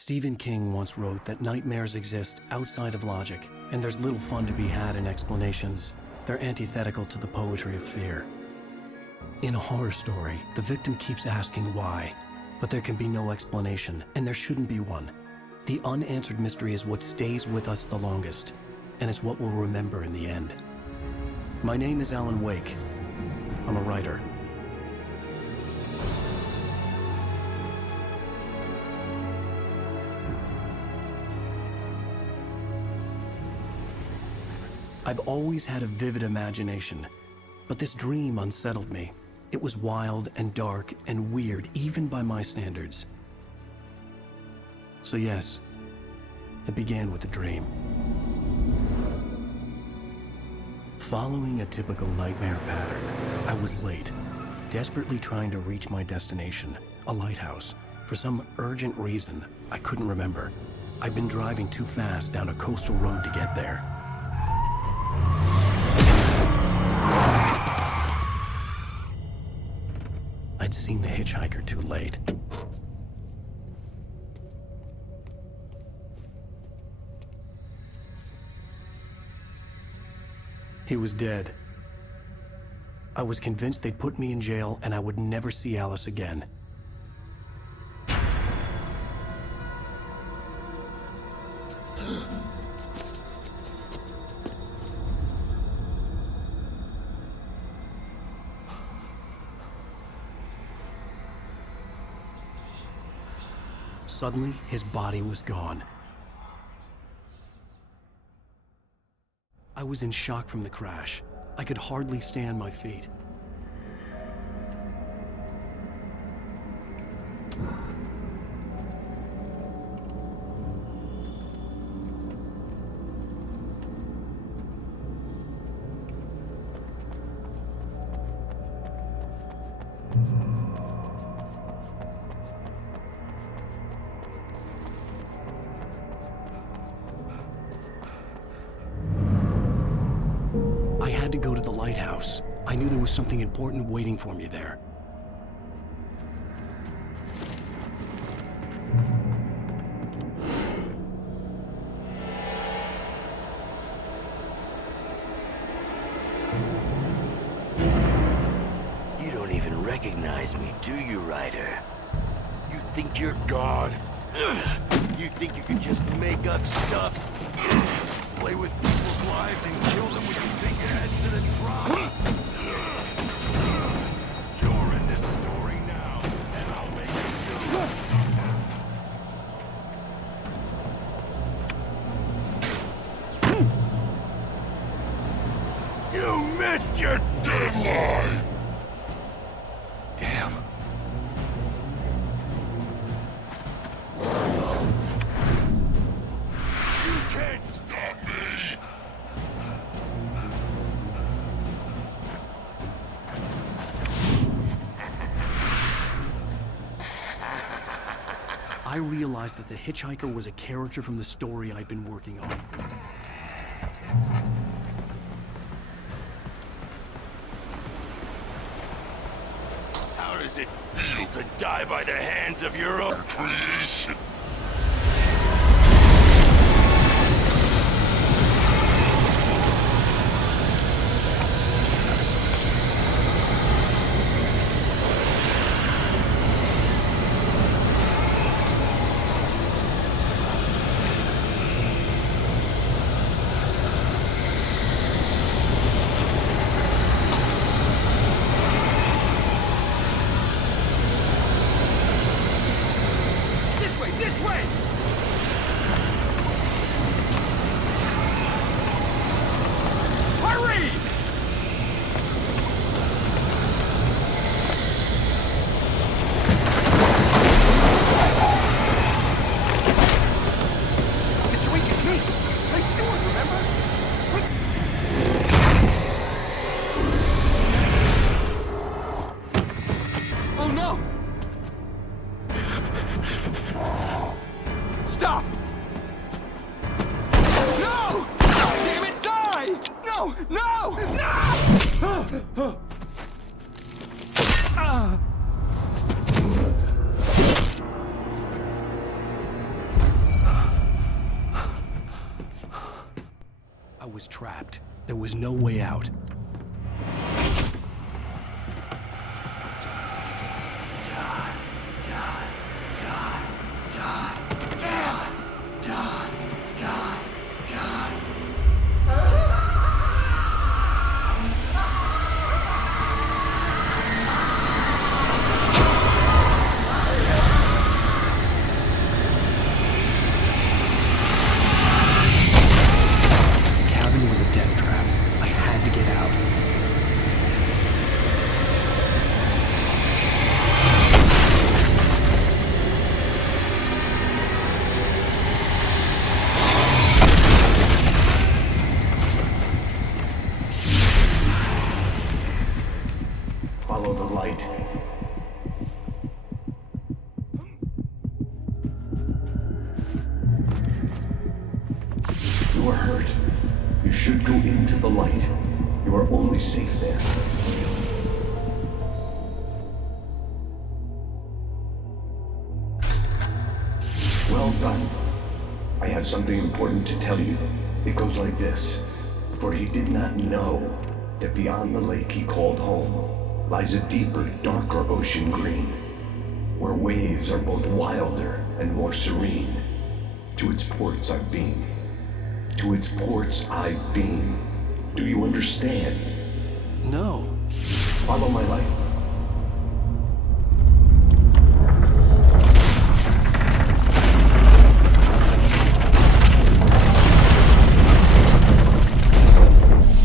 Stephen King once wrote that nightmares exist outside of logic, and there's little fun to be had in explanations. They're antithetical to the poetry of fear. In a horror story, the victim keeps asking why, but there can be no explanation, and there shouldn't be one. The unanswered mystery is what stays with us the longest, and it's what we'll remember in the end. My name is Alan Wake. I'm a writer. I've always had a vivid imagination, but this dream unsettled me. It was wild and dark and weird, even by my standards. So yes, it began with a dream. Following a typical nightmare pattern, I was late, desperately trying to reach my destination, a lighthouse. For some urgent reason, I couldn't remember. I'd been driving too fast down a coastal road to get there. I'd seen the hitchhiker too late. He was dead. I was convinced they'd put me in jail and I would never see Alice again. Suddenly, his body was gone. I was in shock from the crash. I could hardly stay on my feet. I had to go to the lighthouse. I knew there was something important waiting for me there. You don't even recognize me, do you, Ryder? You think you're God? You think you can just make up stuff? Play with people's lives and kill them with your big heads to the drama? You're in this story now, and I'll make you suffer. You missed your deadline! Damn. You can't stop me! I realized that the hitchhiker was a character from the story I'd been working on. How does it feel to die by the hands of your own creation? This was trapped. There was no way out. Follow the light. You are hurt. You should go into the light. You are only safe there. Well done. I have something important to tell you. It goes like this. For he did not know that beyond the lake he called home lies a deeper, darker ocean green, where waves are both wilder and more serene. To its ports I've been. To its ports I've been. Do you understand? No. Follow my light.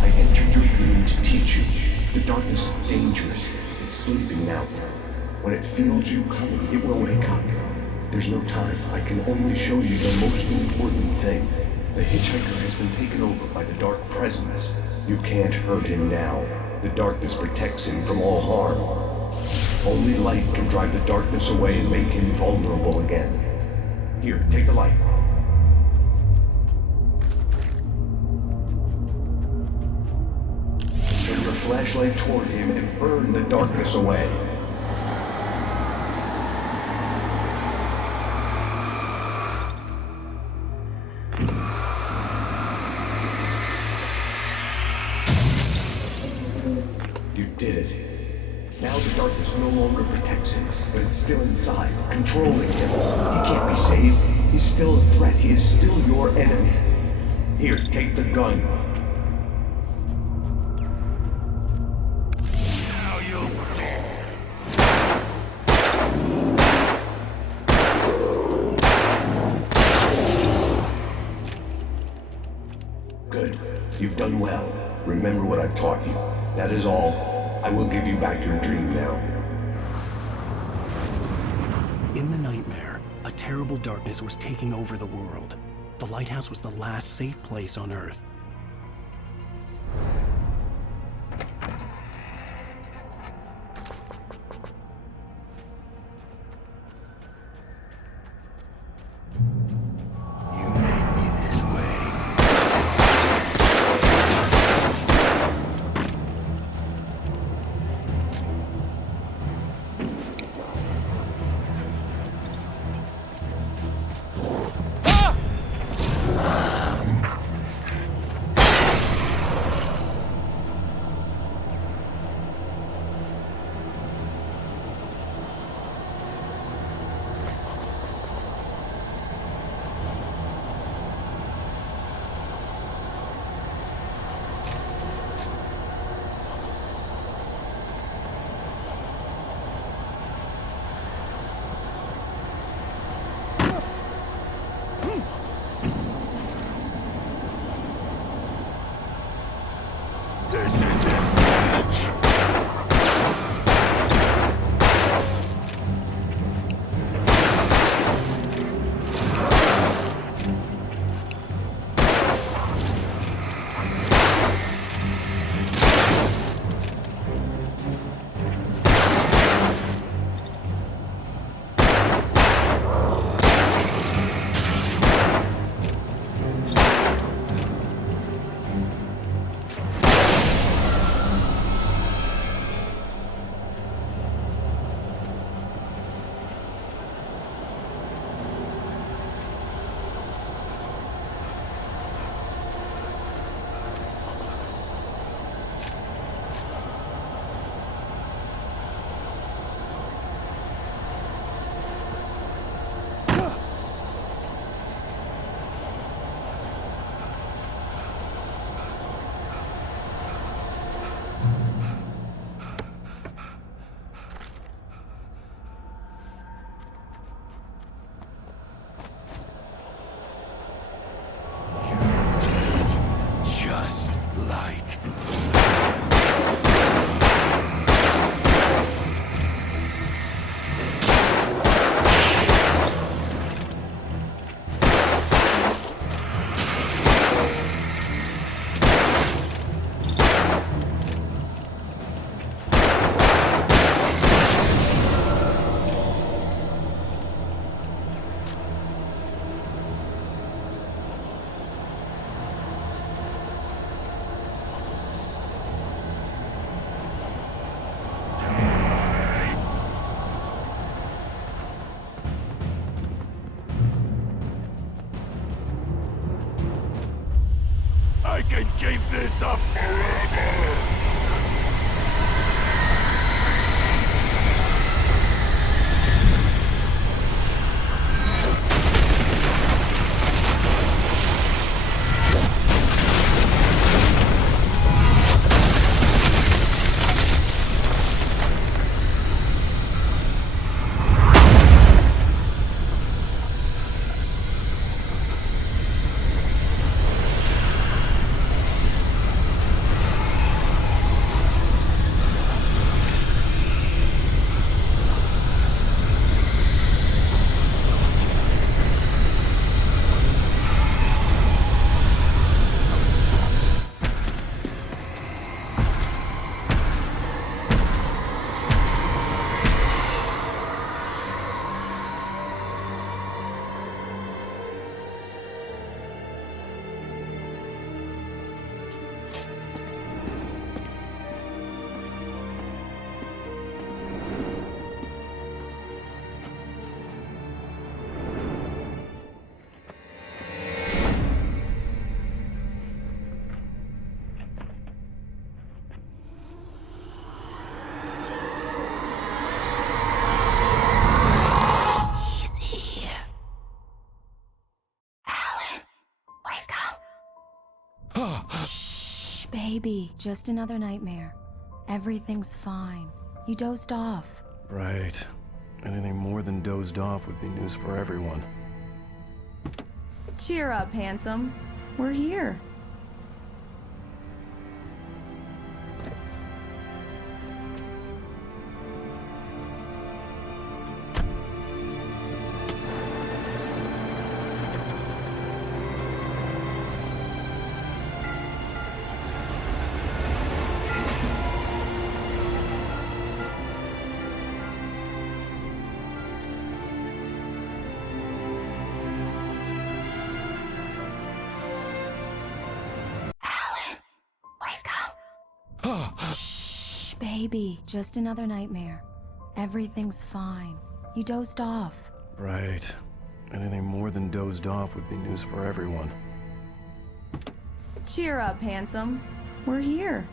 I entered your dream to teach you. The darkness is dangerous. It's sleeping now. When it feels you coming, it will wake up. There's no time. I can only show you the most important thing. The hitchhiker has been taken over by the dark presence. You can't hurt him now. The darkness protects him from all harm. Only light can drive the darkness away and make him vulnerable again. Here, take the light. Turn your flashlight toward him and burn the darkness away. You did it. Now the darkness no longer protects him, but it's still inside, controlling him. He can't be saved. He's still a threat. He is still your enemy. Here, take the gun. Now you'll die. Good. You've done well. Remember what I've taught you. That is all. I will give you back your dream now. In the nightmare, a terrible darkness was taking over the world. The lighthouse was the last safe place on Earth. You made me this way. can keep this up forever! Shh, baby. Just another nightmare. Everything's fine. You dozed off. Right. Anything more than dozed off would be news for everyone. Cheer up, handsome. We're here. Shh, baby. Just another nightmare. Everything's fine. You dozed off. Right. Anything more than dozed off would be news for everyone. Cheer up, handsome. We're here.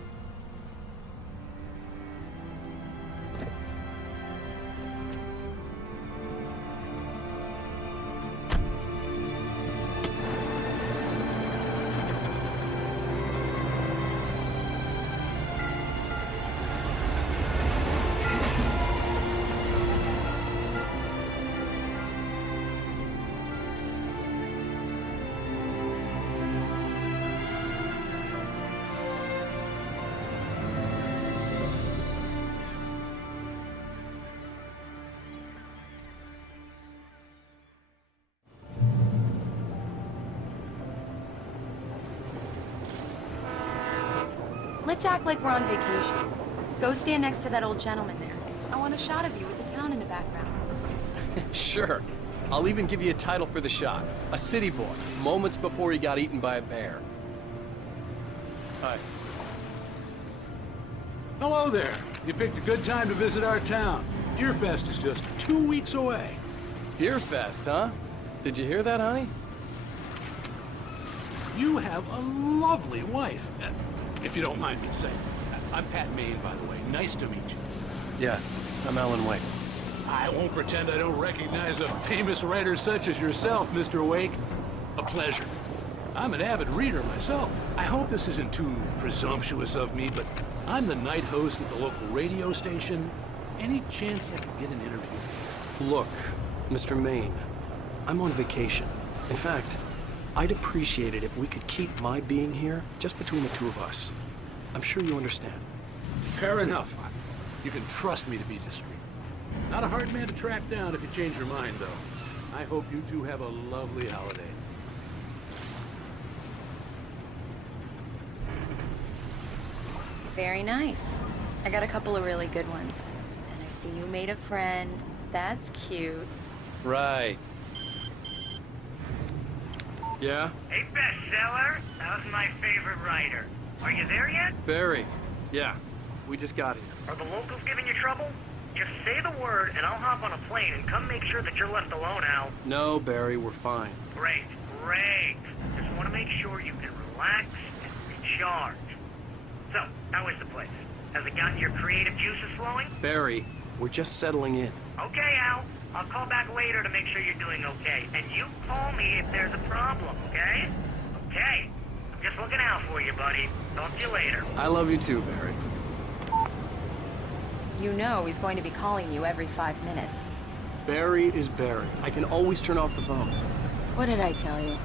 Let's act like we're on vacation. Go stand next to that old gentleman there. I want a shot of you with the town in the background. Sure. I'll even give you a title for the shot. A city boy, moments before he got eaten by a bear. Hi. Hello there. You picked a good time to visit our town. Deerfest is just 2 weeks away. Deerfest, huh? Did you hear that, honey? You have a lovely wife, if you don't mind me saying. I'm Pat Maine, by the way. Nice to meet you. Yeah, I'm Alan Wake. I won't pretend I don't recognize a famous writer such as yourself, Mr. Wake. A pleasure. I'm an avid reader myself. I hope this isn't too presumptuous of me, but I'm the night host at the local radio station. Any chance I could get an interview? Look, Mr. Maine, I'm on vacation. In fact, I'd appreciate it if we could keep my being here just between the two of us. I'm sure you understand. Fair enough. You can trust me to be discreet. Not a hard man to track down if you change your mind, though. I hope you two have a lovely holiday. Very nice. I got a couple of really good ones. And I see you made a friend. That's cute. Right. Yeah? Hey, bestseller. How's my favorite writer? Are you there yet? Barry. Yeah. We just got here. Are the locals giving you trouble? Just say the word and I'll hop on a plane and come make sure that you're left alone, Al. No, Barry, we're fine. Great, great. Just want to make sure you can relax and charge. So, how is the place? Has it gotten your creative juices flowing? Barry, we're just settling in. Okay, Al. I'll call back later to make sure you're doing okay. And you call me if there's a problem, okay? Okay. I'm just looking out for you, buddy. Talk to you later. I love you too, Barry. You know he's going to be calling you every 5 minutes. Barry is Barry. I can always turn off the phone. What did I tell you?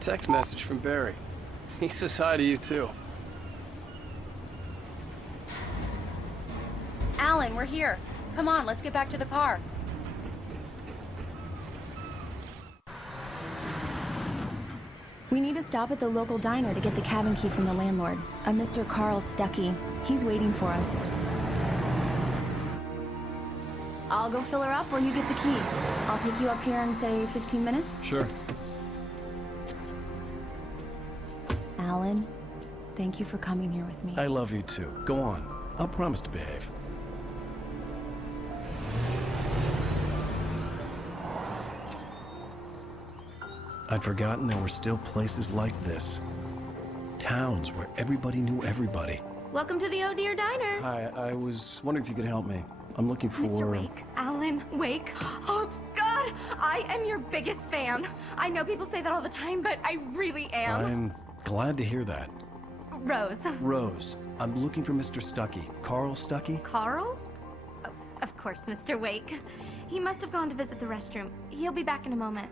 Text message from Barry. He says hi to you too. Alan, we're here. Come on, let's get back to the car. We need to stop at the local diner to get the cabin key from the landlord, a Mr. Carl Stuckey. He's waiting for us. I'll go fill her up while you get the key. I'll pick you up here in, say, 15 minutes? Sure. Alan, thank you for coming here with me. I love you too. Go on. I'll promise to behave. I'd forgotten there were still places like this. Towns where everybody knew everybody. Welcome to the Oh Dear Diner. Hi, I was wondering if you could help me. I'm looking for... Mr. Wake. Alan Wake. Oh, God! I am your biggest fan. I know people say that all the time, but I really am. I'm glad to hear that. Rose. Rose, I'm looking for Mr. Stuckey. Carl Stuckey? Carl? Oh, of course, Mr. Wake. He must have gone to visit the restroom. He'll be back in a moment.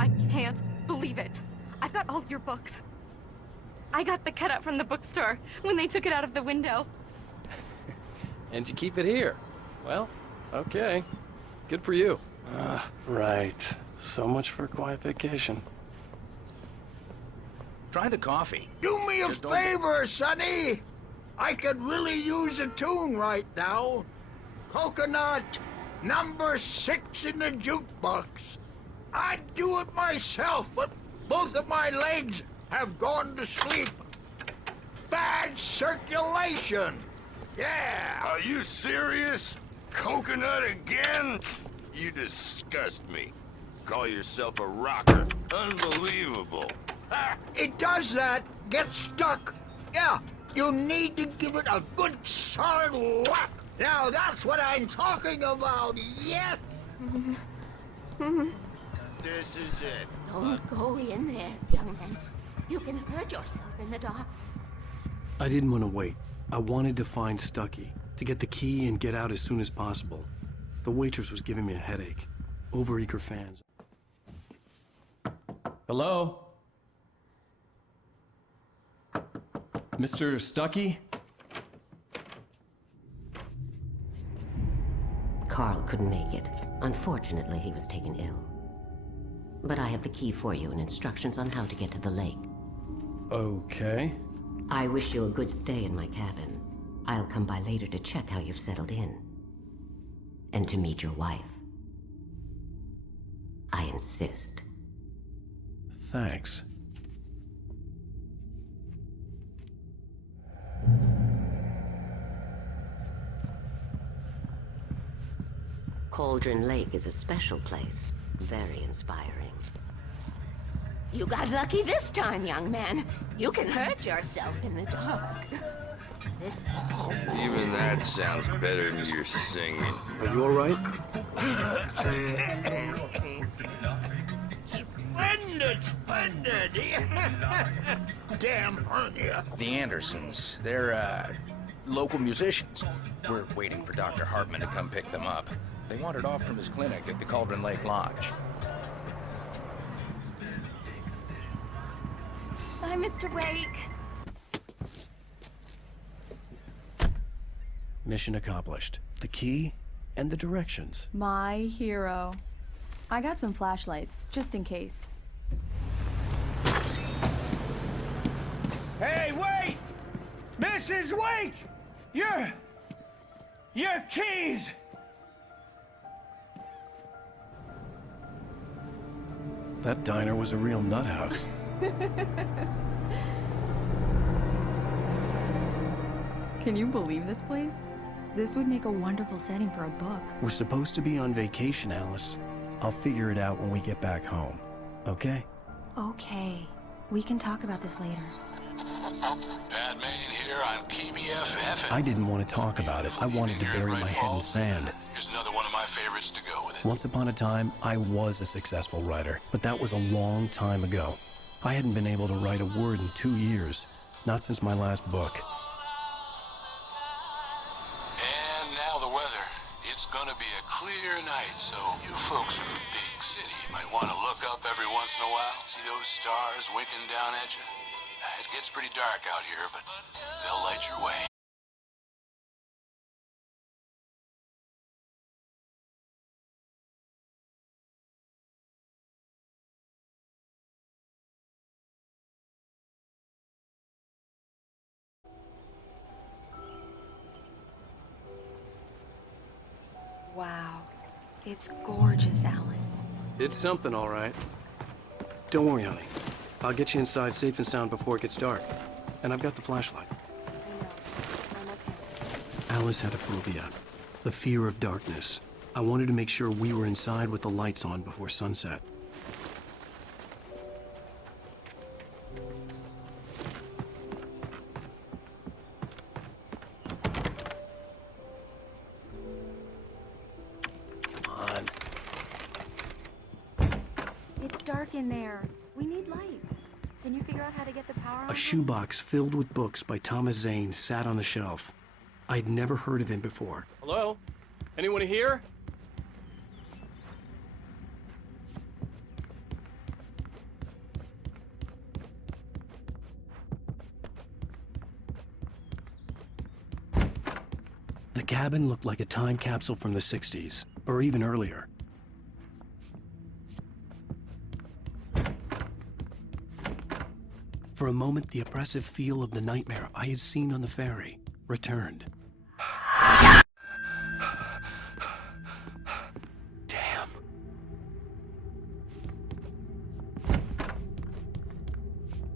I can't believe it. I've got all your books. I got the cutout from the bookstore when they took it out of the window. And you keep it here. Well, okay. Good for you. Right. So much for a quiet vacation. Try the coffee. Do me a Just don't- favor, Sonny. I could really use a tune right now. Coconut, number 6 in the jukebox. I'd do it myself, but both of my legs have gone to sleep. Bad circulation. Yeah. Are you serious? Coconut again? You disgust me. Call yourself a rocker. Unbelievable. It does that. Get stuck. Yeah, you need to give it a good solid whack. Now that's what I'm talking about, yes? This is it. Don't go in there, young man. You can hurt yourself in the dark. I didn't want to wait. I wanted to find Stuckey, to get the key and get out as soon as possible. The waitress was giving me a headache. Overeager fans. Hello? Mr. Stuckey? Carl couldn't make it. Unfortunately, he was taken ill. But I have the key for you and instructions on how to get to the lake. Okay. I wish you a good stay in my cabin. I'll come by later to check how you've settled in. And to meet your wife. I insist. Thanks. Cauldron Lake is a special place. Very inspiring. You got lucky this time, young man. You can hurt yourself in the dark. Even that sounds better than your singing. Are you all right? Splendid, splendid. Damn hernia. The Andersons, they're, local musicians. We're waiting for Dr. Hartman to come pick them up. They wandered off from his clinic at the Cauldron Lake Lodge. Bye, Mr. Wake. Mission accomplished. The key and the directions. My hero. I got some flashlights, just in case. Hey, wait! Mrs. Wake! Your keys! That diner was a real nut house. Can you believe this place? This would make a wonderful setting for a book. We're supposed to be on vacation, Alice. I'll figure it out when we get back home. Okay? Okay. We can talk about this later. Pat Main here on KBFF. I didn't want to talk about it. I wanted to bury my head in sand. Here's another one of my favorites to go with it. Once upon a time, I was a successful writer, but that was a long time ago. I hadn't been able to write a word in 2 years, not since my last book. And now the weather. It's gonna be a clear night, so you folks in the big city might want to look up every once in a while, see those stars winking down at you. It gets pretty dark out here, but they'll light your way. Wow. It's gorgeous, Alan. It's something, all right. Don't worry, honey. I'll get you inside safe and sound before it gets dark. And I've got the flashlight. I know. I'm okay. Alice had a phobia, the fear of darkness. I wanted to make sure we were inside with the lights on before sunset. It's dark in there. We need lights. Can you figure out how to get the power on? A shoebox filled with books by Thomas Zane sat on the shelf. I'd never heard of him before. Hello? Anyone here? The cabin looked like a time capsule from the 60s, or even earlier. For a moment, the oppressive feel of the nightmare I had seen on the ferry returned. Damn.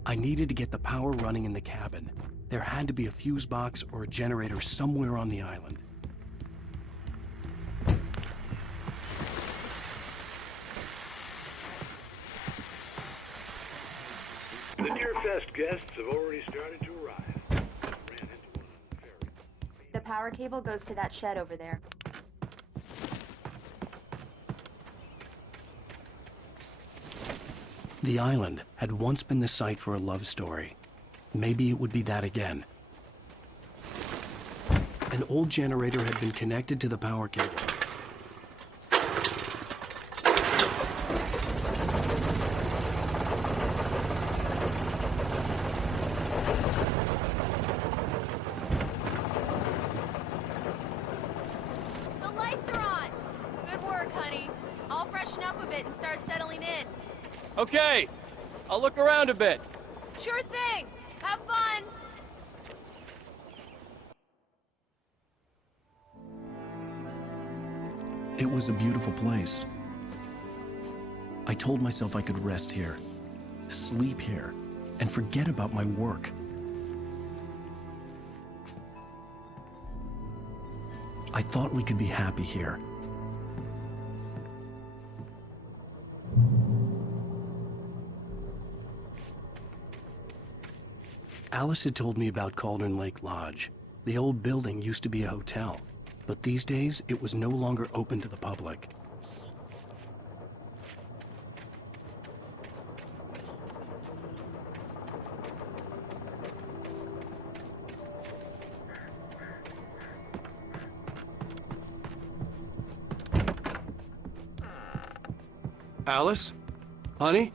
I needed to get the power running in the cabin. There had to be a fuse box or a generator somewhere on the island. The Deerfest guests have already started to arrive. Ran into one on the ferry. The power cable goes to that shed over there. The island had once been the site for a love story. Maybe it would be that again. An old generator had been connected to the power cable. The lights are on! Good work, honey. I'll freshen up a bit and start settling in. Okay. I'll look around a bit. Sure thing! Have fun! It was a beautiful place. I told myself I could rest here, sleep here, and forget about my work. I thought we could be happy here. Alice had told me about Cauldron Lake Lodge. The old building used to be a hotel, but these days it was no longer open to the public. Alice? Honey?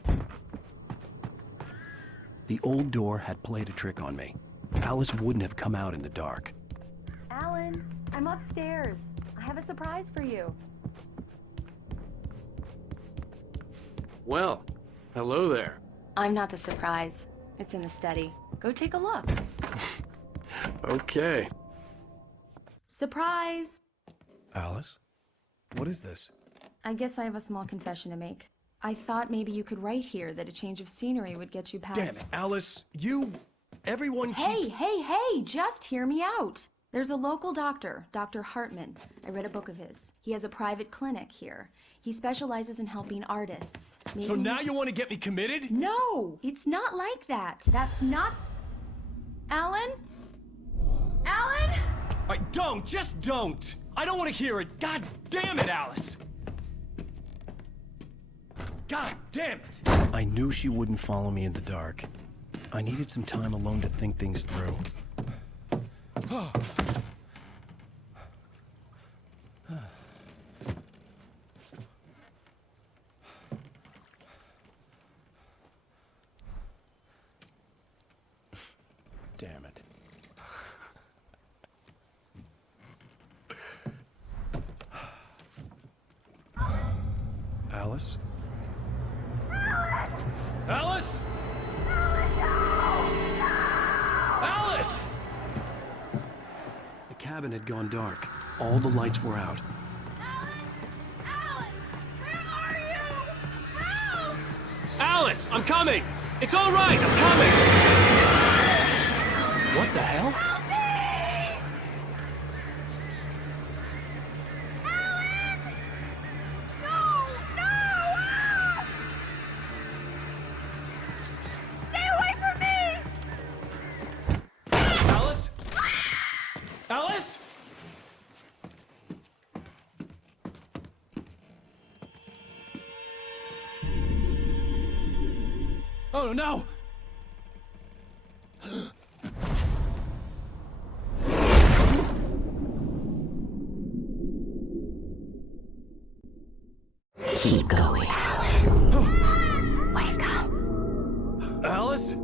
The old door had played a trick on me. Alice wouldn't have come out in the dark. Alan, I'm upstairs. I have a surprise for you. Well, hello there. I'm not the surprise. It's in the study. Go take a look. Okay. Surprise! Alice? What is this? I guess I have a small confession to make. I thought maybe you could write here that a change of scenery would get you past... Damn it, Alice, everyone Hey, keeps... hey, hey! Just hear me out! There's a local doctor, Dr. Hartman. I read a book of his. He has a private clinic here. He specializes in helping artists. Maybe So now you want to get me committed? No, it's not like that. That's not... Alan? Alan? Don't! Just don't! I don't want to hear it! God damn it, Alice! God damn it! I knew she wouldn't follow me in the dark. I needed some time alone to think things through. Damn it. Alice? Alice? Alice! The cabin had gone dark. All the lights were out. Alice, I'm coming! It's all right, I'm coming! What the hell? Alice? Alice? Oh no! Keep going, Alan. Wake up. Alice?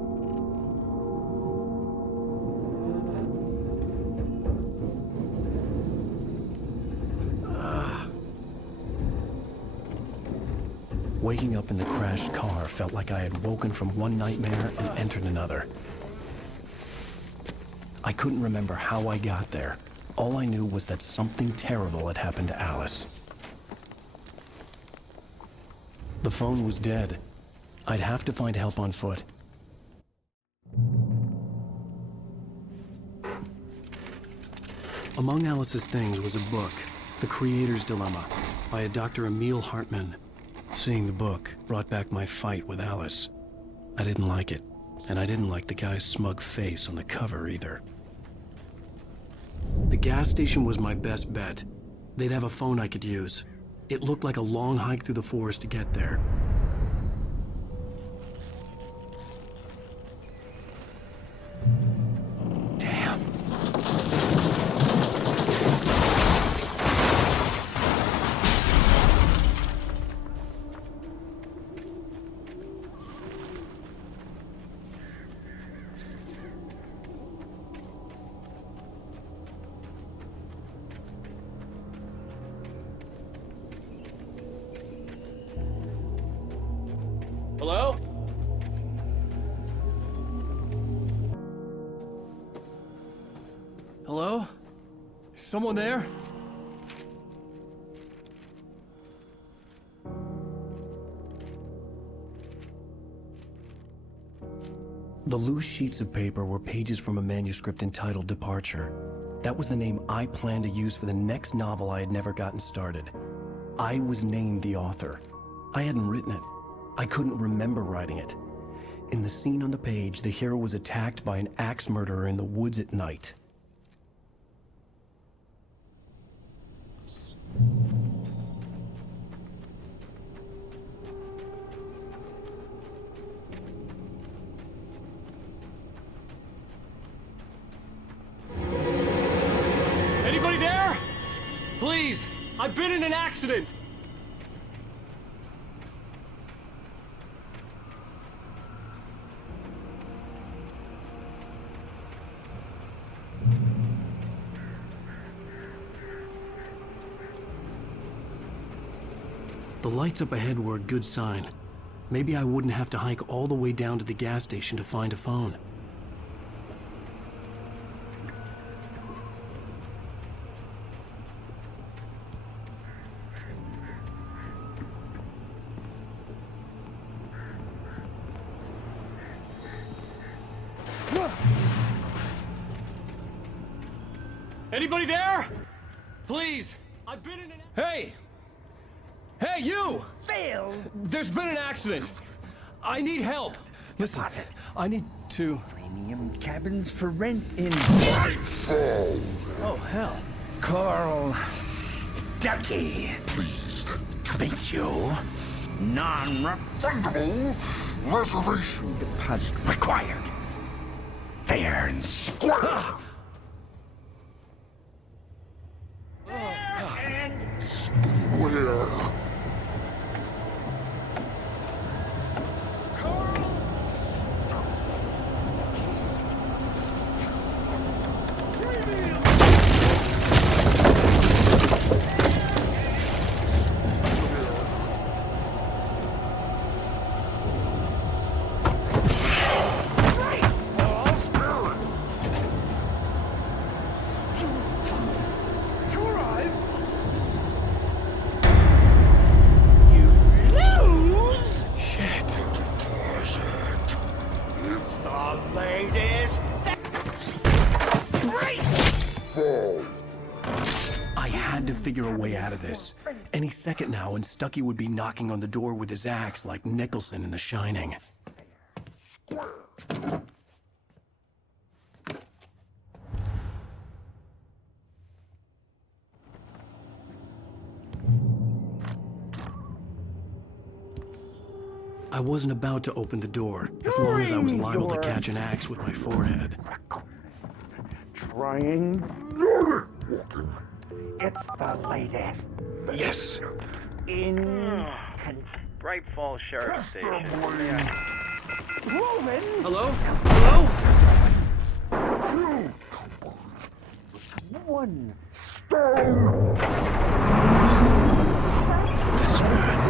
Waking up in the crashed car felt like I had woken from one nightmare and entered another. I couldn't remember how I got there. All I knew was that something terrible had happened to Alice. The phone was dead. I'd have to find help on foot. Among Alice's things was a book, The Creator's Dilemma, by a Dr. Emil Hartman. Seeing the book brought back my fight with Alice. I didn't like it, and I didn't like the guy's smug face on the cover either. The gas station was my best bet. They'd have a phone I could use. It looked like a long hike through the forest to get there. Damn. Hello? Hello? Is someone there? The loose sheets of paper were pages from a manuscript entitled Departure. That was the name I planned to use for the next novel I had never gotten started. I was named the author. I hadn't written it. I couldn't remember writing it. In the scene on the page, the hero was attacked by an axe murderer in the woods at night. Anybody there? Please, I've been in an accident. The lights up ahead were a good sign. Maybe I wouldn't have to hike all the way down to the gas station to find a phone. Anybody there? Please. I've been in an... Hey! Hey, you! Phil! There's been an accident. I need help. Listen, Deposit. I need to... Premium cabins for rent in... Oh, hell. Carl Stucky. Pleased to meet you. Non-refundable reservation deposit required. Fair and square. Fair and square. I had to figure a way out of this. Any second now, and Stucky would be knocking on the door with his axe like Nicholson in The Shining. I wasn't about to open the door, as long as I was liable to catch an axe with my forehead. Trying. It's the latest. Yes. In Bright Falls Sheriff Station. Roman. Hello? Hello? One stone. This is bad.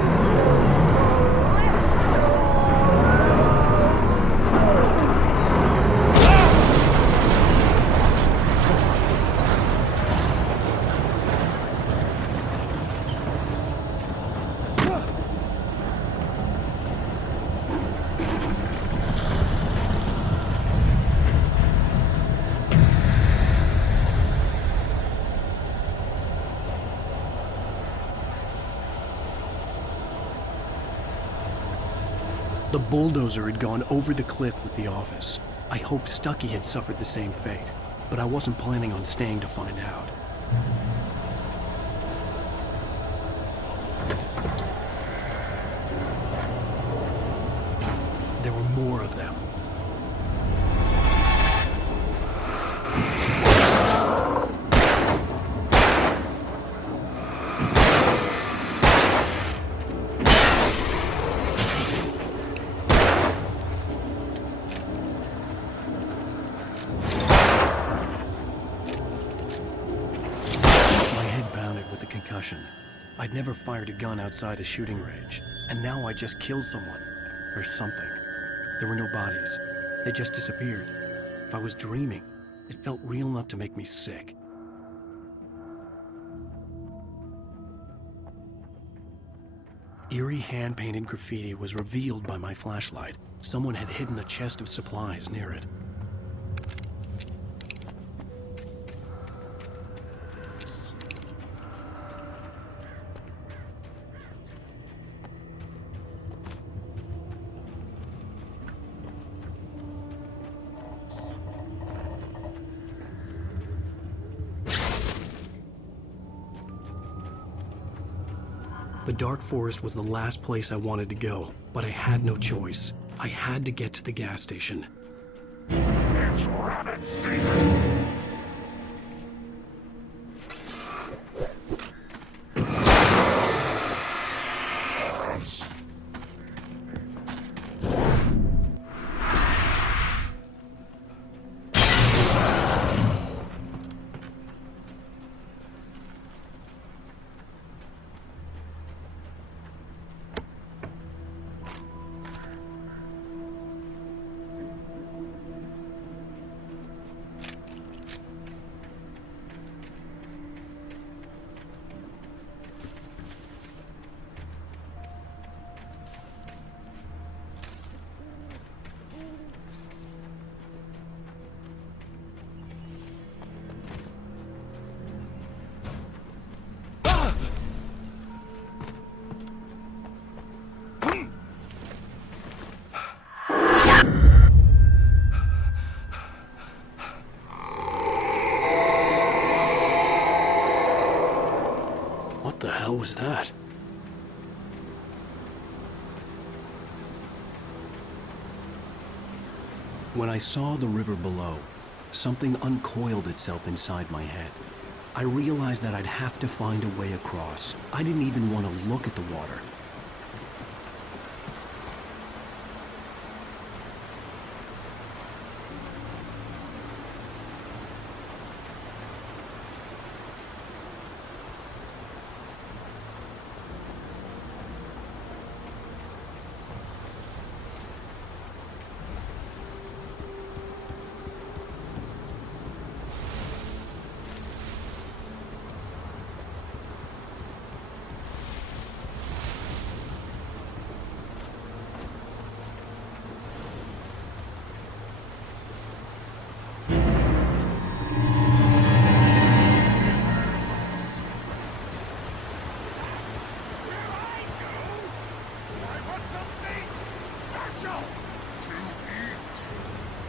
The bulldozer had gone over the cliff with the office. I hoped Stucky had suffered the same fate, but I wasn't planning on staying to find out. There were more of them. I'd never fired a gun outside a shooting range, and now I just killed someone. Or something. There were no bodies. They just disappeared. If I was dreaming, it felt real enough to make me sick. Eerie hand-painted graffiti was revealed by my flashlight. Someone had hidden a chest of supplies near it. The dark forest was the last place I wanted to go, but I had no choice. I had to get to the gas station. It's rabbit season. was that? When I saw the river below, something uncoiled itself inside my head. I realized that I'd have to find a way across. I didn't even want to look at the water.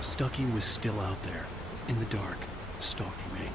Stucky was still out there, in the dark, stalking me.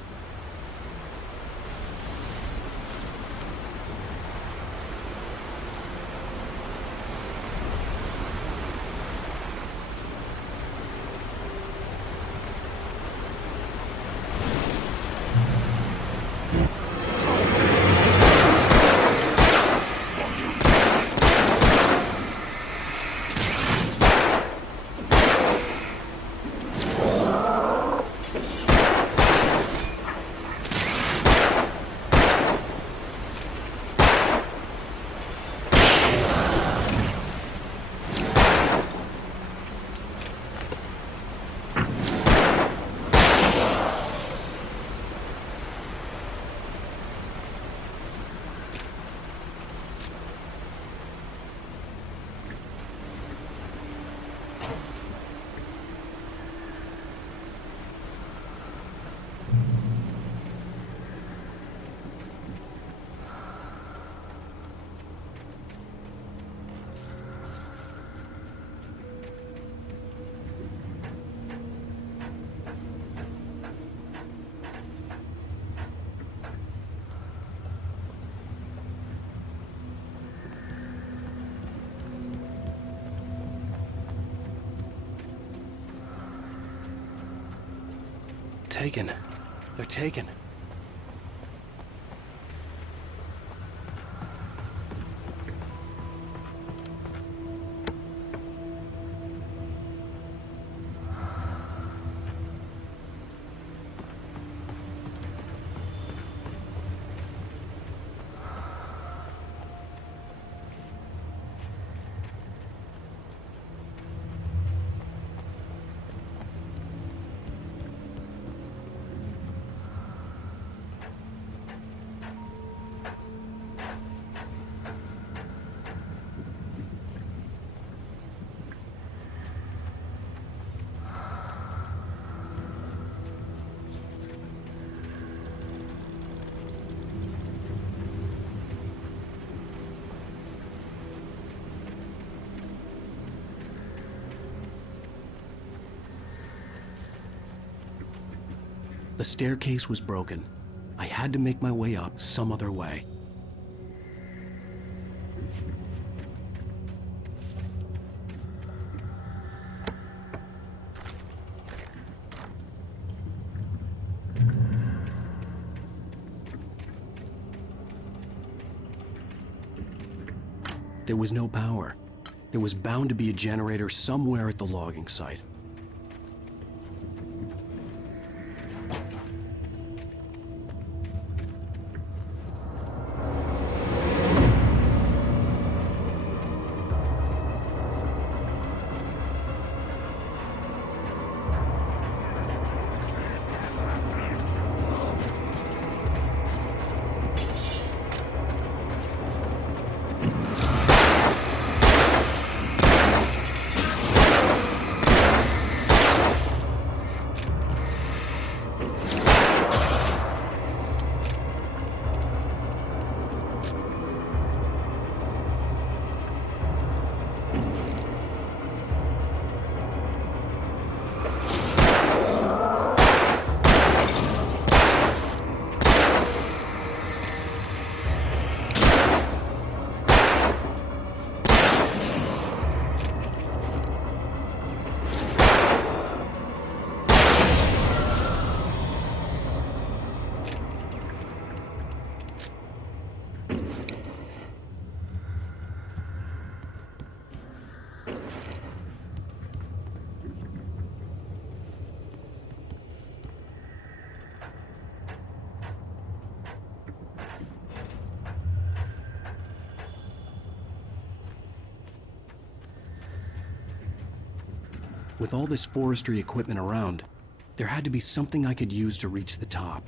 Taken. They're taken. The staircase was broken. I had to make my way up some other way. There was no power. There was bound to be a generator somewhere at the logging site. With all this forestry equipment around, there had to be something I could use to reach the top.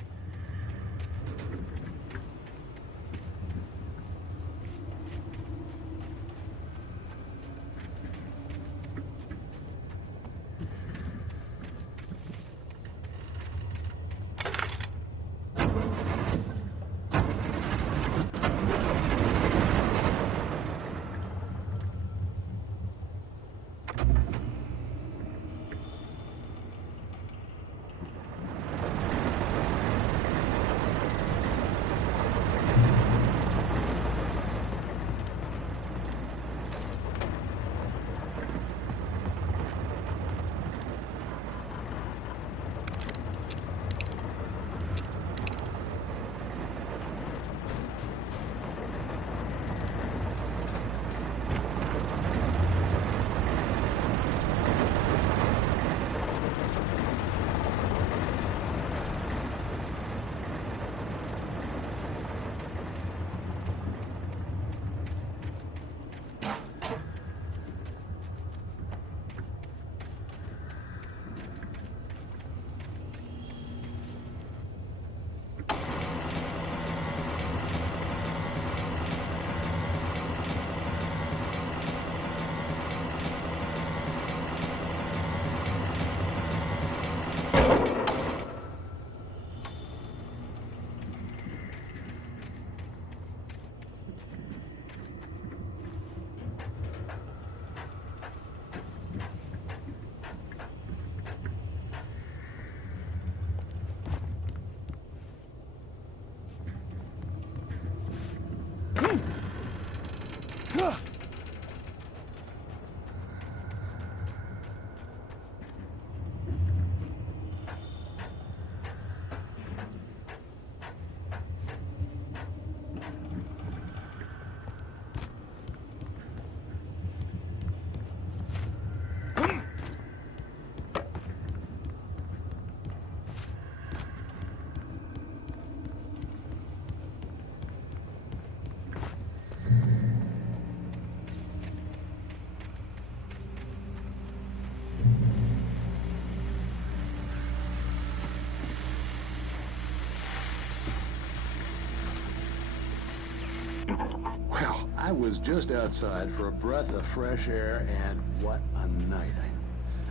Well, I was just outside for a breath of fresh air, and what a night.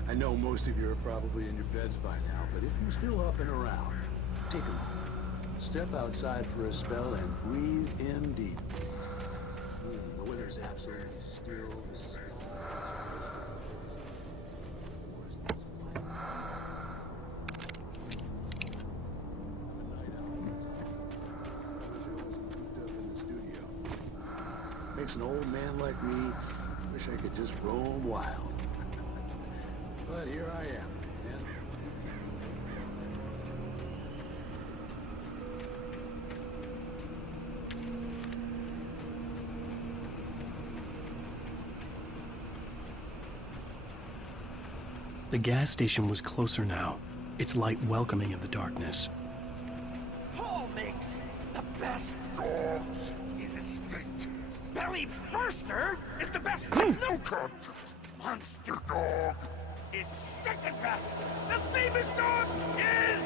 I know most of you are probably in your beds by now, but if you're still up and around, take a moment. Step outside for a spell and breathe in deep. The weather's absolutely still. The sky makes an old man like me wish I could just roam wild. But here I am. The gas station was closer now, its light welcoming in the darkness. Paul makes the best dogs in the state. Belly Burster is the best. No contest. Monster Dog is second best. The famous dog is...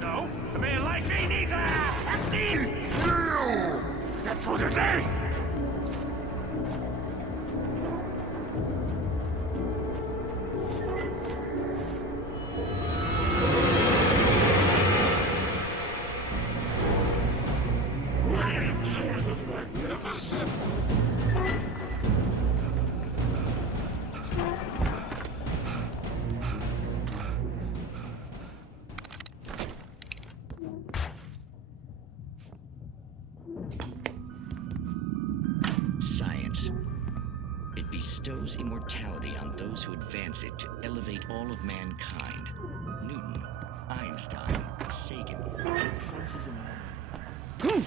No, a man like me needs a hefty meal. That's for the day. Magnificent. Science. It bestows immortality on those who advance it to elevate all of mankind. Newton, Einstein, Sagan, princes and...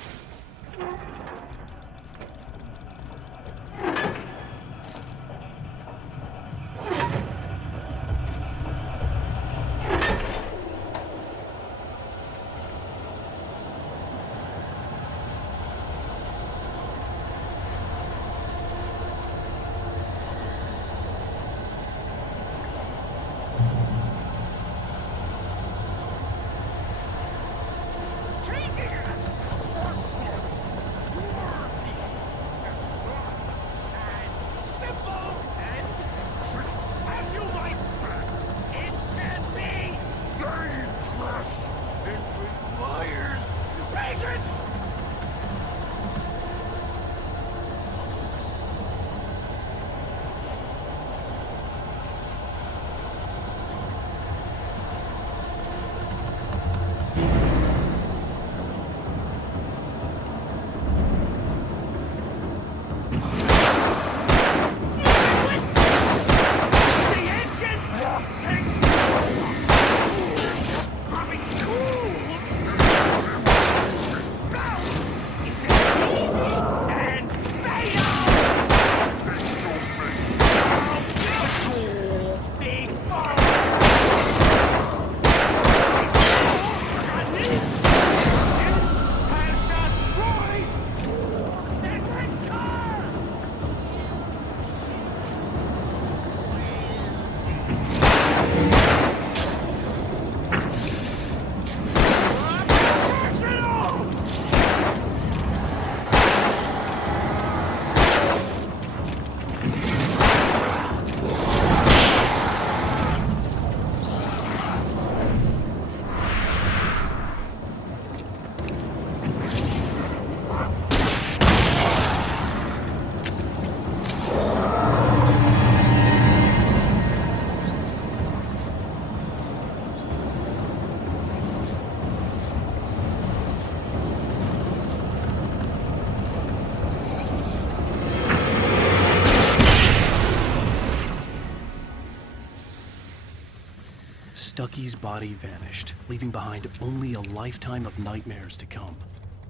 Stucky's body vanished, leaving behind only a lifetime of nightmares to come.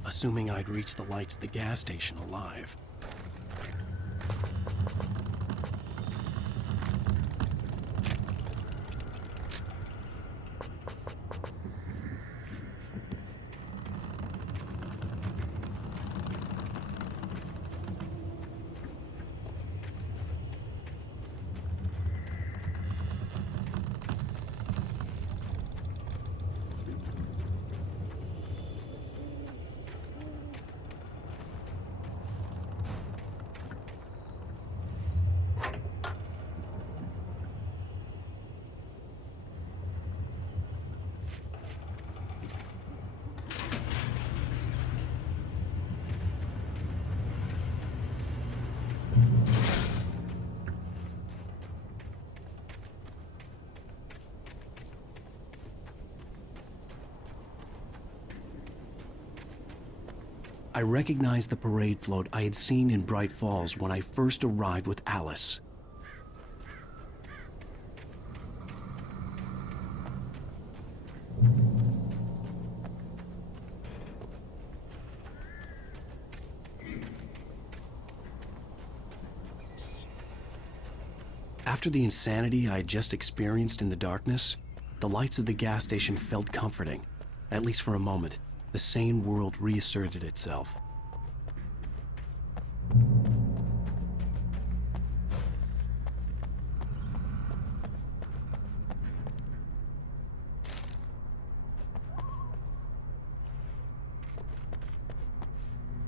Assuming I'd reach the lights at the gas station alive. I recognized the parade float I had seen in Bright Falls when I first arrived with Alice. After the insanity I had just experienced in the darkness, the lights of the gas station felt comforting, at least for a moment. The sane world reasserted itself.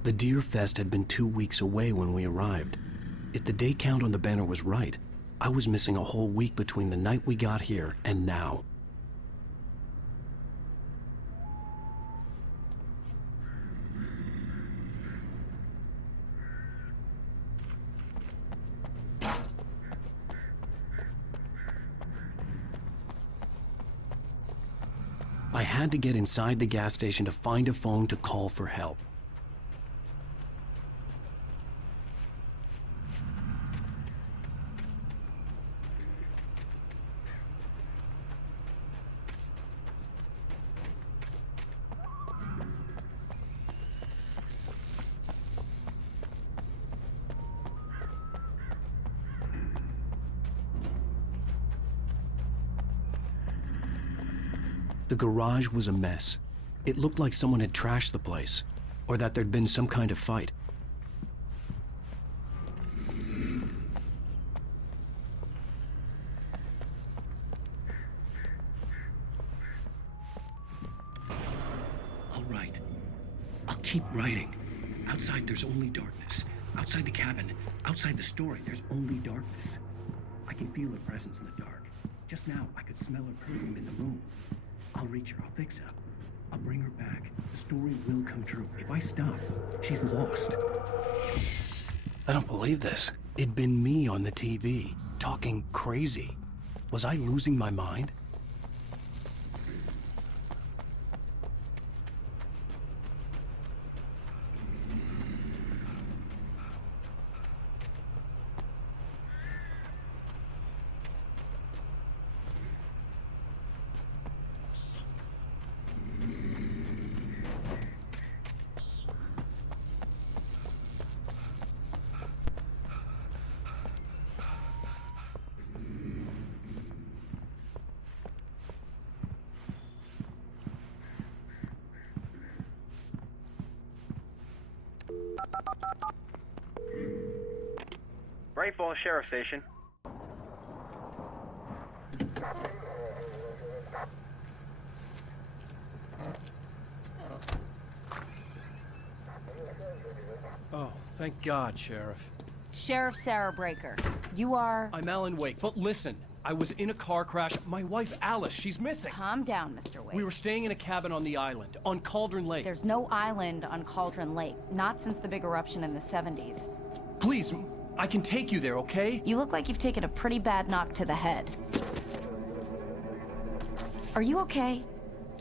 The Deer Fest had been 2 weeks away when we arrived. If the day count on the banner was right, I was missing a whole week between the night we got here and now. I had to get inside the gas station to find a phone to call for help. The garage was a mess. It looked like someone had trashed the place, or that there'd been some kind of fight. All right. I'll keep writing. Outside, there's only darkness. Outside the cabin, outside the story, there's only darkness. I can feel her presence in the dark. Just now, I could smell her perfume in the room. I'll reach her. I'll fix her. I'll bring her back. The story will come true. If I stop, she's lost. I don't believe this. It'd been me on the TV, talking crazy. Was I losing my mind? Bright Falls Sheriff Station. Oh, thank God, Sheriff. Sheriff Sarah Breaker. You are... I'm Alan Wake, but listen. I was in a car crash. My wife, Alice, she's missing. Calm down, Mr. Wake. We were staying in a cabin on the island, on Cauldron Lake. There's no island on Cauldron Lake. Not since the big eruption in the 70s. Please, I can take you there, okay? You look like you've taken a pretty bad knock to the head. Are you okay?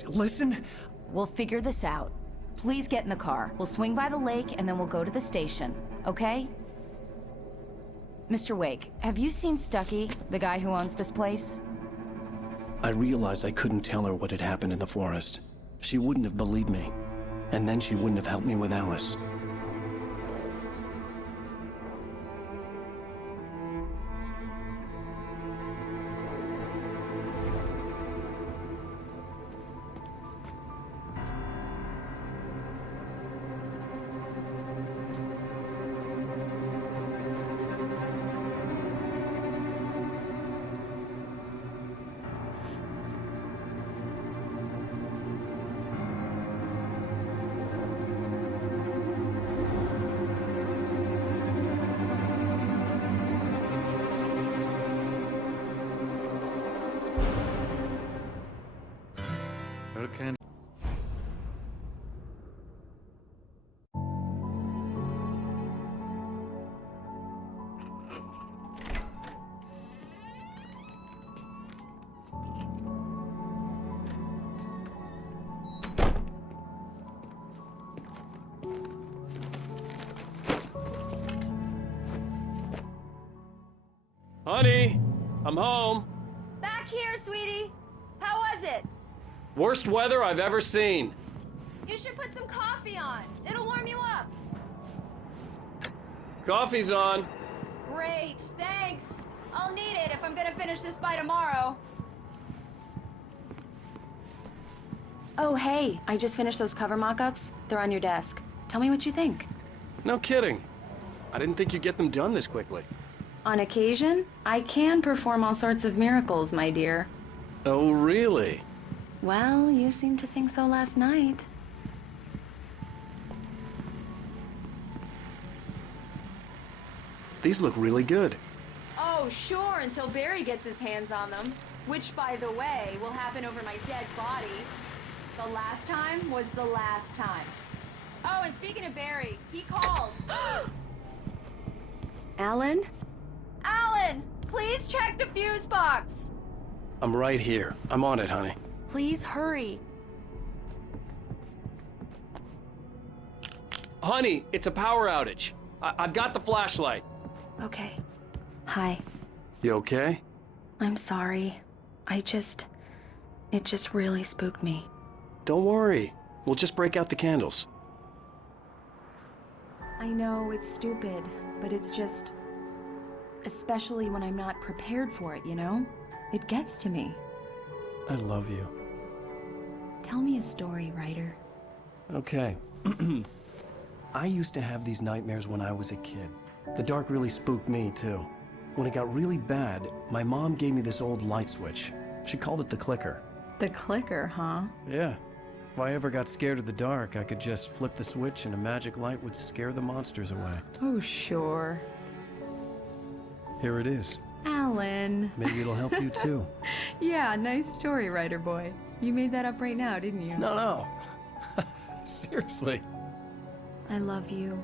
Listen. We'll figure this out. Please get in the car. We'll swing by the lake and then we'll go to the station, okay? Mr. Wake, have you seen Stucky, the guy who owns this place? I realized I couldn't tell her what had happened in the forest. She wouldn't have believed me. And then she wouldn't have helped me with Alice. Okay. Honey, I'm home. Back here, sweetie. How was it? Worst weather I've ever seen. You should put some coffee on. It'll warm you up. Coffee's on. Great, thanks. I'll need it if I'm gonna finish this by tomorrow. Oh, hey, I just finished those cover mock-ups. They're on your desk. Tell me what you think. No kidding. I didn't think you'd get them done this quickly. On occasion, I can perform all sorts of miracles, my dear. Oh, really? Well, you seemed to think so last night. These look really good. Oh, sure, until Barry gets his hands on them. Which, by the way, will happen over my dead body. The last time was the last time. Oh, and speaking of Barry, he called. Alan? Alan, please check the fuse box. I'm right here. I'm on it, honey. Please hurry. Honey, it's a power outage. I've got the flashlight. Okay. Hi. You okay? I'm sorry. It just really spooked me. Don't worry. We'll just break out the candles. I know it's stupid, but it's just... Especially when I'm not prepared for it, you know? It gets to me. I love you. Tell me a story, writer. Okay. I used to have these nightmares when I was a kid. The dark really spooked me, too. When it got really bad, my mom gave me this old light switch. She called it the clicker. The clicker, huh? Yeah. If I ever got scared of the dark, I could just flip the switch and a magic light would scare the monsters away. Oh, sure. Here it is. Alan. Maybe it'll help you, too. Yeah, nice story, writer boy. You made that up right now, didn't you? No. Seriously. I love you,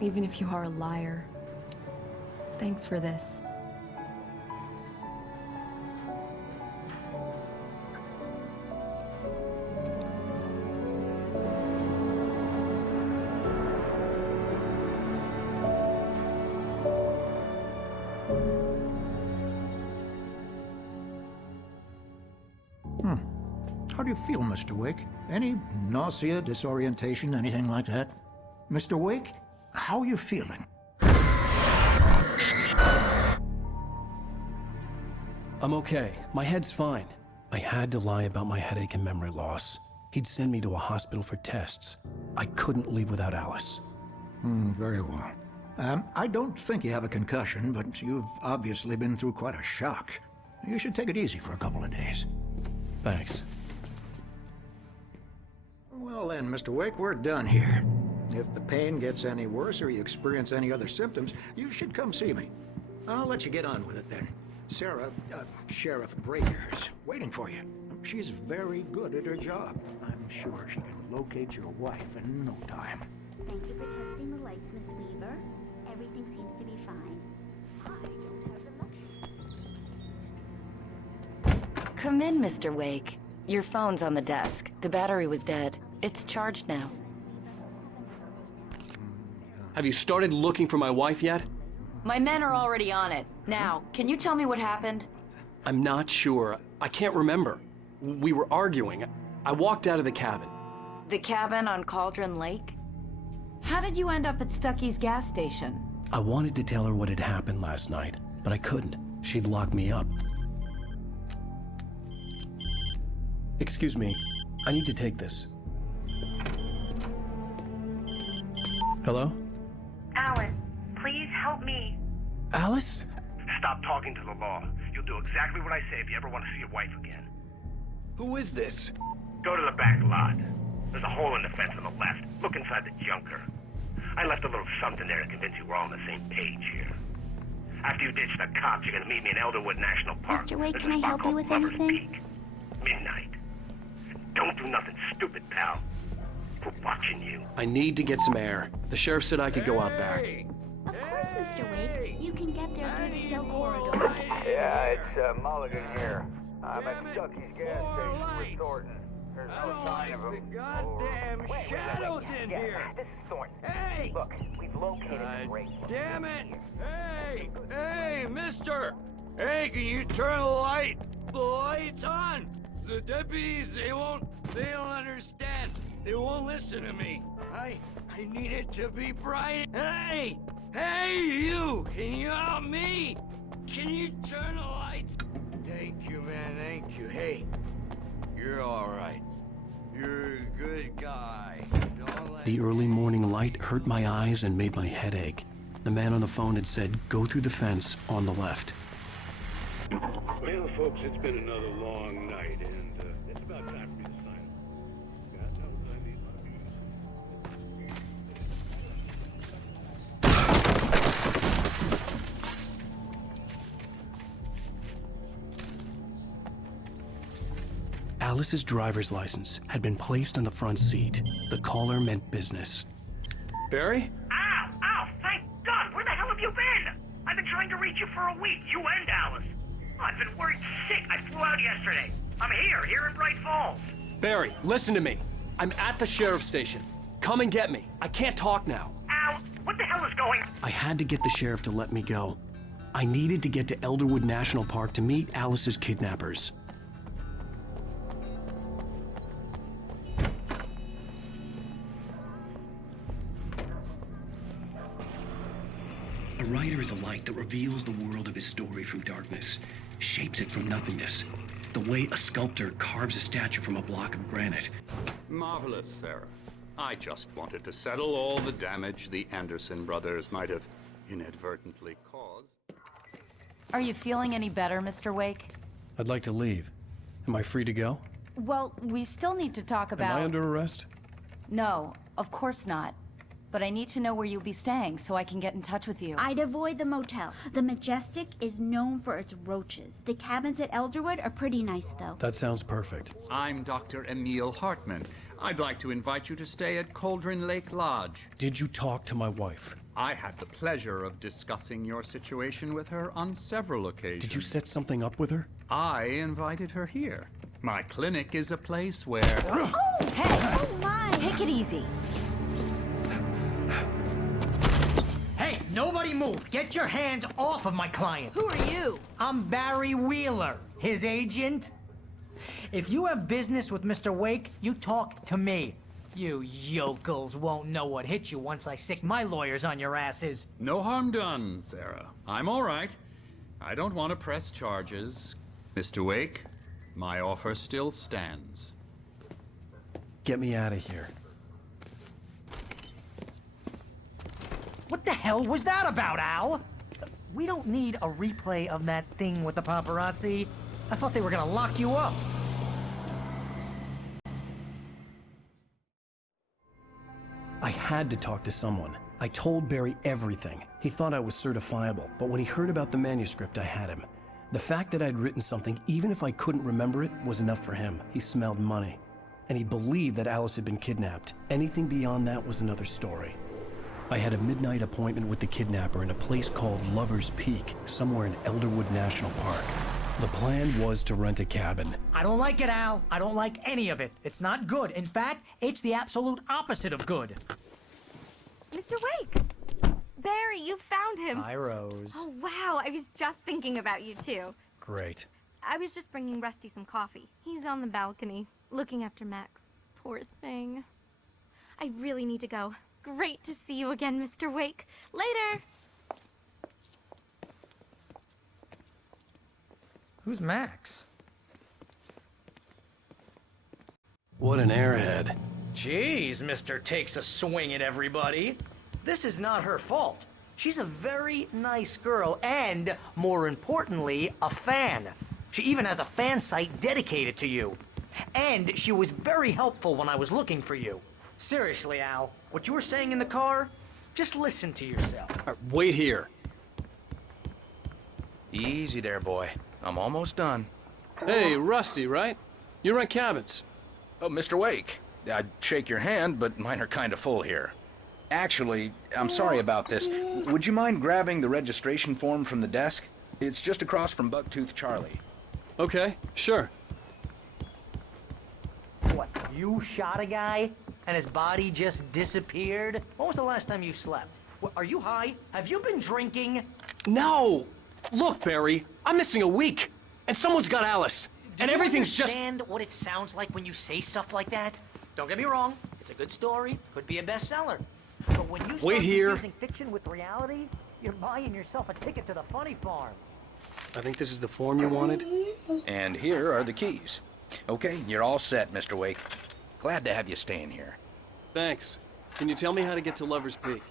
even if you are a liar. Thanks for this. How do you feel, Mr. Wake? Any nausea, disorientation, anything like that? Mr. Wake, how are you feeling? I'm okay. My head's fine. I had to lie about my headache and memory loss. He'd send me to a hospital for tests. I couldn't leave without Alice. Very well. I don't think you have a concussion, but you've obviously been through quite a shock. You should take it easy for a couple of days. Thanks. Well then, Mr. Wake, we're done here. If the pain gets any worse or you experience any other symptoms, you should come see me. I'll let you get on with it then. Sarah, Sheriff Breaker's waiting for you. She's very good at her job. I'm sure she can locate your wife in no time. Thank you for testing the lights, Miss Weaver. Everything seems to be fine. I don't have the luxury. Come in, Mr. Wake. Your phone's on the desk. The battery was dead. It's charged now. Have you started looking for my wife yet? My men are already on it. Now, can you tell me what happened? I'm not sure. I can't remember. We were arguing. I walked out of the cabin. The cabin on Cauldron Lake? How did you end up at Stucky's gas station? I wanted to tell her what had happened last night, but I couldn't. She'd lock me up. Excuse me. I need to take this. Hello? Alan, please help me. Alice? Stop talking to the law. You'll do exactly what I say if you ever want to see your wife again. Who is this? Go to the back lot. There's a hole in the fence on the left. Look inside the junker. I left a little something there to convince you we're all on the same page here. After you ditch the cops, you're gonna meet me in Elderwood National Park. Mr. Wake, There's can a I spot help you called with Lover's anything? Peak. Midnight. Don't do nothing stupid, pal. We're watching you. I need to get some air. The sheriff said I could go out back. Of course, Mr. Wake. You can get there through the cell corridor. Yeah, it's Mulligan here. I'm at Stucky's gas station with Thornton. There's no sign of him. Goddamn shadows in here! This is Thornton. Hey! Look, we've located the break. Damn it! Hey! Hey, mister! Hey, can you turn the lights on? The deputies, they don't understand. They won't listen to me. I need it to be bright. Hey! Hey, you! Can you help me? Can you turn the lights? Thank you, man, thank you. Hey, you're all right. You're a good guy. The early morning light hurt my eyes and made my head ache. The man on the phone had said, go through the fence on the left. Well, folks, it's been another long night, and it's about time for me to sign up. God knows I need my views. Alice's driver's license had been placed on the front seat. The collar meant business. Barry? Ow! Ow! Thank God! Where the hell have you been? I've been trying to reach you for a week, you and Alice. Oh, I've been worried sick. I flew out yesterday. I'm here in Bright Falls. Barry, listen to me. I'm at the sheriff's station. Come and get me. I can't talk now. Al, what the hell is going on? I had to get the sheriff to let me go. I needed to get to Elderwood National Park to meet Alice's kidnappers. A writer is a light that reveals the world of his story from darkness, shapes it from nothingness, the way a sculptor carves a statue from a block of granite. Marvelous, Sarah. I just wanted to settle all the damage the Anderson brothers might have inadvertently caused. Are you feeling any better, Mr. Wake? I'd like to leave. Am I free to go? Well, we still need to talk about... Am I under arrest? No, of course not. But I need to know where you'll be staying so I can get in touch with you. I'd avoid the motel. The Majestic is known for its roaches. The cabins at Elderwood are pretty nice, though. That sounds perfect. I'm Dr. Emil Hartman. I'd like to invite you to stay at Cauldron Lake Lodge. Did you talk to my wife? I had the pleasure of discussing your situation with her on several occasions. Did you set something up with her? I invited her here. My clinic is a place where... Oh! Hey! Oh, my! Take it easy. Hey, nobody move! Get your hands off of my client! Who are you? I'm Barry Wheeler, his agent. If you have business with Mr. Wake, you talk to me. You yokels won't know what hit you once I sick my lawyers on your asses. No harm done, Sarah. I'm all right. I don't want to press charges. Mr. Wake, my offer still stands. Get me out of here. What the hell was that about, Al? We don't need a replay of that thing with the paparazzi. I thought they were gonna lock you up. I had to talk to someone. I told Barry everything. He thought I was certifiable, but when he heard about the manuscript, I had him. The fact that I'd written something, even if I couldn't remember it, was enough for him. He smelled money. And he believed that Alice had been kidnapped. Anything beyond that was another story. I had a midnight appointment with the kidnapper in a place called Lover's Peak, somewhere in Elderwood National Park. The plan was to rent a cabin. I don't like it, Al. I don't like any of it. It's not good. In fact, it's the absolute opposite of good. Mr. Wake! Barry, you found him. Hi, Rose. Oh, wow. I was just thinking about you, too. Great. I was just bringing Rusty some coffee. He's on the balcony, looking after Max. Poor thing. I really need to go. Great to see you again, Mr. Wake. Later! Who's Max? What an airhead. Jeez, Mr. Takes a swing at everybody. This is not her fault. She's a very nice girl and, more importantly, a fan. She even has a fan site dedicated to you. And she was very helpful when I was looking for you. Seriously, Al, what you were saying in the car, just listen to yourself. Wait here. Easy there, boy. I'm almost done. Hey, Rusty, right? You rent cabins. Oh, Mr. Wake. I'd shake your hand, but mine are kind of full here. Actually, I'm sorry about this. Would you mind grabbing the registration form from the desk? It's just across from Bucktooth Charlie. Okay, sure. What, you shot a guy and his body just disappeared? When was the last time you slept? What, are you high? Have you been drinking? No! Look, Barry, I'm missing a week, and someone's got Alice, and everything's just... Do you understand what it sounds like when you say stuff like that? Don't get me wrong, it's a good story, could be a bestseller. But when you start confusing fiction with reality, you're buying yourself a ticket to the funny farm. I think this is the form you wanted. And here are the keys. Okay, you're all set, Mr. Wake. Glad to have you staying here. Thanks. Can you tell me how to get to Lover's Peak?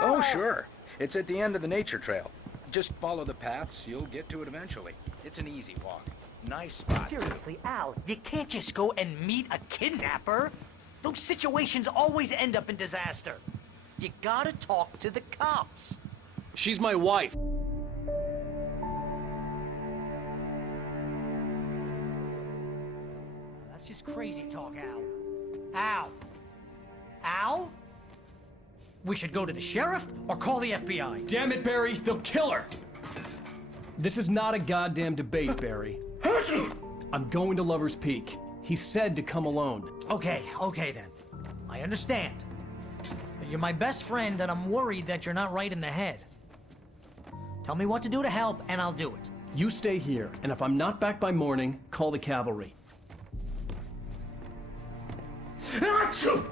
Oh, sure. It's at the end of the nature trail. Just follow the paths, you'll get to it eventually. It's an easy walk. Nice spot. Seriously, Al, you can't just go and meet a kidnapper. Those situations always end up in disaster. You gotta talk to the cops. She's my wife. That's just crazy talk, Al. Al? Al? We should go to the sheriff or call the FBI. Damn it, Barry, they'll kill her! This is not a goddamn debate, Barry. I'm going to Lover's Peak. He said to come alone. Okay then. I understand. You're my best friend, and I'm worried that you're not right in the head. Tell me what to do to help, and I'll do it. You stay here, and if I'm not back by morning, call the cavalry. Achoo!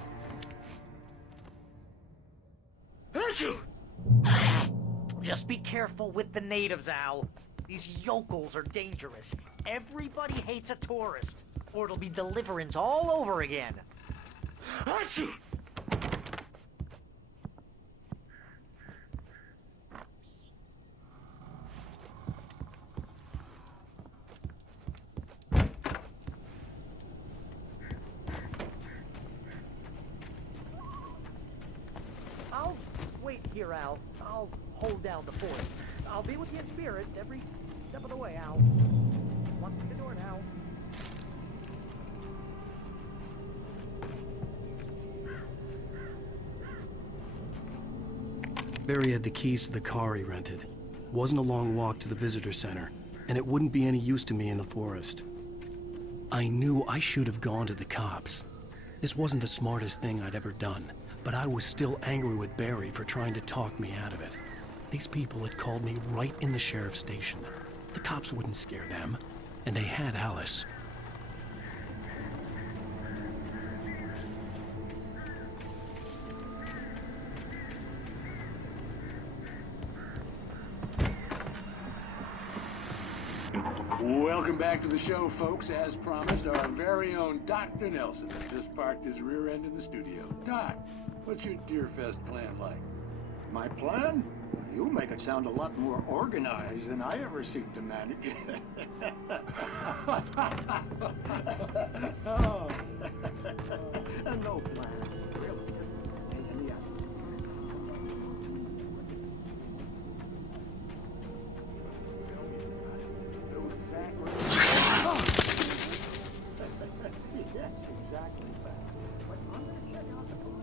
Just be careful with the natives, Al. These yokels are dangerous. Everybody hates a tourist, or it'll be Deliverance all over again. Achoo! I'll wait here, Al. I'll hold down the fort. I'll be with you in spirit every step of the way, Al. One through the door now. Barry had the keys to the car he rented. Wasn't a long walk to the visitor center, and it wouldn't be any use to me in the forest. I knew I should have gone to the cops. This wasn't the smartest thing I'd ever done, but I was still angry with Barry for trying to talk me out of it. These people had called me right in the sheriff's station. The cops wouldn't scare them, and they had Alice. Welcome back to the show, folks. As promised, our very own Dr. Nelson has just parked his rear end in the studio. Doc, what's your Deerfest plan like? My plan? You make it sound a lot more organized than I ever seem to manage. Oh. No plan, really. And yeah. Yes, exactly. But I'm gonna check out the book.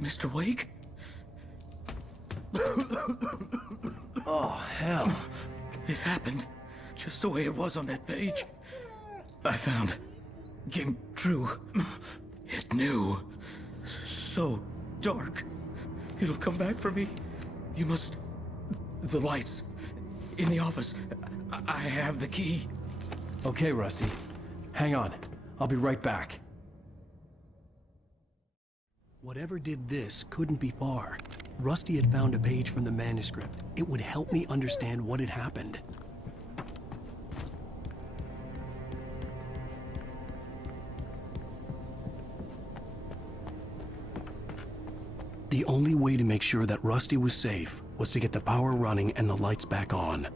Mr. Wake? Oh, hell. It happened just the way it was on that page. I found. Came true. It knew. So dark. It'll come back for me. You must... The lights. In the office. I have the key. Okay, Rusty. Hang on. I'll be right back. Whatever did this couldn't be far. Rusty had found a page from the manuscript. It would help me understand what had happened. The only way to make sure that Rusty was safe was to get the power running and the lights back on.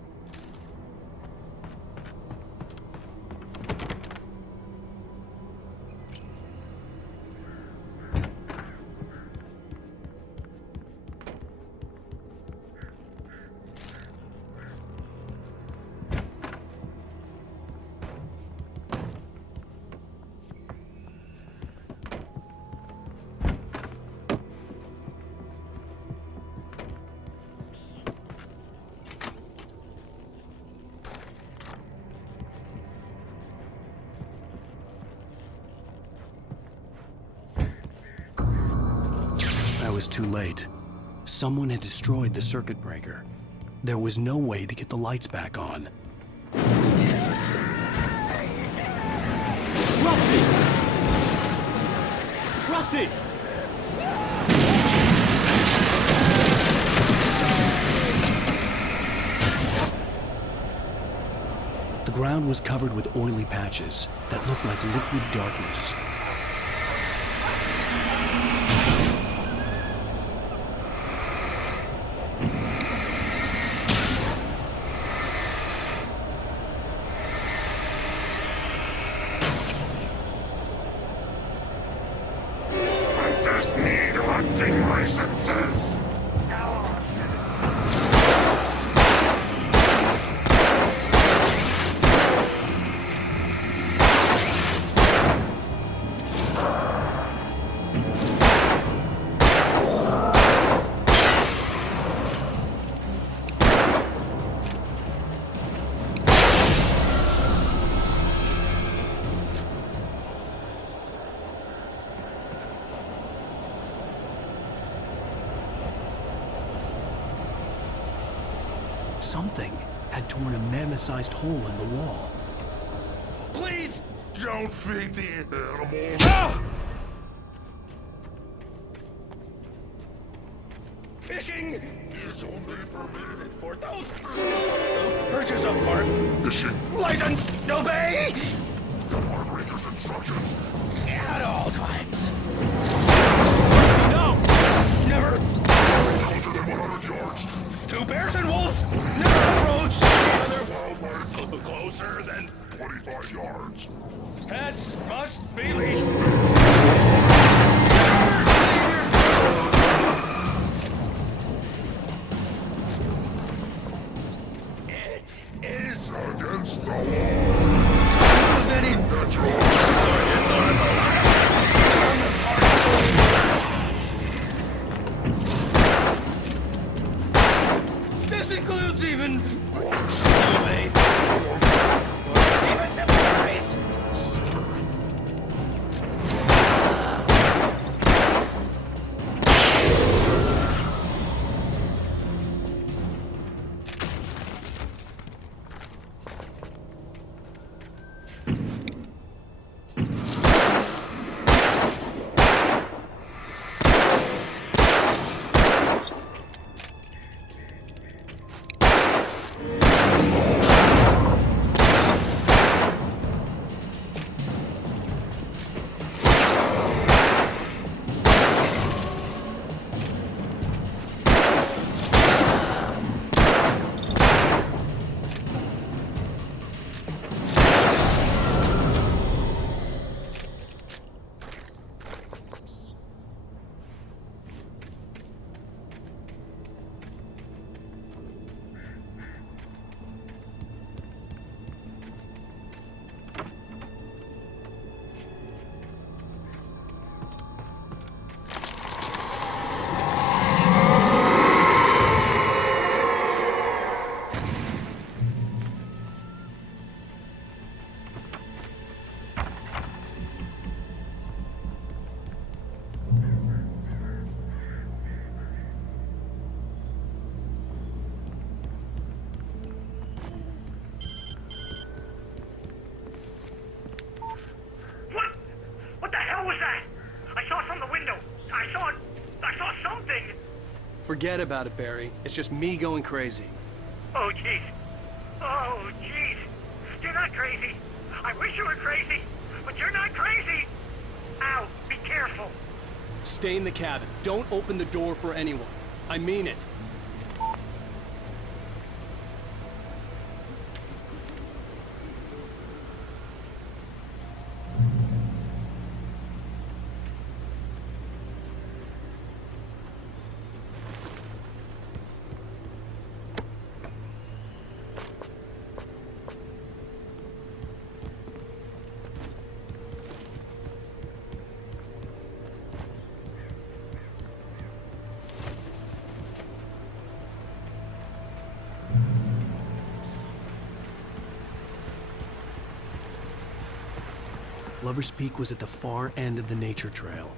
I was too late. Someone had destroyed the circuit breaker. There was no way to get the lights back on. Rusty! Rusty! The ground was covered with oily patches that looked like liquid darkness. I just need hunting licenses. Something had torn a mammoth-sized hole in the wall. Please don't feed the animals. Fishing is only permitted for those purchase of park. Fishing License, obey! the park ranger's instructions. At all times. No! Never. Closer than 100 yards. To bears and wolves, never approach other wildlife closer than 25 yards. Pets must be leashed. It is against the law. Any... So it is not allowed. Forget about it, Barry. It's just me going crazy. Oh, jeez. Oh, jeez. You're not crazy. I wish you were crazy, but you're not crazy. Ow, be careful. Stay in the cabin. Don't open the door for anyone. I mean it. Lover's Peak was at the far end of the nature trail.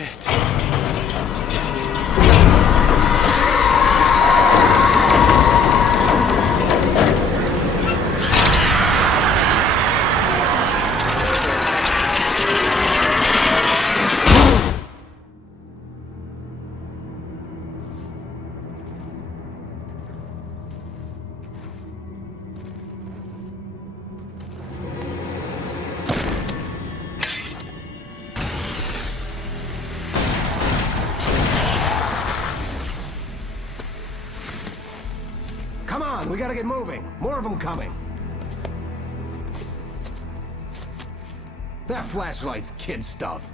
Shit. Come on, we gotta get moving. More of them coming. That flashlight's kid stuff.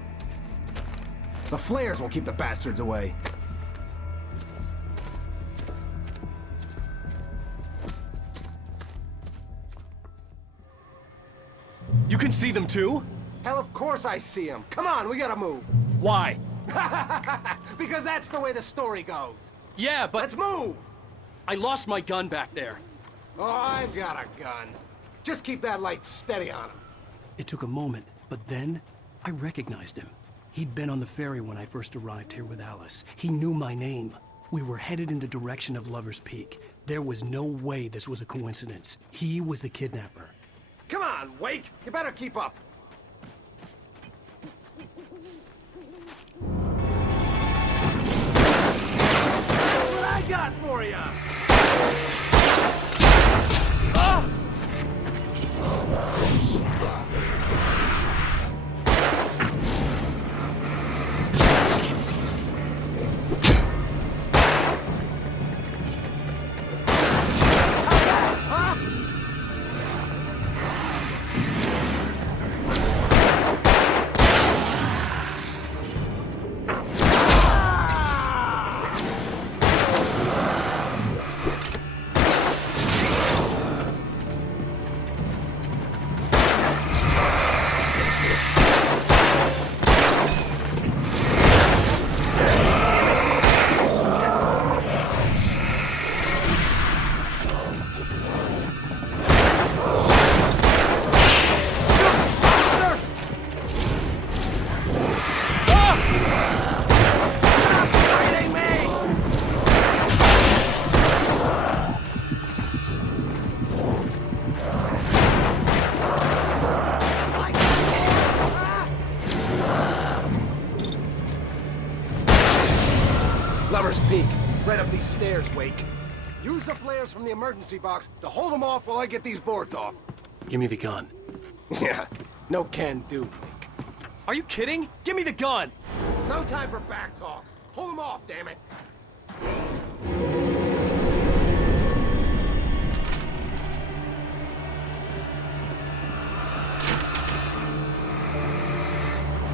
The flares will keep the bastards away. You can see them too? Hell, of course I see them. Come on, we gotta move. Why? Because that's the way the story goes. Yeah, but... Let's move! I lost my gun back there. Oh, I've got a gun. Just keep that light steady on him. It took a moment, but then I recognized him. He'd been on the ferry when I first arrived here with Alice. He knew my name. We were headed in the direction of Lover's Peak. There was no way this was a coincidence. He was the kidnapper. Come on, Wake! You better keep up. That's what I got for you! Lover's Peak. Right up these stairs, Wake. Use the flares from the emergency box to hold them off while I get these boards off. Give me the gun. Yeah, no can do, Wake. Are you kidding? Give me the gun! No time for back talk. Hold them off, damn it.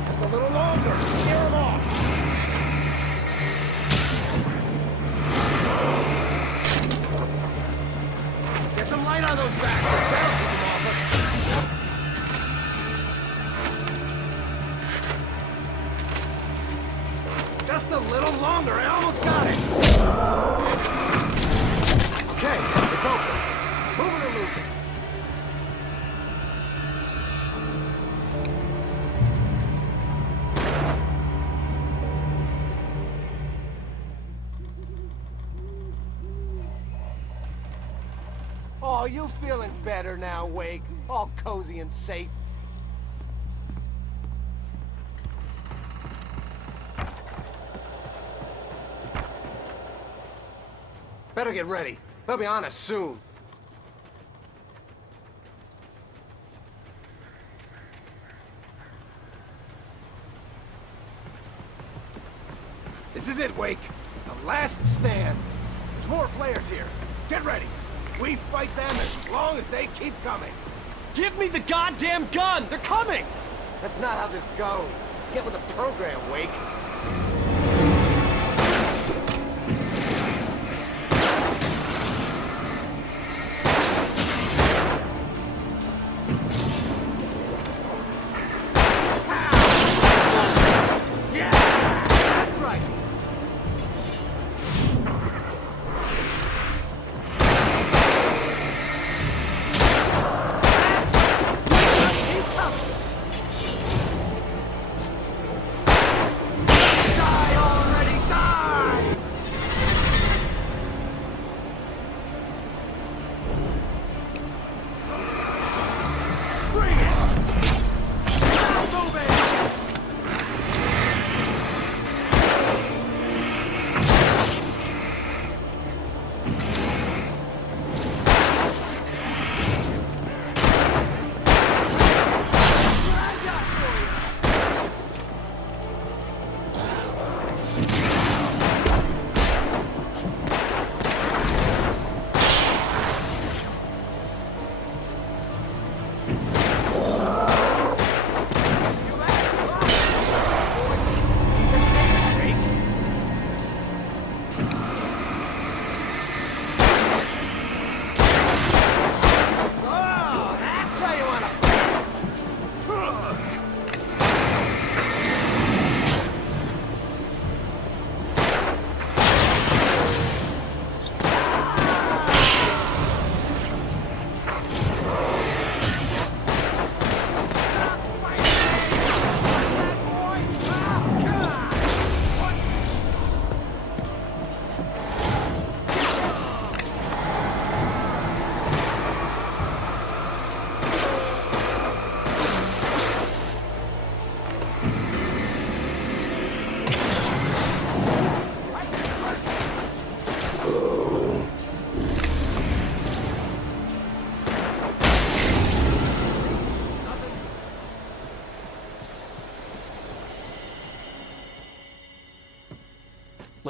Just a little longer. Scare them off. Get some light on those bastards. That'll keep them off us. Just a little longer. I almost got it. Okay, it's open. Move it or lose it. Oh, you feeling better now, Wake? All cozy and safe. Better get ready. They'll be on us soon. This is it, Wake. The last stand. There's more flares here. Get ready. We fight them as long as they keep coming. Give me the goddamn gun! They're coming! That's not how this goes. Get with the program, Wake.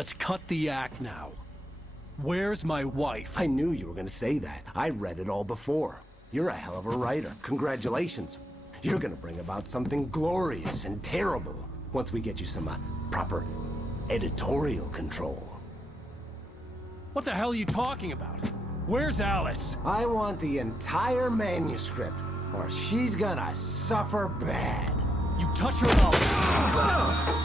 let's cut the act now. Where's my wife? I knew you were gonna say that. I read it all before. You're a hell of a writer. Congratulations. You're gonna bring about something glorious and terrible once we get you some proper editorial control. What the hell are you talking about? Where's Alice? I want the entire manuscript, or she's gonna suffer bad. You touch her mouth.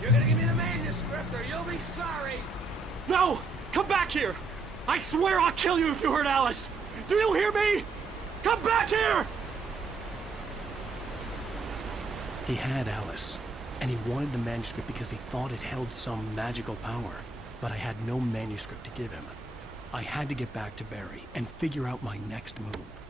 You're gonna give me the manuscript or you'll be sorry! No! Come back here! I swear I'll kill you if you hurt Alice! Do you hear me? Come back here! He had Alice, and he wanted the manuscript because he thought it held some magical power. But I had no manuscript to give him. I had to get back to Barry and figure out my next move.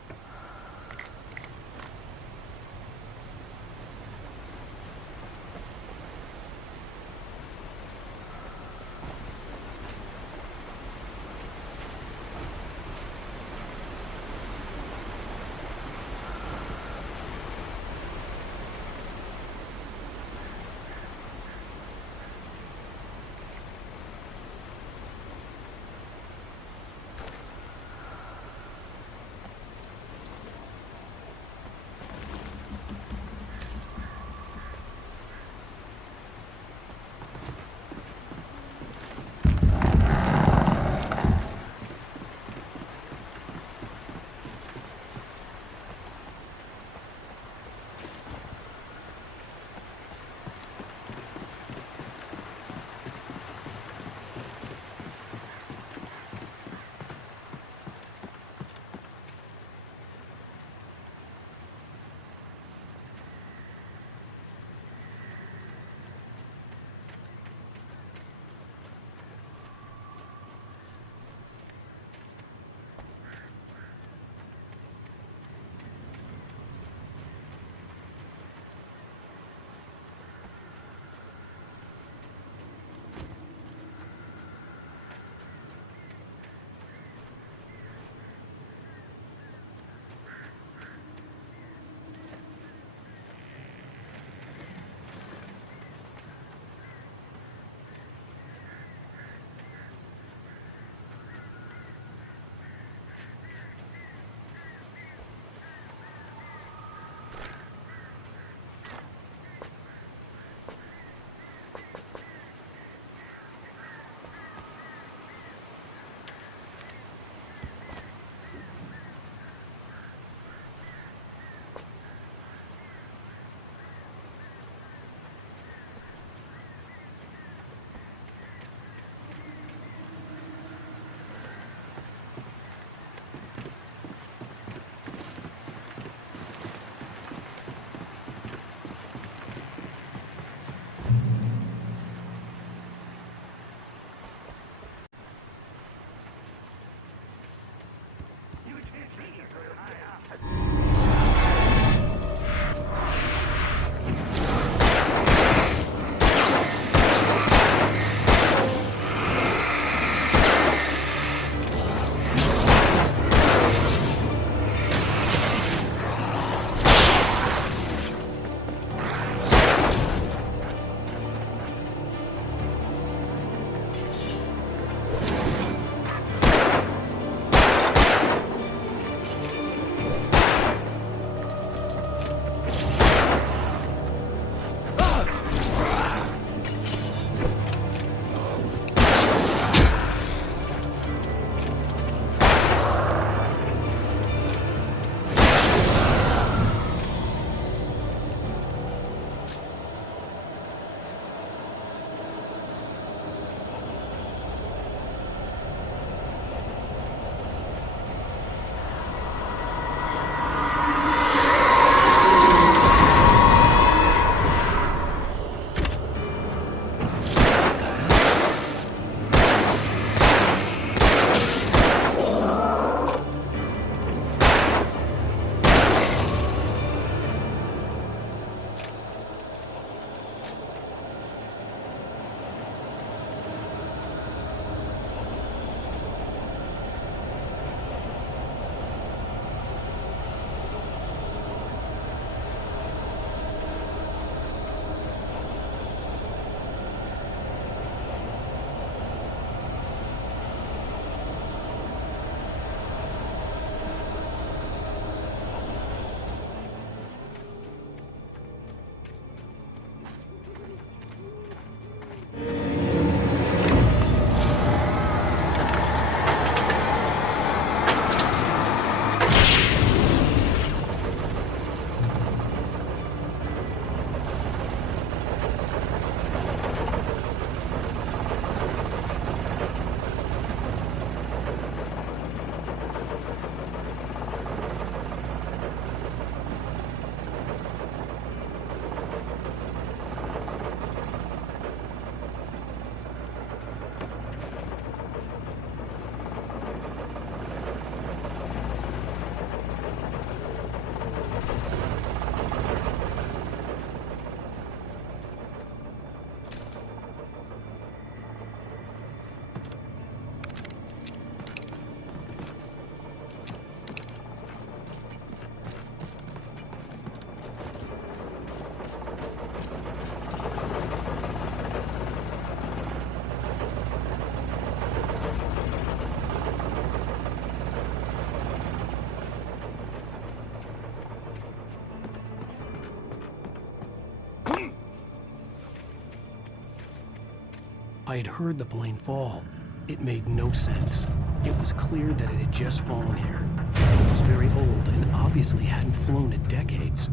I had heard the plane fall. It made no sense. It was clear that it had just fallen here. It was very old and obviously hadn't flown in decades.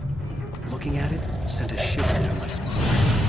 Looking at it sent a shiver down my spine.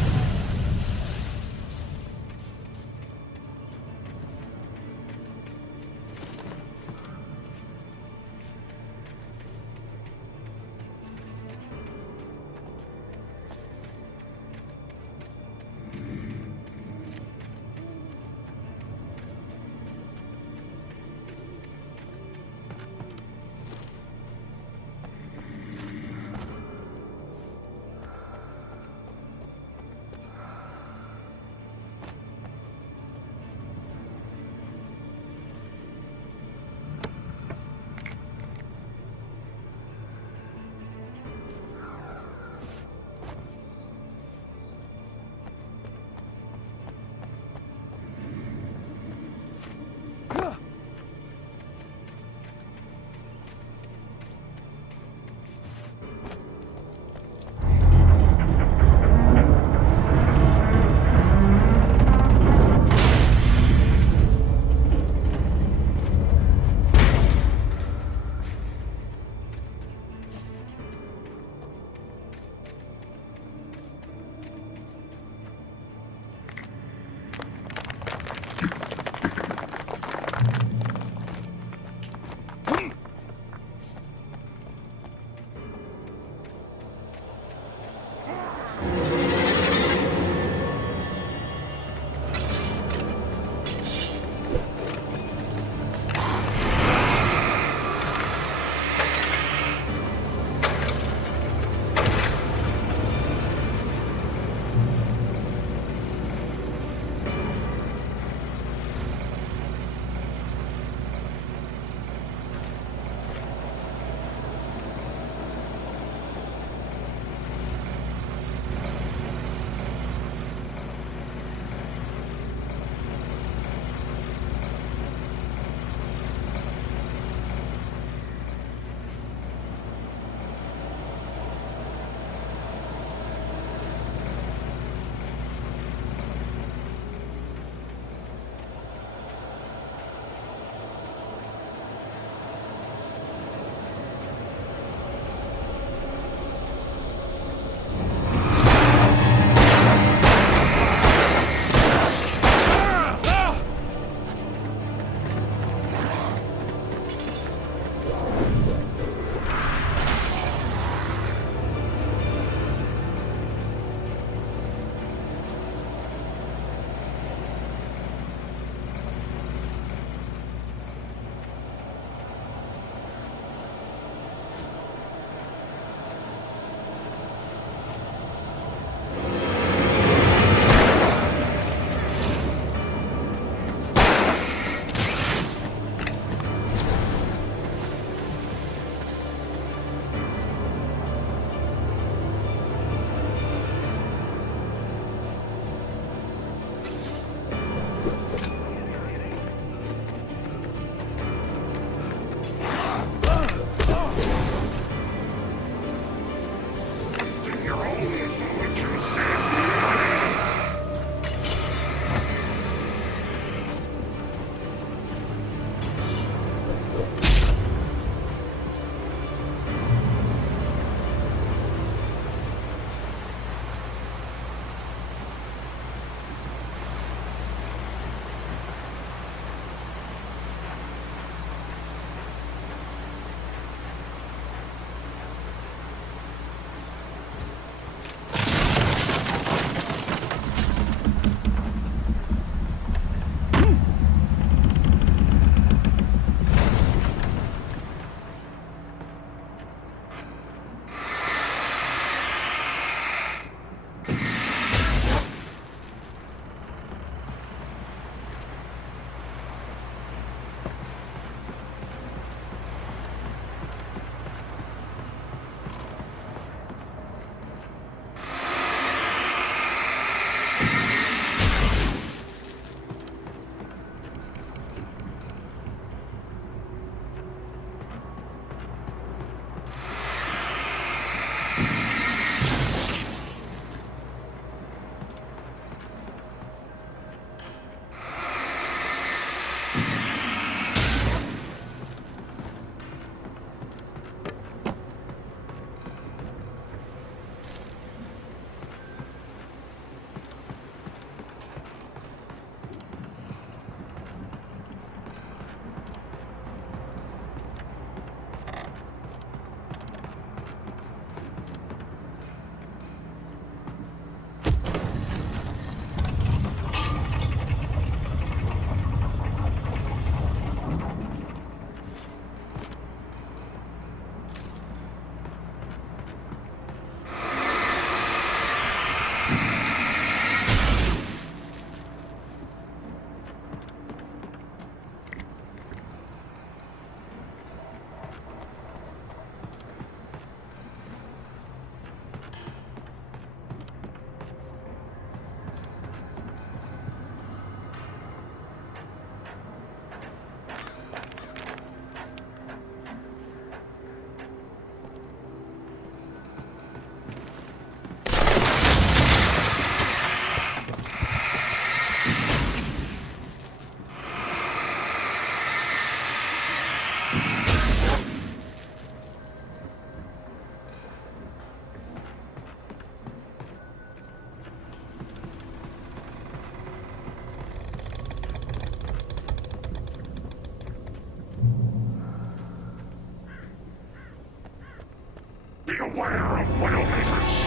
Beware of Widowmakers!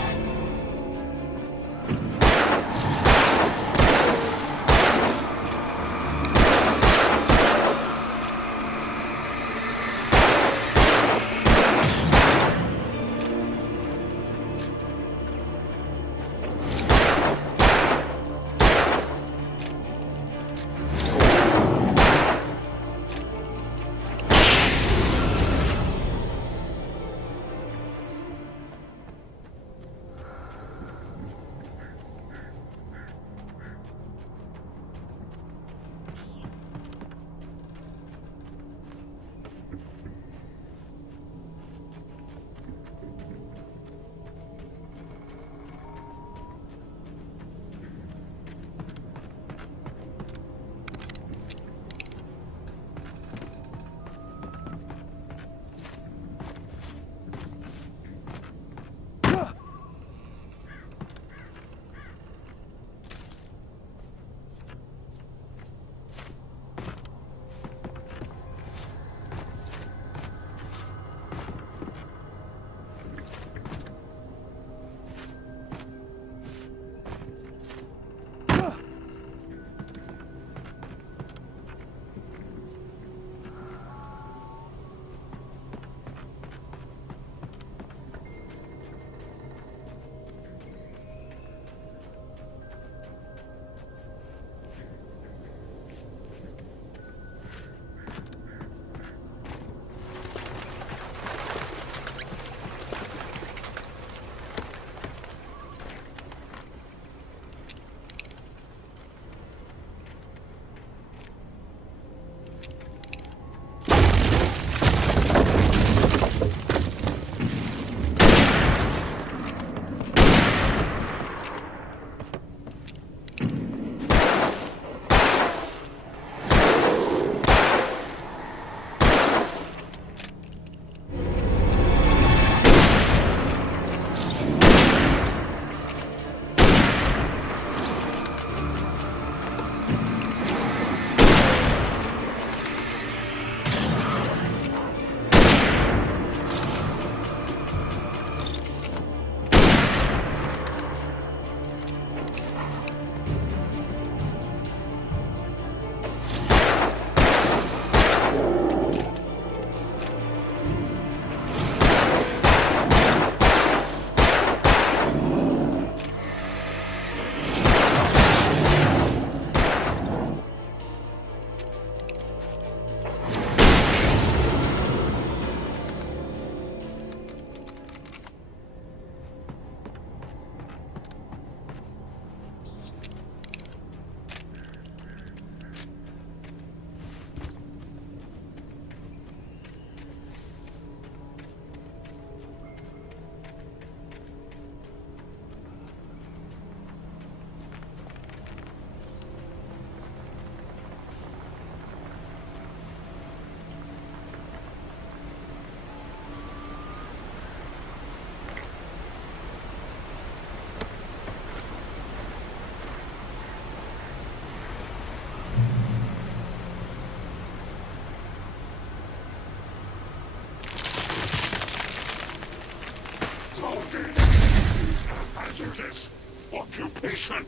Hazardous occupation.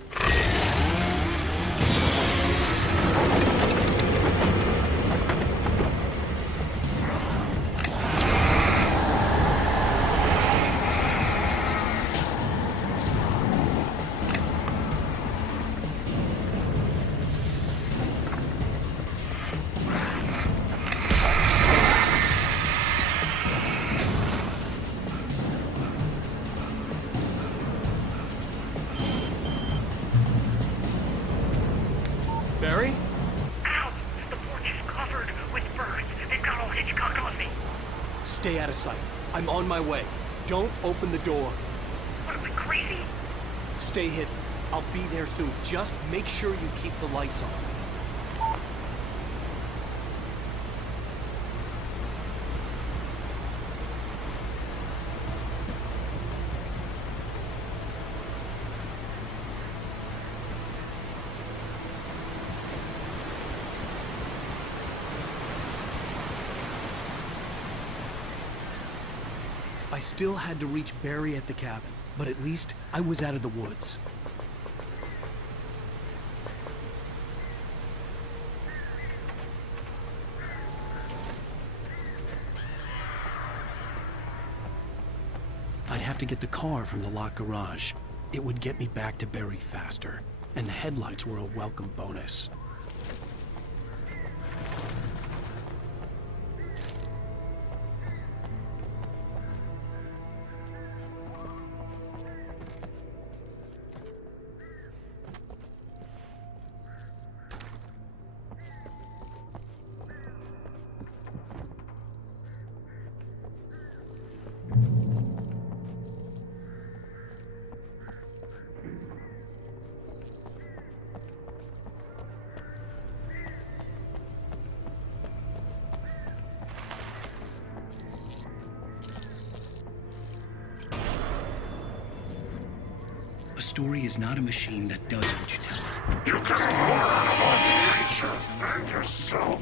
Barry? Ow! The porch is covered with birds. They've got all Hitchcock on me. Stay out of sight. I'm on my way. Don't open the door. What, am I crazy? Stay hidden. I'll be there soon. Just make sure you keep the lights on. I still had to reach Barry at the cabin, but at least I was out of the woods. I'd have to get the car from the locked garage. It would get me back to Barry faster, and the headlights were a welcome bonus. A story is not a machine that does what you tell it. You can harm nature and yourself.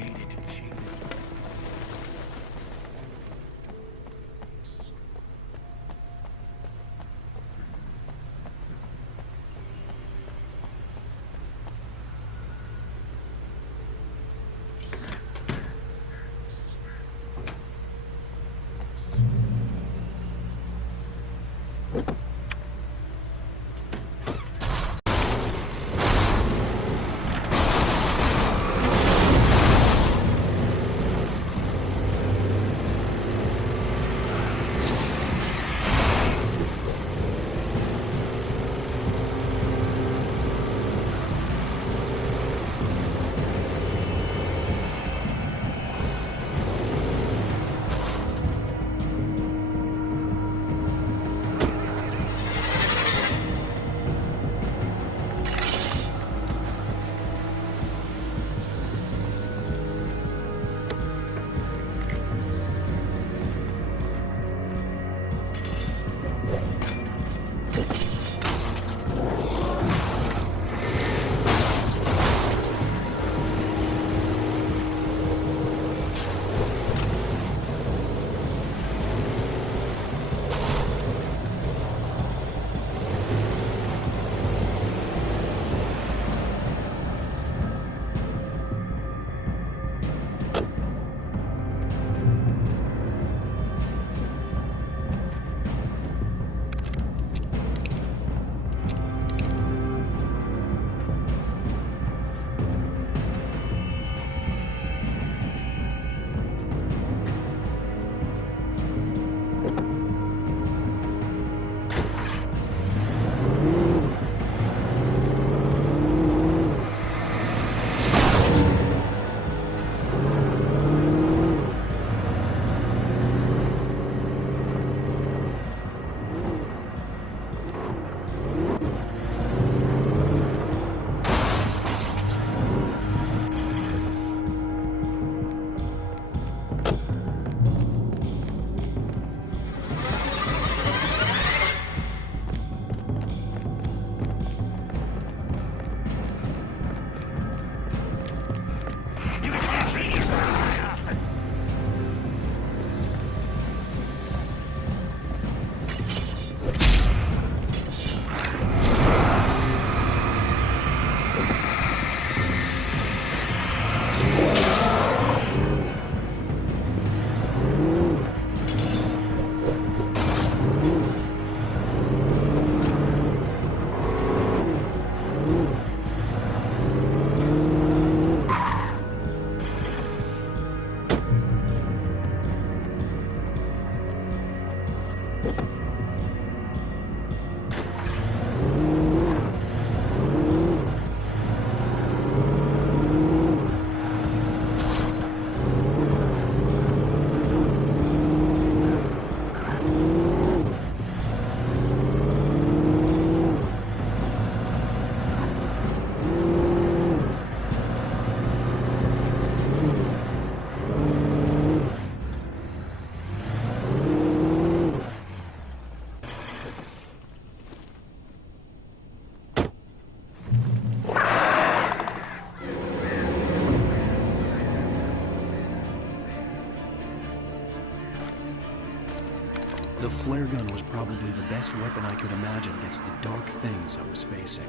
The flare gun was probably the best weapon I could imagine against the dark things I was facing.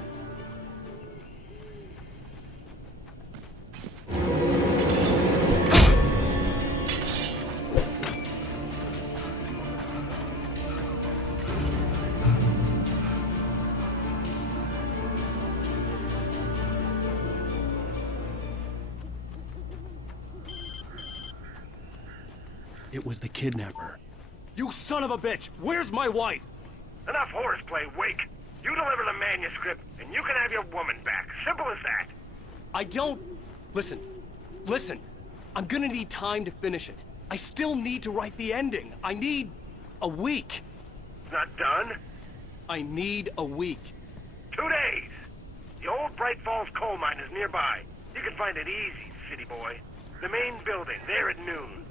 It was the kidnapper. You son of a bitch! Where's my wife? Enough horseplay, Wake. You deliver the manuscript, and you can have your woman back. Simple as that. I don't... Listen. I'm gonna need time to finish it. I still need to write the ending. I need a week. Not done? I need a week. 2 days. The old Bright Falls coal mine is nearby. You can find it easy, city boy. The main building, there at noon.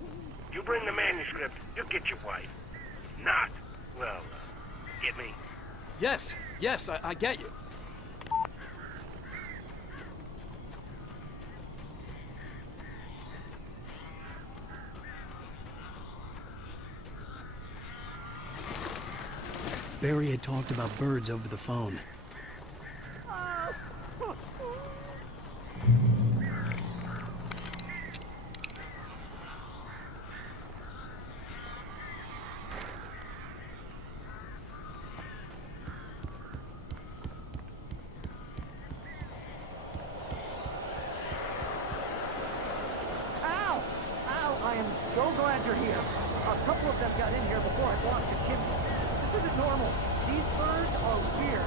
You bring the manuscript, you'll get your wife. Not, well, get me? Yes, I get you. Barry had talked about birds over the phone. I am so glad you're here. A couple of them got in here before I blocked the chimney. This isn't normal. These birds are weird.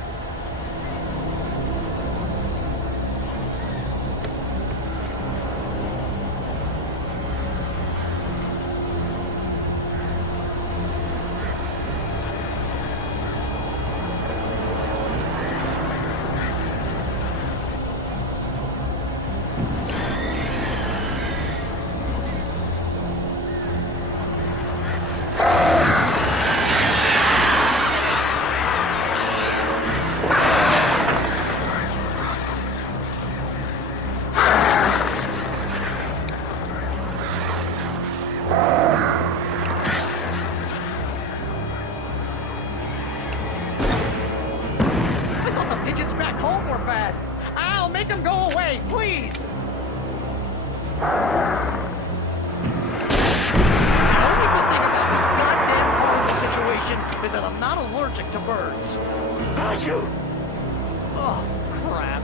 Is that I'm not allergic to birds. Ah, shoot! Oh, crap.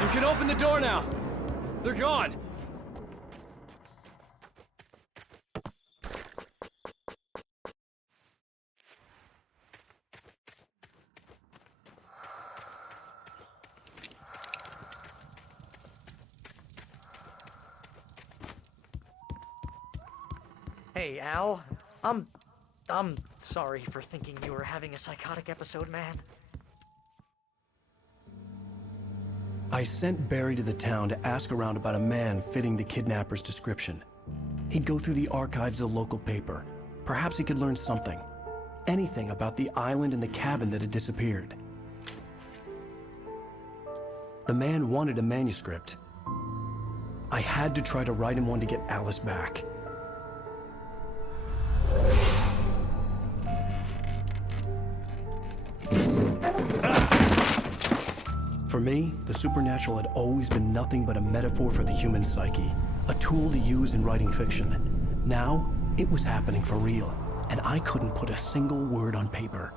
You can open the door now. They're gone. Hey, Al. I'm sorry for thinking you were having a psychotic episode, man. I sent Barry to the town to ask around about a man fitting the kidnapper's description. He'd go through the archives of the local paper. Perhaps he could learn something. Anything about the island and the cabin that had disappeared. The man wanted a manuscript. I had to try to write him one to get Alice back. For me, the supernatural had always been nothing but a metaphor for the human psyche, a tool to use in writing fiction. Now, it was happening for real, and I couldn't put a single word on paper.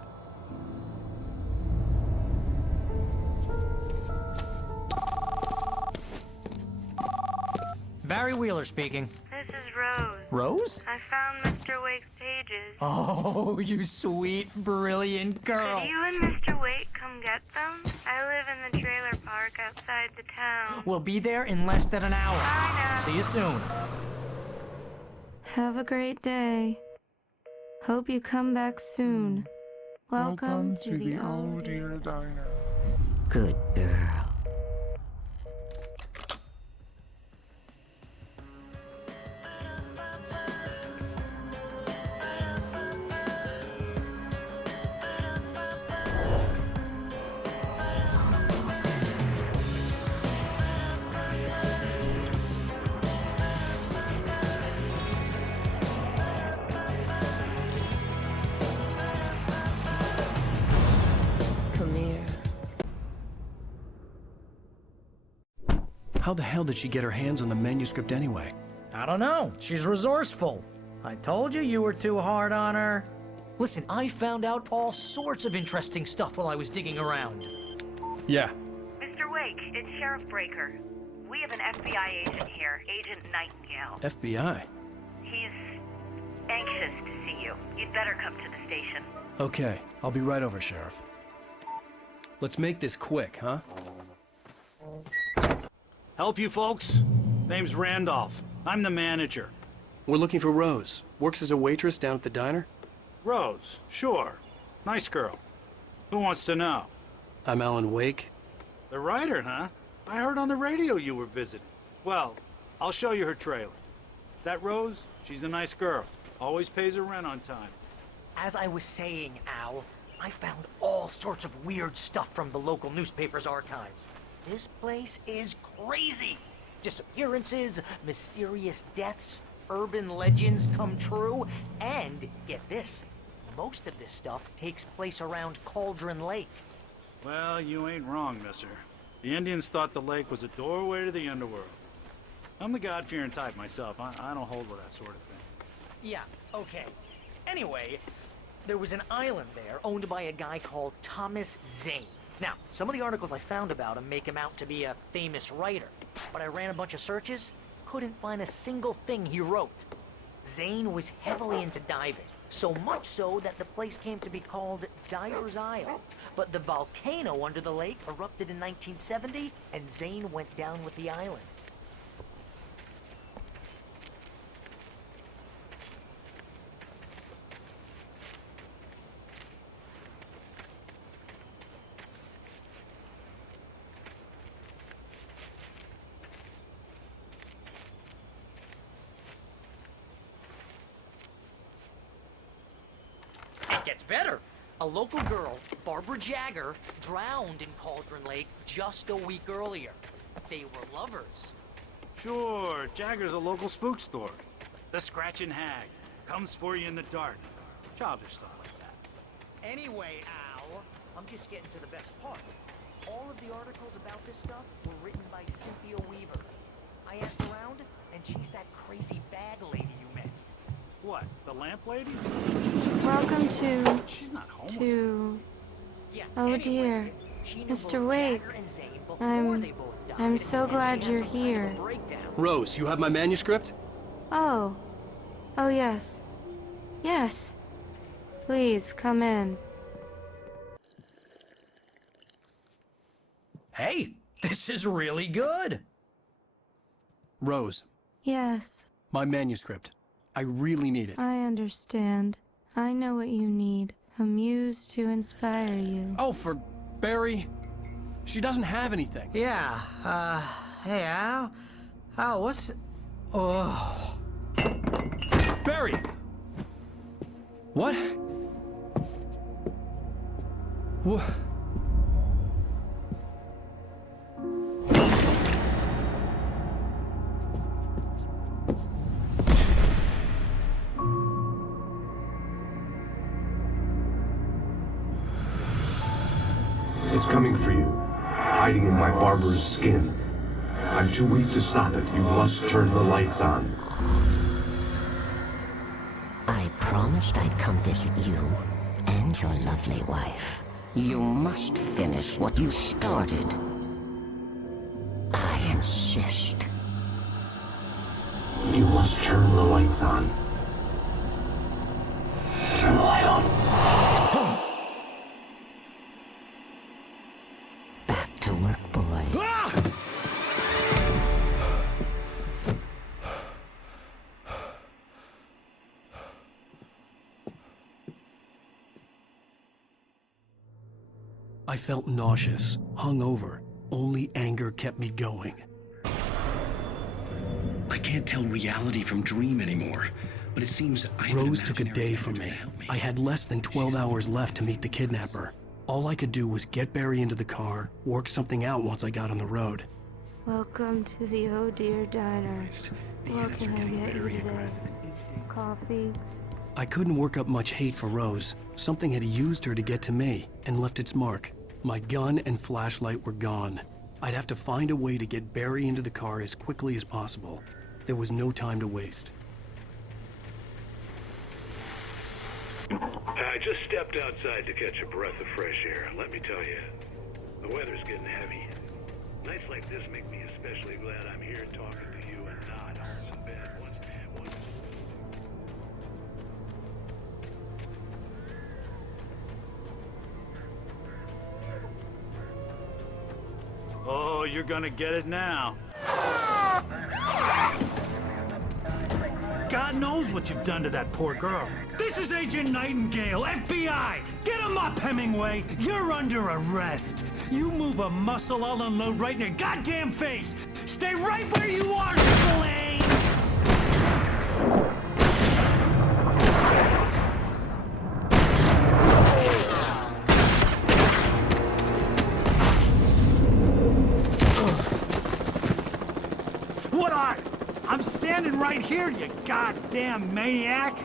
Barry Wheeler speaking. This is Rose. Rose? I found Mr. Wake's pages. Oh, you sweet, brilliant girl. Could you and Mr. Wake come get them? I live in the trailer park outside the town. We'll be there in less than an hour. Bye now. See you soon. Have a great day. Hope you come back soon. Welcome to the Old Dear Diner. Good girl. How the hell did she get her hands on the manuscript anyway? I don't know. She's resourceful. I told you were too hard on her. Listen, I found out all sorts of interesting stuff while I was digging around. Yeah. Mr. Wake, it's Sheriff Breaker. We have an FBI agent here, Agent Nightingale. FBI? He's anxious to see you. You'd better come to the station. Okay, I'll be right over, Sheriff. Let's make this quick, huh? Help you folks? Name's Randolph. I'm the manager. We're looking for Rose. Works as a waitress down at the diner? Rose, sure. Nice girl. Who wants to know? I'm Alan Wake. The writer, huh? I heard on the radio you were visiting. Well, I'll show you her trailer. That Rose, she's a nice girl. Always pays her rent on time. As I was saying, Al, I found all sorts of weird stuff from the local newspaper's archives. This place is crazy. Disappearances, mysterious deaths, urban legends come true, and get this, most of this stuff takes place around Cauldron Lake. Well, you ain't wrong, mister. The Indians thought the lake was a doorway to the underworld. I'm the God-fearing type myself. I don't hold with that sort of thing. Yeah, okay. Anyway, there was an island there owned by a guy called Thomas Zane. Now, some of the articles I found about him make him out to be a famous writer, but I ran a bunch of searches, couldn't find a single thing he wrote. Zane was heavily into diving, so much so that the place came to be called Diver's Isle. But the volcano under the lake erupted in 1970, and Zane went down with the island. It gets better. A local girl, Barbara Jagger, drowned in Cauldron Lake just a week earlier. They were lovers. Sure, Jagger's a local spook story. The Scratching Hag comes for you in the dark. Childish stuff like that. Anyway, Al, I'm just getting to the best part. All of the articles about this stuff were written by Cynthia Weaver. I asked around, and she's that crazy bag lady you met. What, the lamp lady? Welcome to... She's not homeless. to... Yeah, Oh anyway, dear. she knew Mr. both Wake. Jagger and Zane before they both died. I'm so glad you're here. Rose, you have my manuscript? Oh. Oh, yes. Yes. Please, come in. Hey, this is really good. Rose, Yes, my manuscript. I really need it. I understand. I know what you need. A muse to inspire you. Oh, for Barry? She doesn't have anything. Yeah, hey, Al? Al, what's... Oh... Barry! What? What? It's coming for you, hiding in my barber's skin. I'm too weak to stop it. You must turn the lights on. I promised I'd come visit you and your lovely wife. You must finish what you started. I insist. You must turn the lights on. Turn the light on. Back to work, boy. I felt nauseous, hungover. Only anger kept me going. I can't tell reality from dream anymore, but it seems Rose took a day from me. I had less than 12 hours left to meet the kidnapper. All I could do was get Barry into the car, work something out once I got on the road. Welcome to the Oh Dear Diner. What can I get you today? Coffee? I couldn't work up much hate for Rose. Something had used her to get to me and left its mark. My gun and flashlight were gone. I'd have to find a way to get Barry into the car as quickly as possible. There was no time to waste. I just stepped outside to catch a breath of fresh air. Let me tell you, the weather's getting heavy. Nights like this make me especially glad I'm here talking to you and not home in bed. Oh, you're gonna get it now. God knows what you've done to that poor girl. This is Agent Nightingale, FBI! Get him up, Hemingway! You're under arrest! You move a muscle, I'll unload right in your goddamn face! Stay right where you are, Spillane! What are you? I'm standing right here, you goddamn maniac!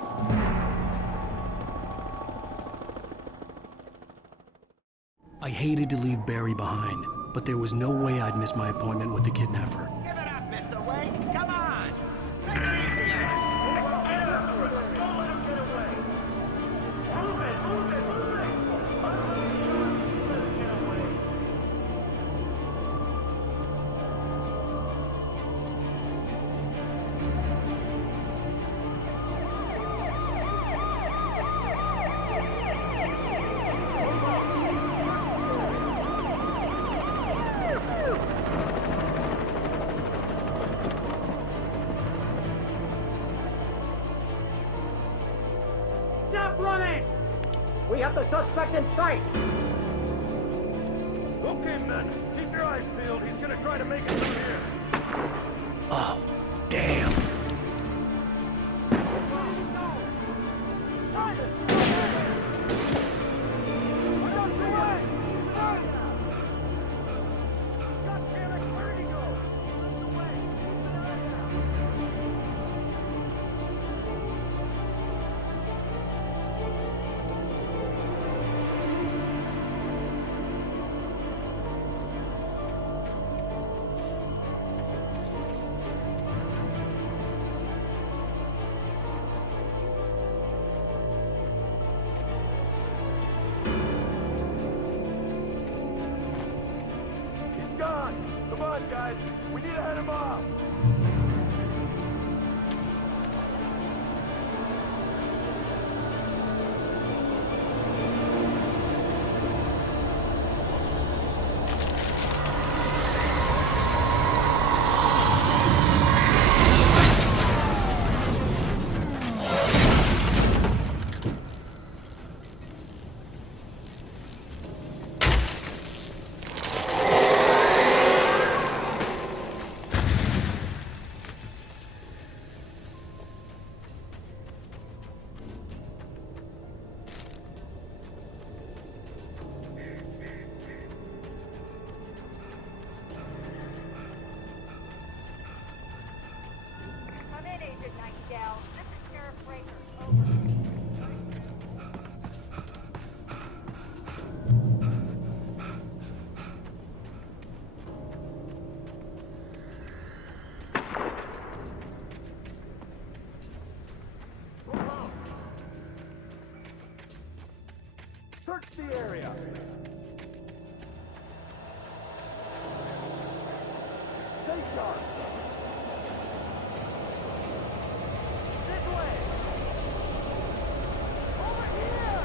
I hated to leave Barry behind, but there was no way I'd miss my appointment with the kidnapper. Give it up, Mr. Wake! Come on! Make it easy on him! Don't let him get away! Move it! Move it! Move it! Stop running! We have the suspect in sight! Okay, men. Keep your eyes peeled. He's gonna try to make it through here. Oh, damn. guys. We need to head him off. Come in, Agent Nightingale. This is Sheriff Breaker. Over. Search the area. Stay sharp. This way. Over here.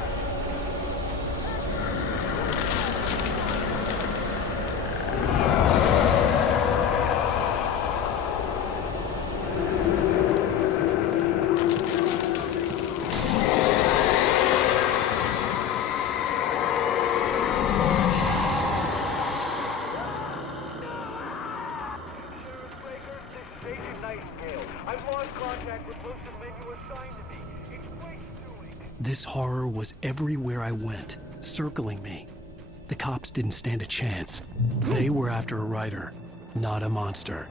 Agent Nightingale. I've lost contact with most of the men you assigned to me. It's Wake's doing. This horror was everywhere I went, circling me. The cops didn't stand a chance. They were after a writer, not a monster.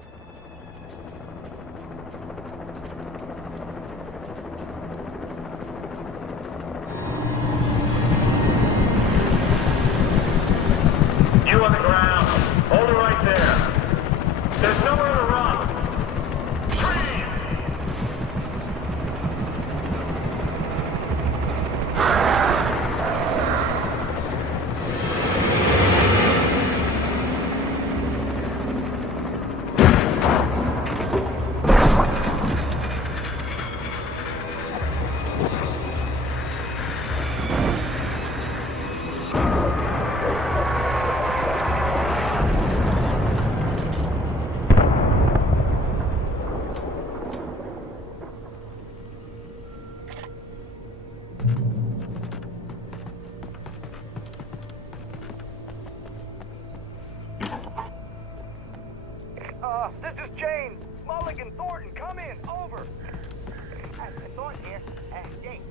You on the ground. Hold it right there. There's nowhere to run. This is Jane. Mulligan, Thornton, come in. Over. Thornton here. Jake,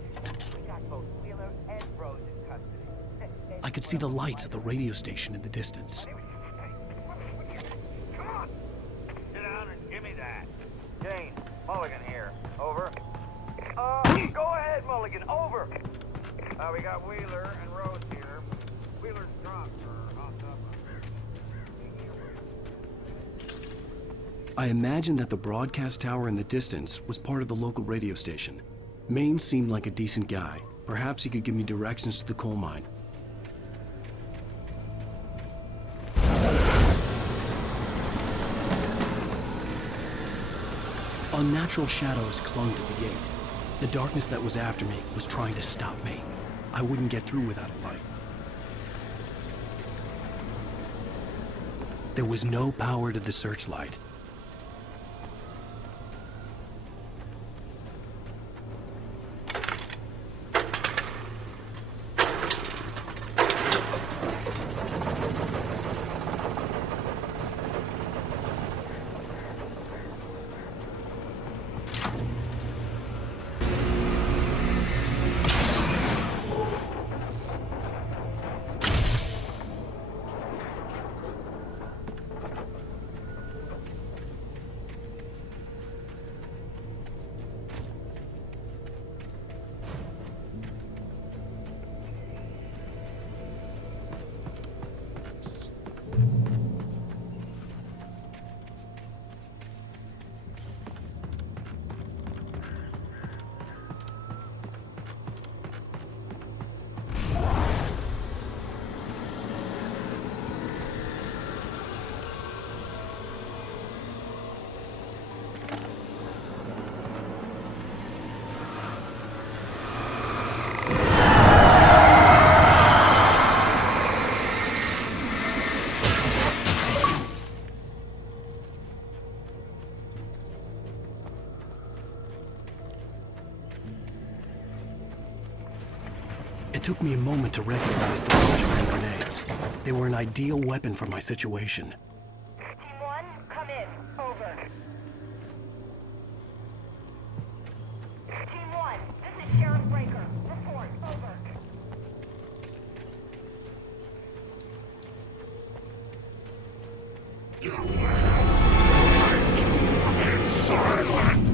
we got both Wheeler and Rose in custody. I could see the lights of the radio station in the distance. Come on. Sit down and give me that. Jane, Mulligan here. Over. Go ahead, Mulligan. Over. We got Wheeler and Rose here. Wheeler's dropped for hot tub. I imagined that the broadcast tower in the distance was part of the local radio station. Maine seemed like a decent guy. Perhaps he could give me directions to the coal mine. Unnatural shadows clung to the gate. The darkness that was after me was trying to stop me. I wouldn't get through without a light. There was no power to the searchlight. It took me a moment to recognize the flashbang grenades. They were an ideal weapon for my situation. Team 1, come in. Over. Team 1, this is Sheriff Breaker. Report. Over. It's silent!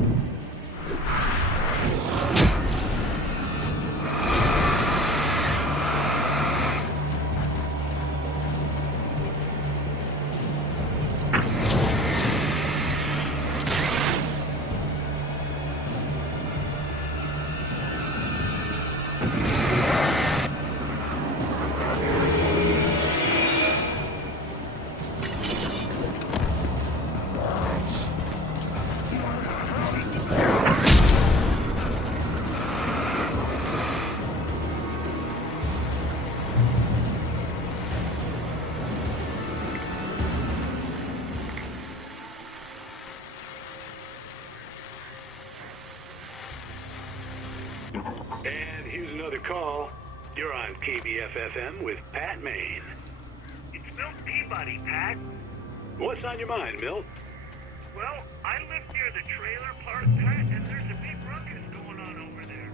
And here's another call. You're on KBF-FM with Pat Maine. It's Milt Peabody, Pat. What's on your mind, Milt? Well, I live near the trailer park, Pat, and there's a big ruckus going on over there.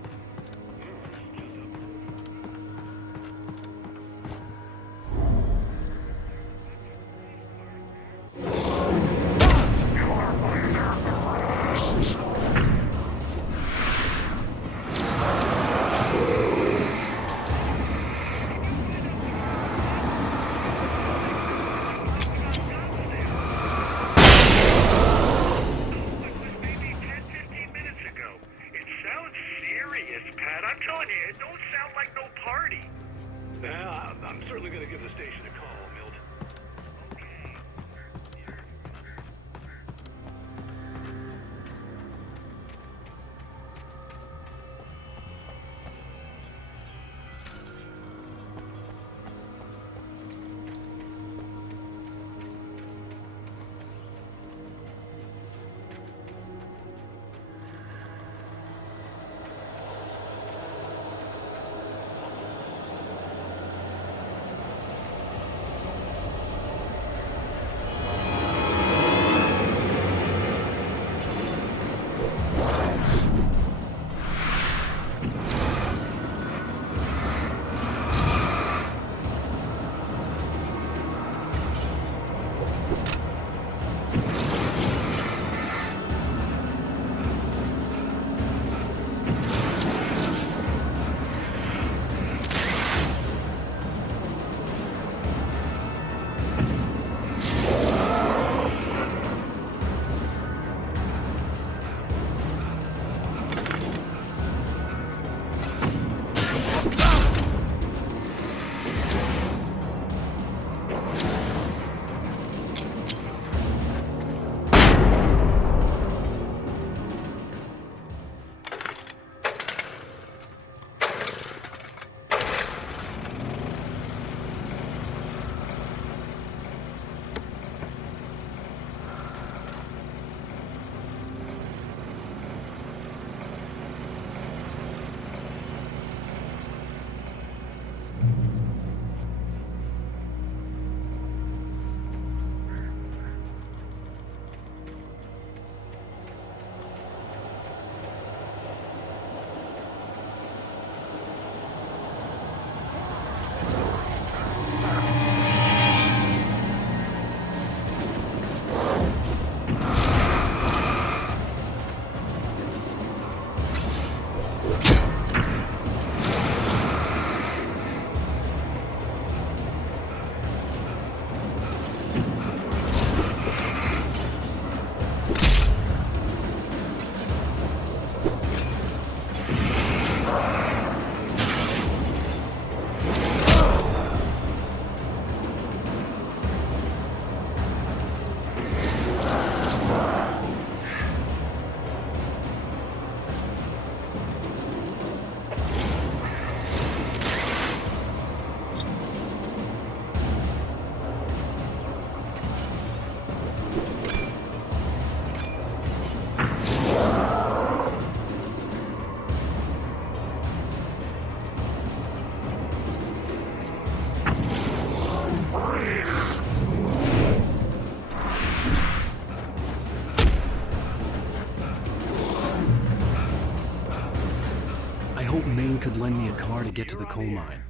hoped Maine could lend me a car to get to the coal mine.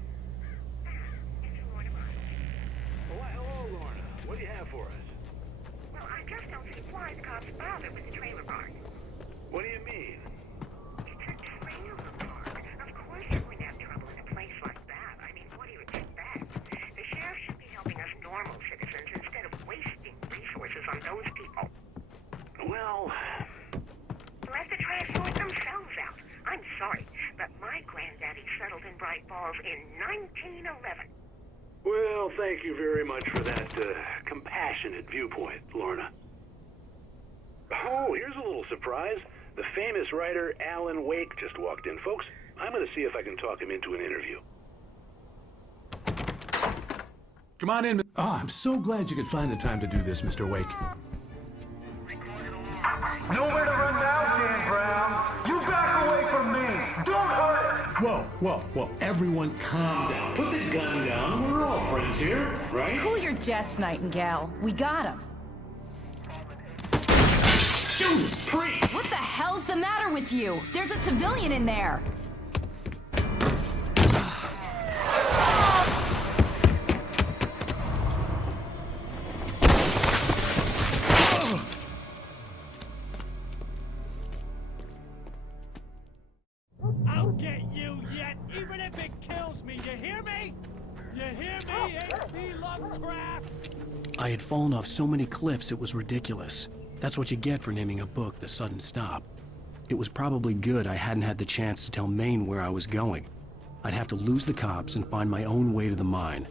Hello, Lorna. What do you have for us? Well, I just don't see why the cops bother with the trailer park. What do you mean? It's a trailer park. Of course you wouldn't have trouble in a place like that. I mean, what do you expect? The sheriff should be helping us normal citizens instead of wasting resources on those people. Well... Let the trash sort themselves out. I'm sorry, but my granddaddy settled in Bright Falls in 1911. Well, thank you very much for that compassionate viewpoint, Lorna. Oh, here's a little surprise. The famous writer Alan Wake just walked in. Folks, I'm going to see if I can talk him into an interview. Come on in. Oh, I'm so glad you could find the time to do this, Mr. Wake. Nowhere to run now, Dan Brown. You back away from me. Don't hurt it. Whoa, whoa, whoa. Everyone calm down. Put the gun down. We're all friends here, right? Cool your jets, Nightingale. We got him. Judas Priest! What the hell's the matter with you? There's a civilian in there. I'll get you yet, even if it kills me. You hear me? You hear me, H.P. Lovecraft? I had fallen off so many cliffs it was ridiculous. That's what you get for naming a book The Sudden Stop. It was probably good I hadn't had the chance to tell Maine where I was going. I'd have to lose the cops and find my own way to the mine.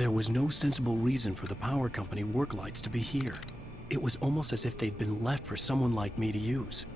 There was no sensible reason for the power company work lights to be here. It was almost as if they'd been left for someone like me to use.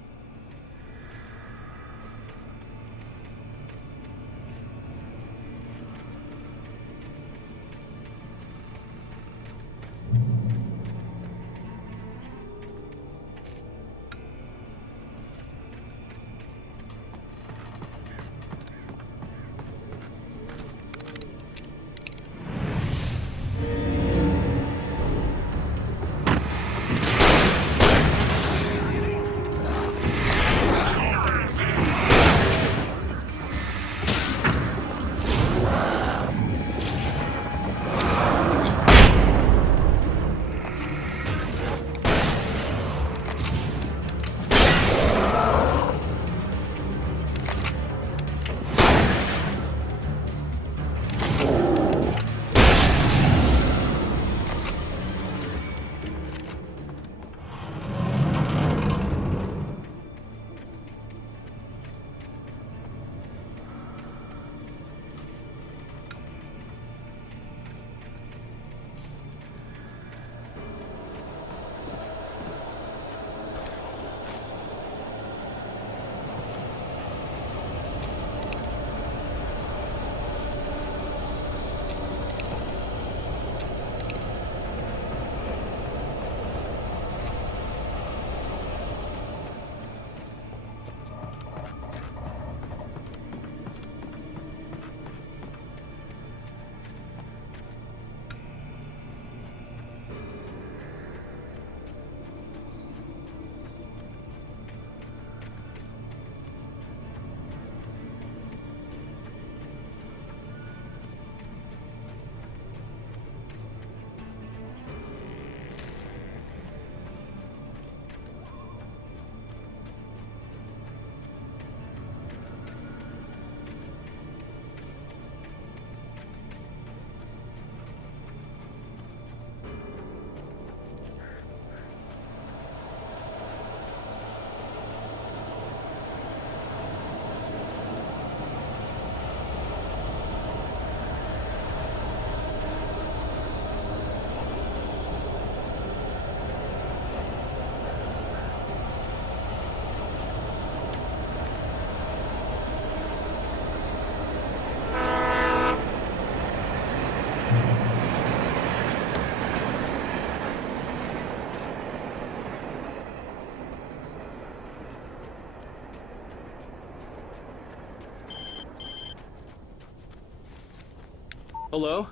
Hello?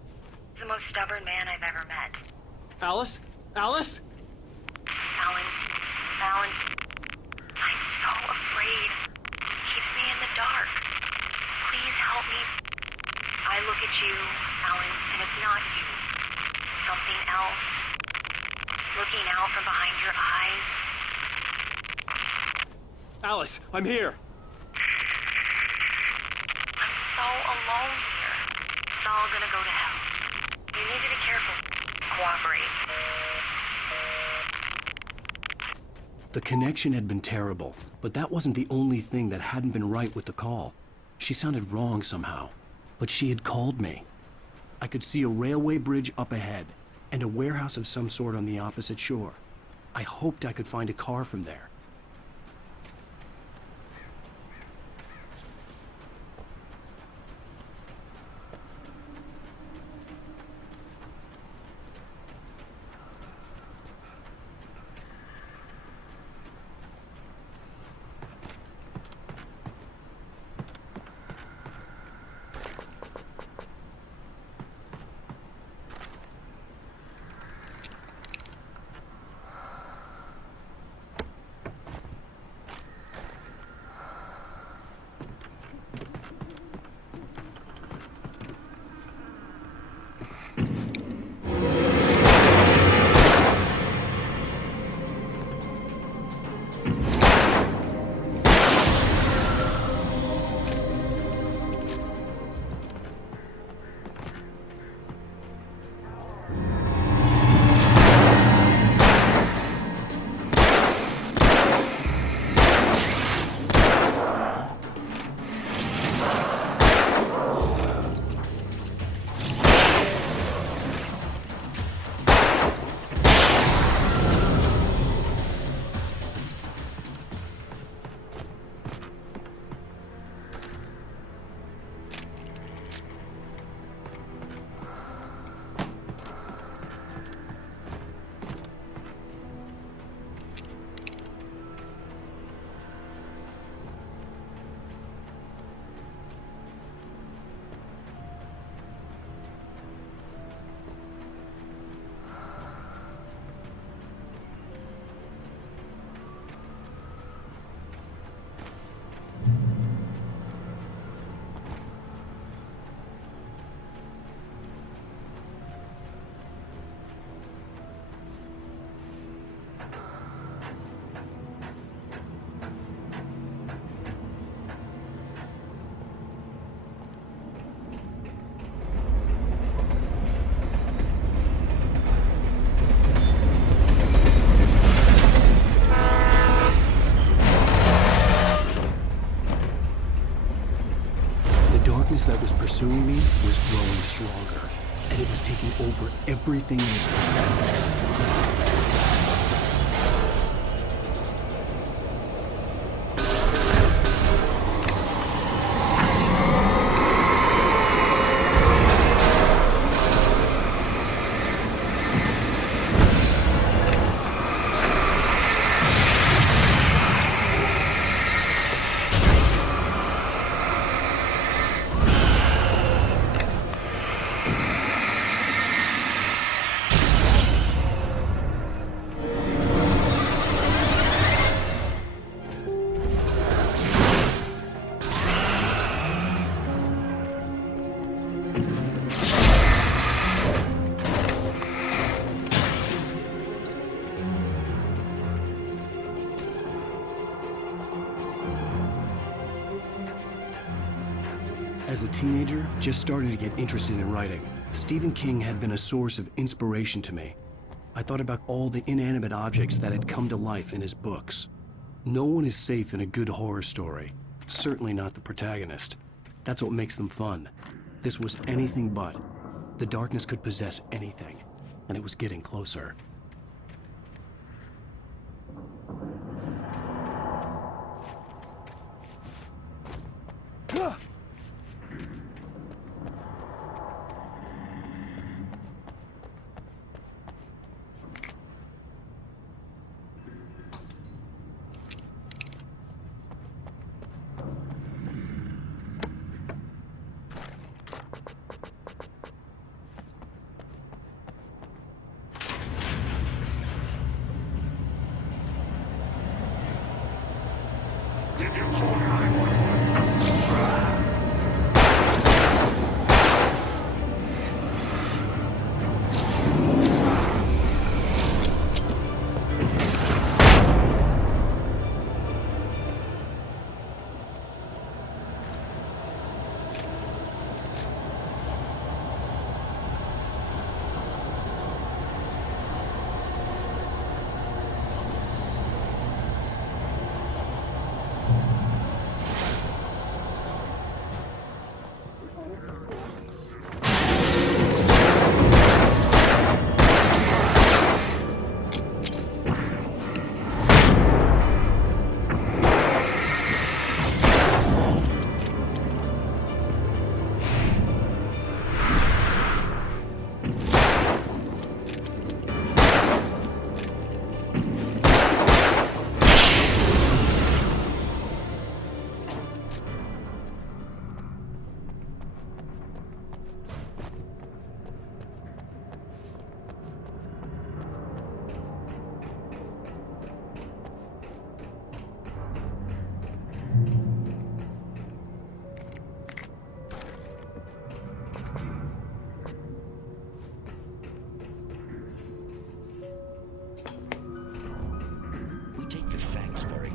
The most stubborn man I've ever met. Alice? Alice? Alan. Alan. I'm so afraid. He keeps me in the dark. Please help me. I look at you, Alan, and it's not you. Something else. Looking out from behind your eyes. Alice, I'm here. I'm so alone here. It's all gonna go to hell. You need to be careful. Cooperate. The connection had been terrible, but that wasn't the only thing that hadn't been right with the call. She sounded wrong somehow, but she had called me. I could see a railway bridge up ahead, and a warehouse of some sort on the opposite shore. I hoped I could find a car from there. That was pursuing me was growing stronger, and it was taking over everything in its path. As a teenager, just starting to get interested in writing, Stephen King had been a source of inspiration to me. I thought about all the inanimate objects that had come to life in his books. No one is safe in a good horror story, certainly not the protagonist. That's what makes them fun. This was anything but. The darkness could possess anything, and it was getting closer.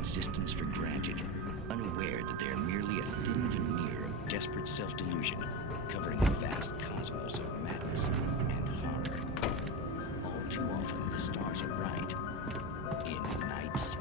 existence for granted, unaware that they are merely a thin veneer of desperate self-delusion, covering the vast cosmos of madness and horror. All too often, the stars are right. In night's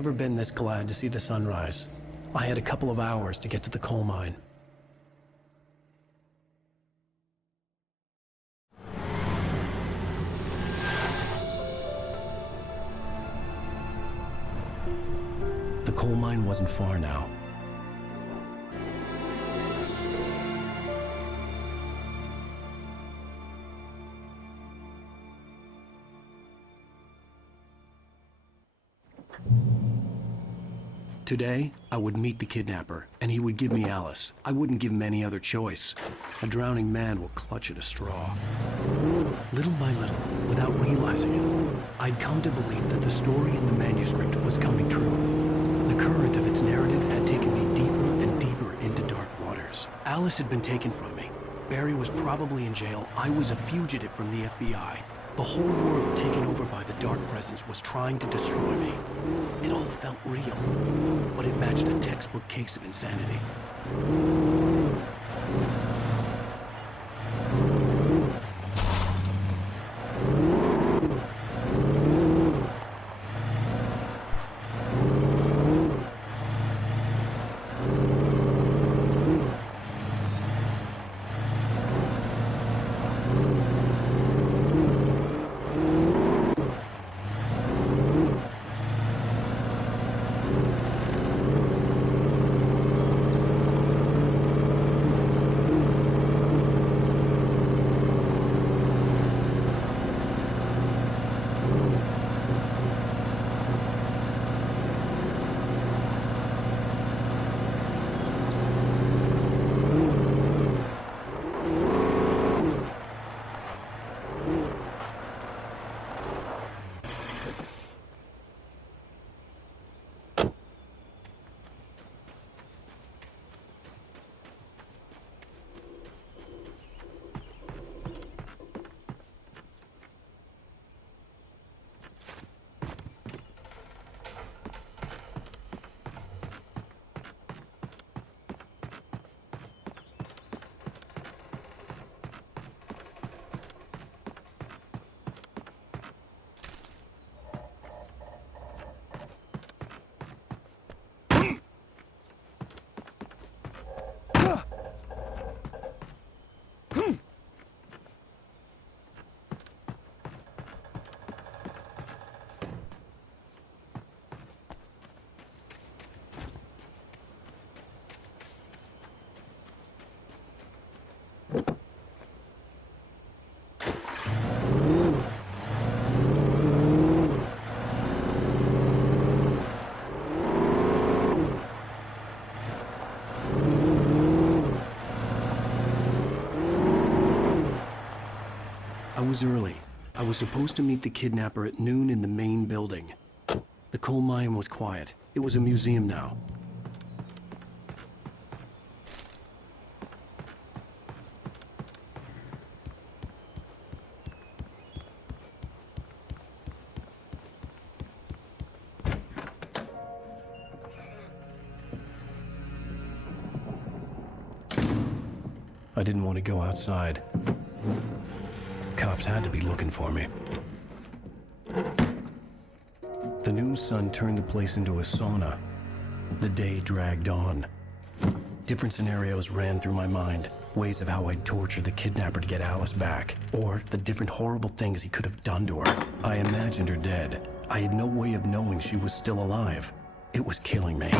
never been this glad to see the sunrise. I had a couple of hours to get to the coal mine. The coal mine wasn't far now. Today, I would meet the kidnapper, and he would give me Alice. I wouldn't give him any other choice. A drowning man will clutch at a straw. Little by little, without realizing it, I'd come to believe that the story in the manuscript was coming true. The current of its narrative had taken me deeper and deeper into dark waters. Alice had been taken from me. Barry was probably in jail. I was a fugitive from the FBI. The whole world taken over by the dark presence was trying to destroy me. It all felt real, but it matched a textbook case of insanity. I was early. I was supposed to meet the kidnapper at noon in the main building. The coal mine was quiet. It was a museum now. I didn't want to go outside. Cops had to be looking for me. The noon sun turned the place into a sauna. The day dragged on. Different scenarios ran through my mind. Ways of how I'd torture the kidnapper to get Alice back. Or the different horrible things he could have done to her. I imagined her dead. I had no way of knowing she was still alive. It was killing me.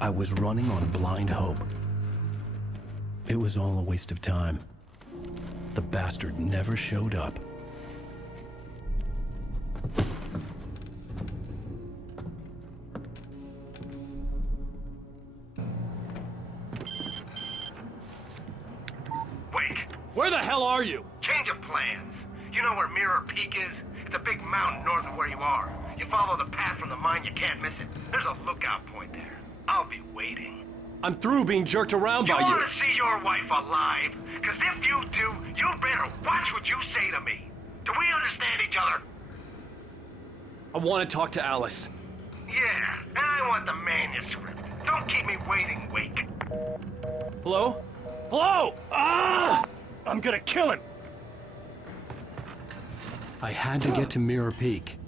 I was running on blind hope. It was all a waste of time. The bastard never showed up. Wait! Where the hell are you? Change of plans. You know where Mirror Peak is? It's a big mountain north of where you are. You follow the path from the mine, you can't miss it. There's a lookout point there. I'll be waiting. I'm through being jerked around by you. You want to see your wife alive? Because if you do, you better watch what you say to me. Do we understand each other? I want to talk to Alice. Yeah, and I want the manuscript. Don't keep me waiting, Wake. Hello? Hello! Ah! I'm gonna kill him! I had to get to Mirror Peak.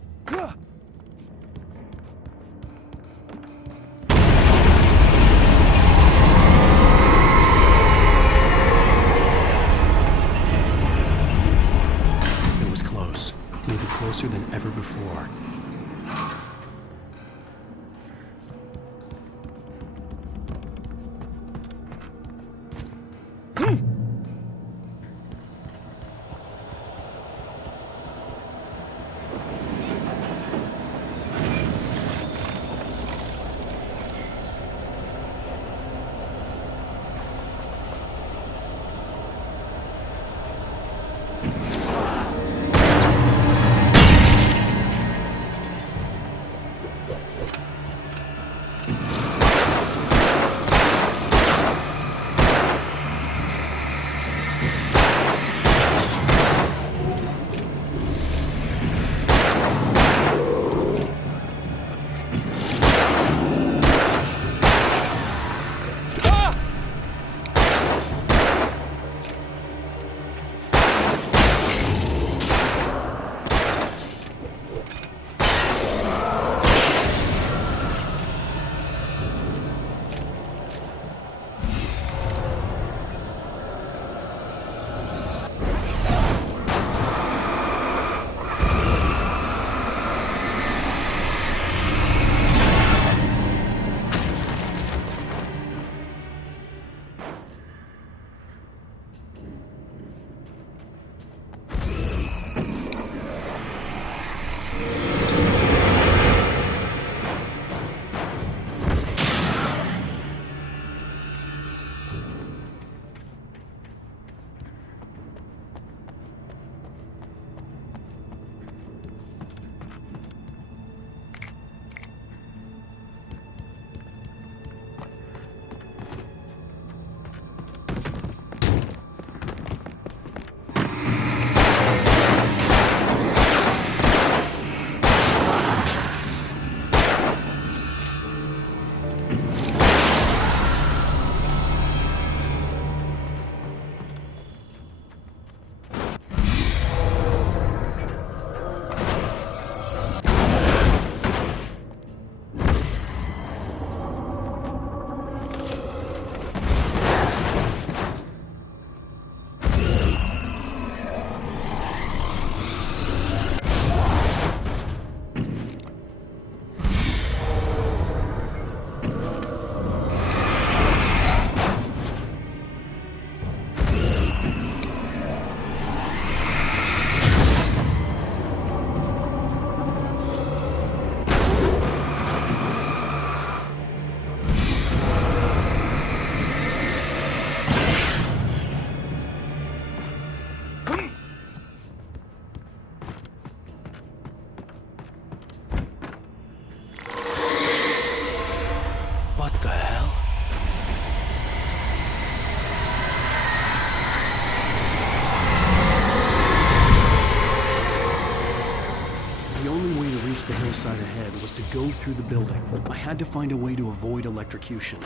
move through the building. I had to find a way to avoid electrocution.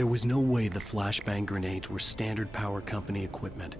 There was no way the flashbang grenades were standard power company equipment.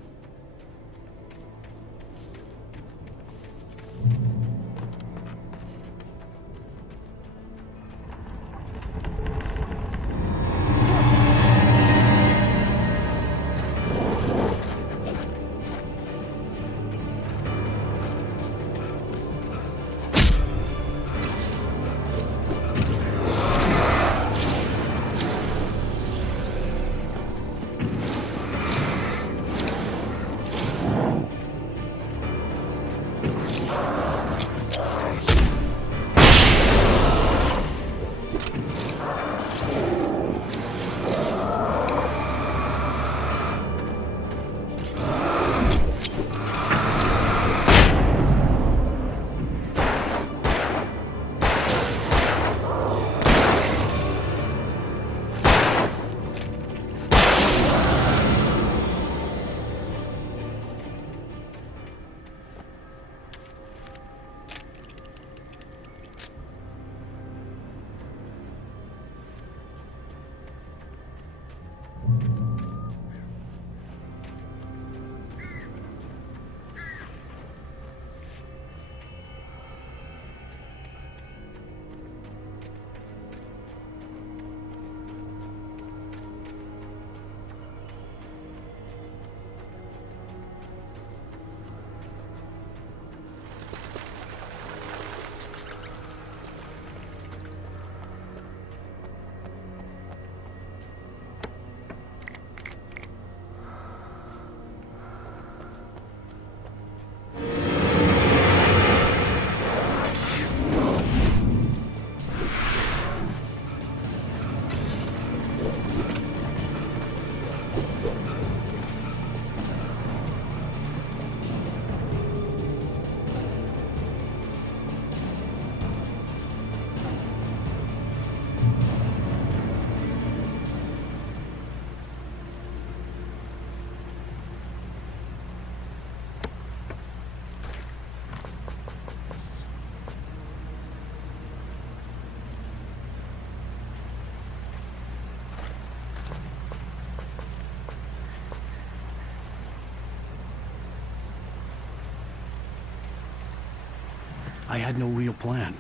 I had no real plan.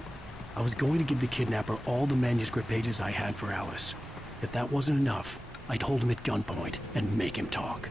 I was going to give the kidnapper all the manuscript pages I had for Alice. If that wasn't enough, I'd hold him at gunpoint and make him talk.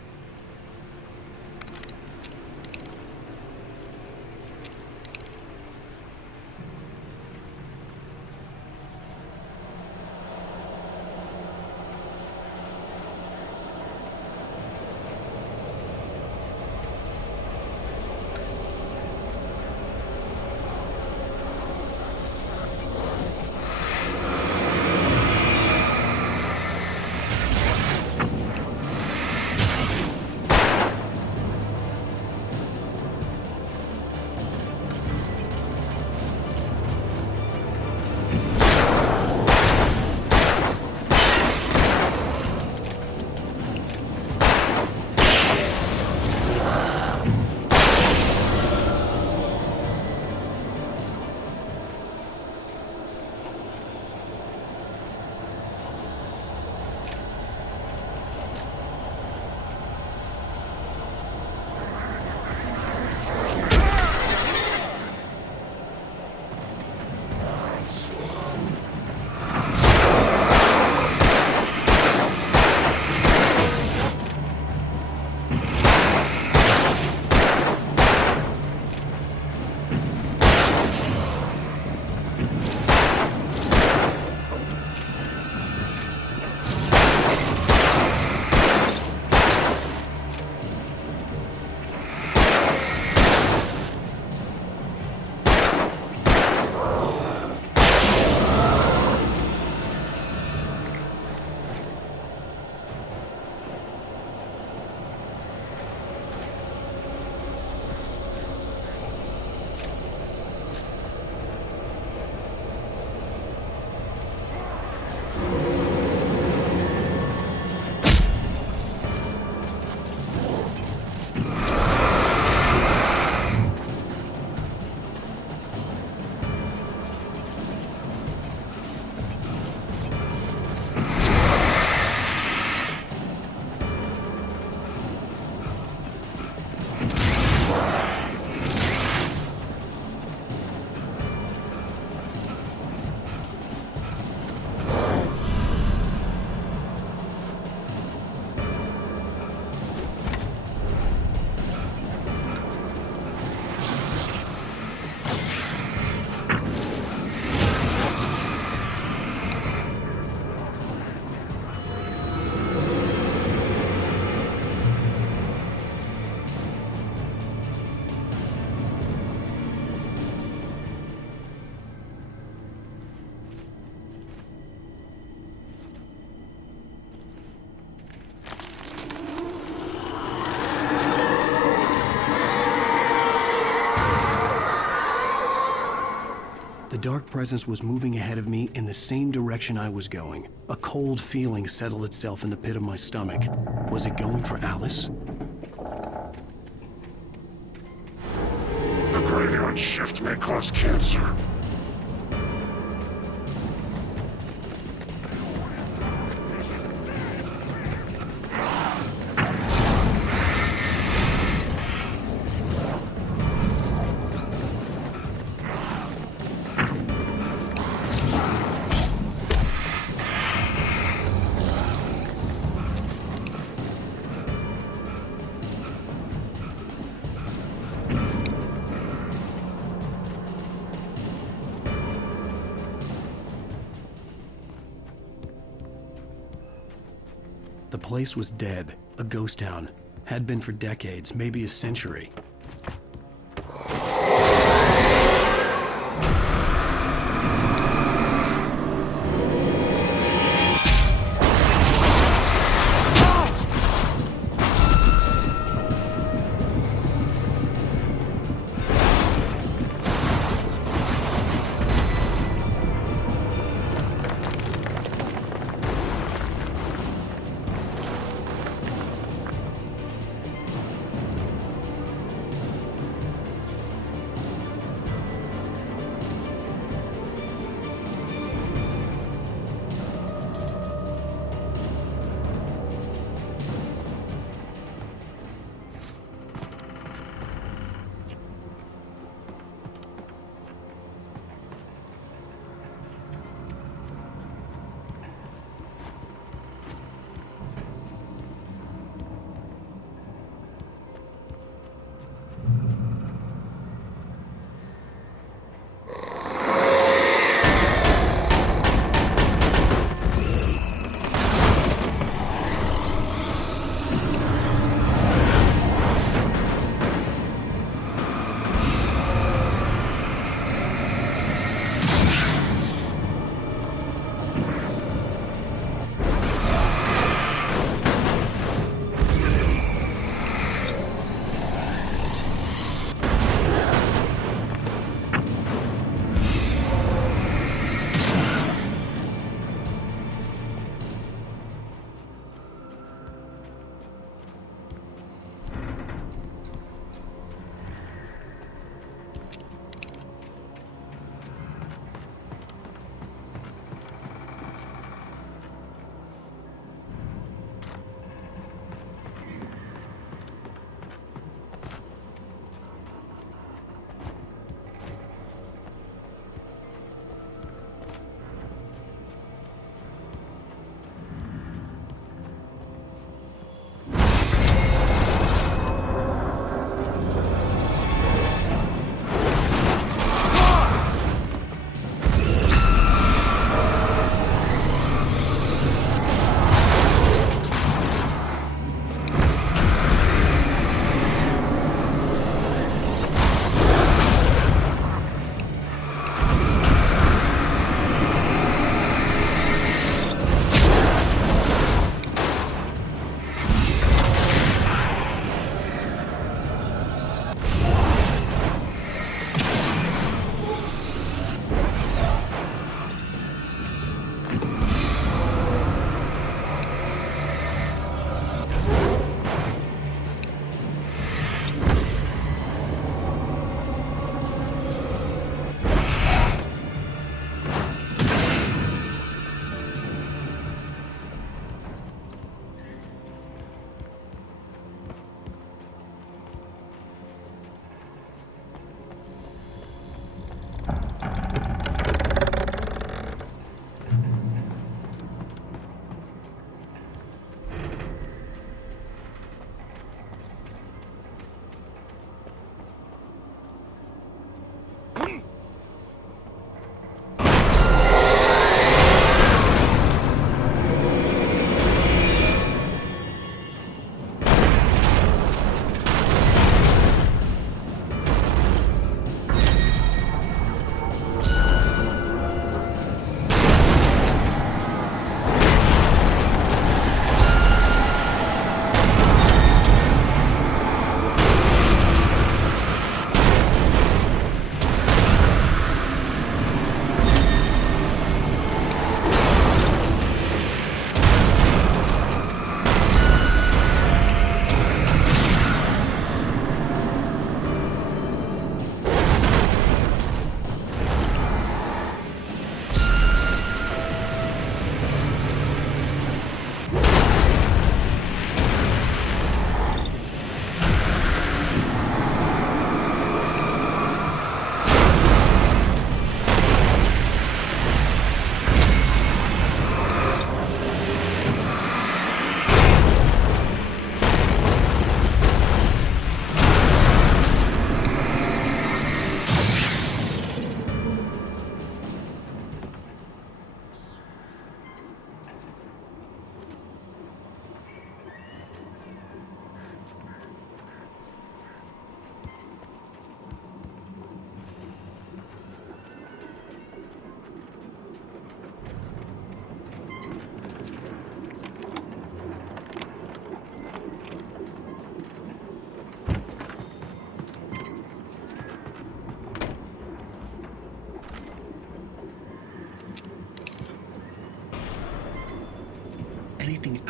The dark presence was moving ahead of me in the same direction I was going. A cold feeling settled itself in the pit of my stomach. Was it going for Alice? The graveyard shift may cause cancer. The place was dead, a ghost town. Had been for decades, maybe a century.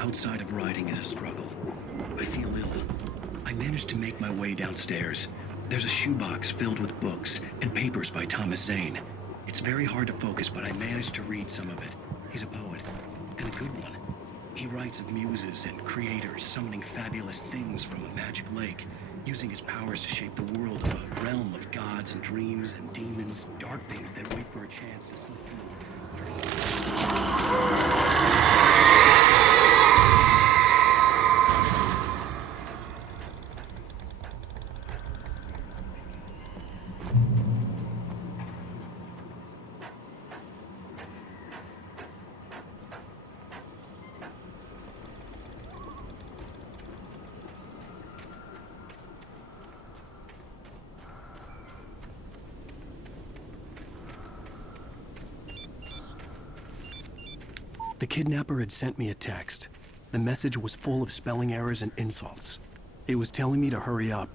outside of riding is a struggle. I feel ill. I managed to make my way downstairs. There's a shoebox filled with books and papers by Thomas Zane. It's very hard to focus, but I managed to read some of it. He's a poet, and a good one. He writes of muses and creators summoning fabulous things from a magic lake, using his powers to shape the world of a realm of gods and dreams and demons, dark things that wait for a chance to slip through. The kidnapper had sent me a text. The message was full of spelling errors and insults. It was telling me to hurry up.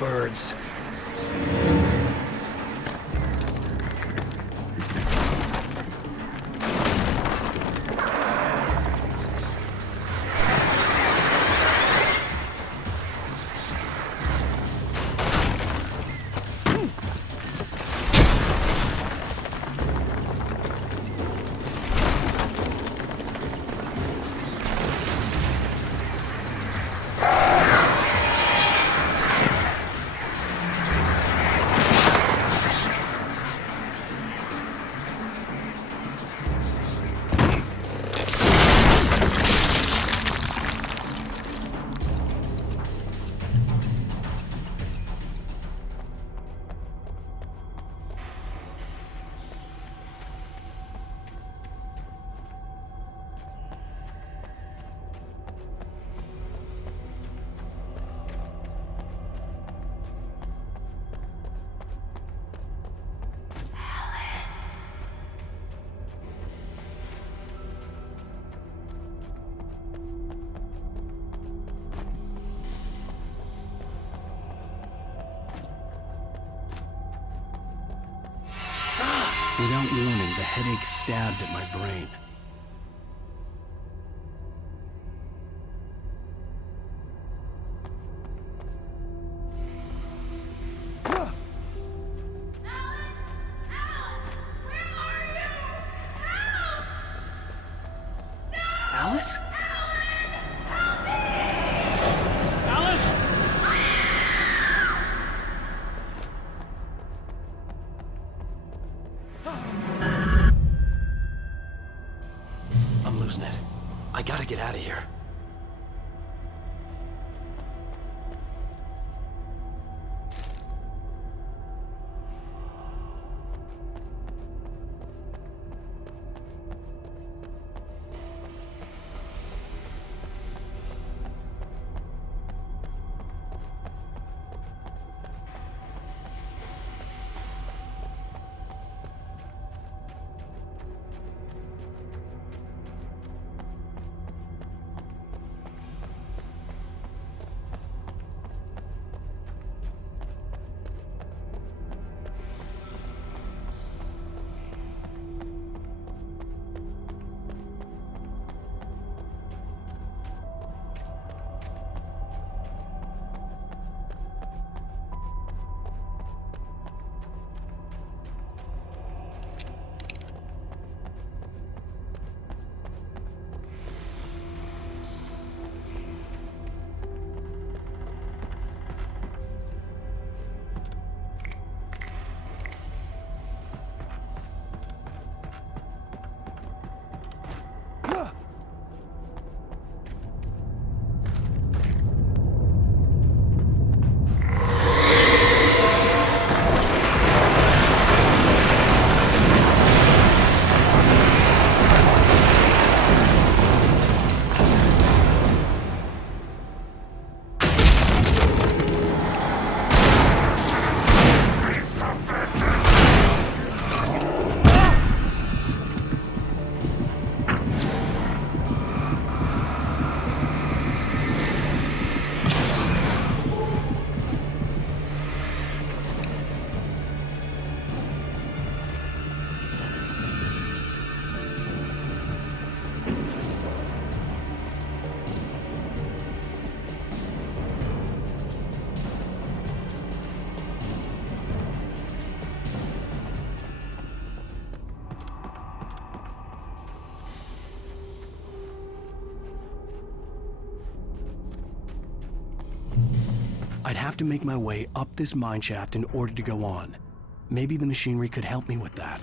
Birds. Without warning, the headache stabbed at my brain. Alice? I'm losing it. I gotta get out of here. I'd have to make my way up this mine shaft in order to go on. Maybe the machinery could help me with that.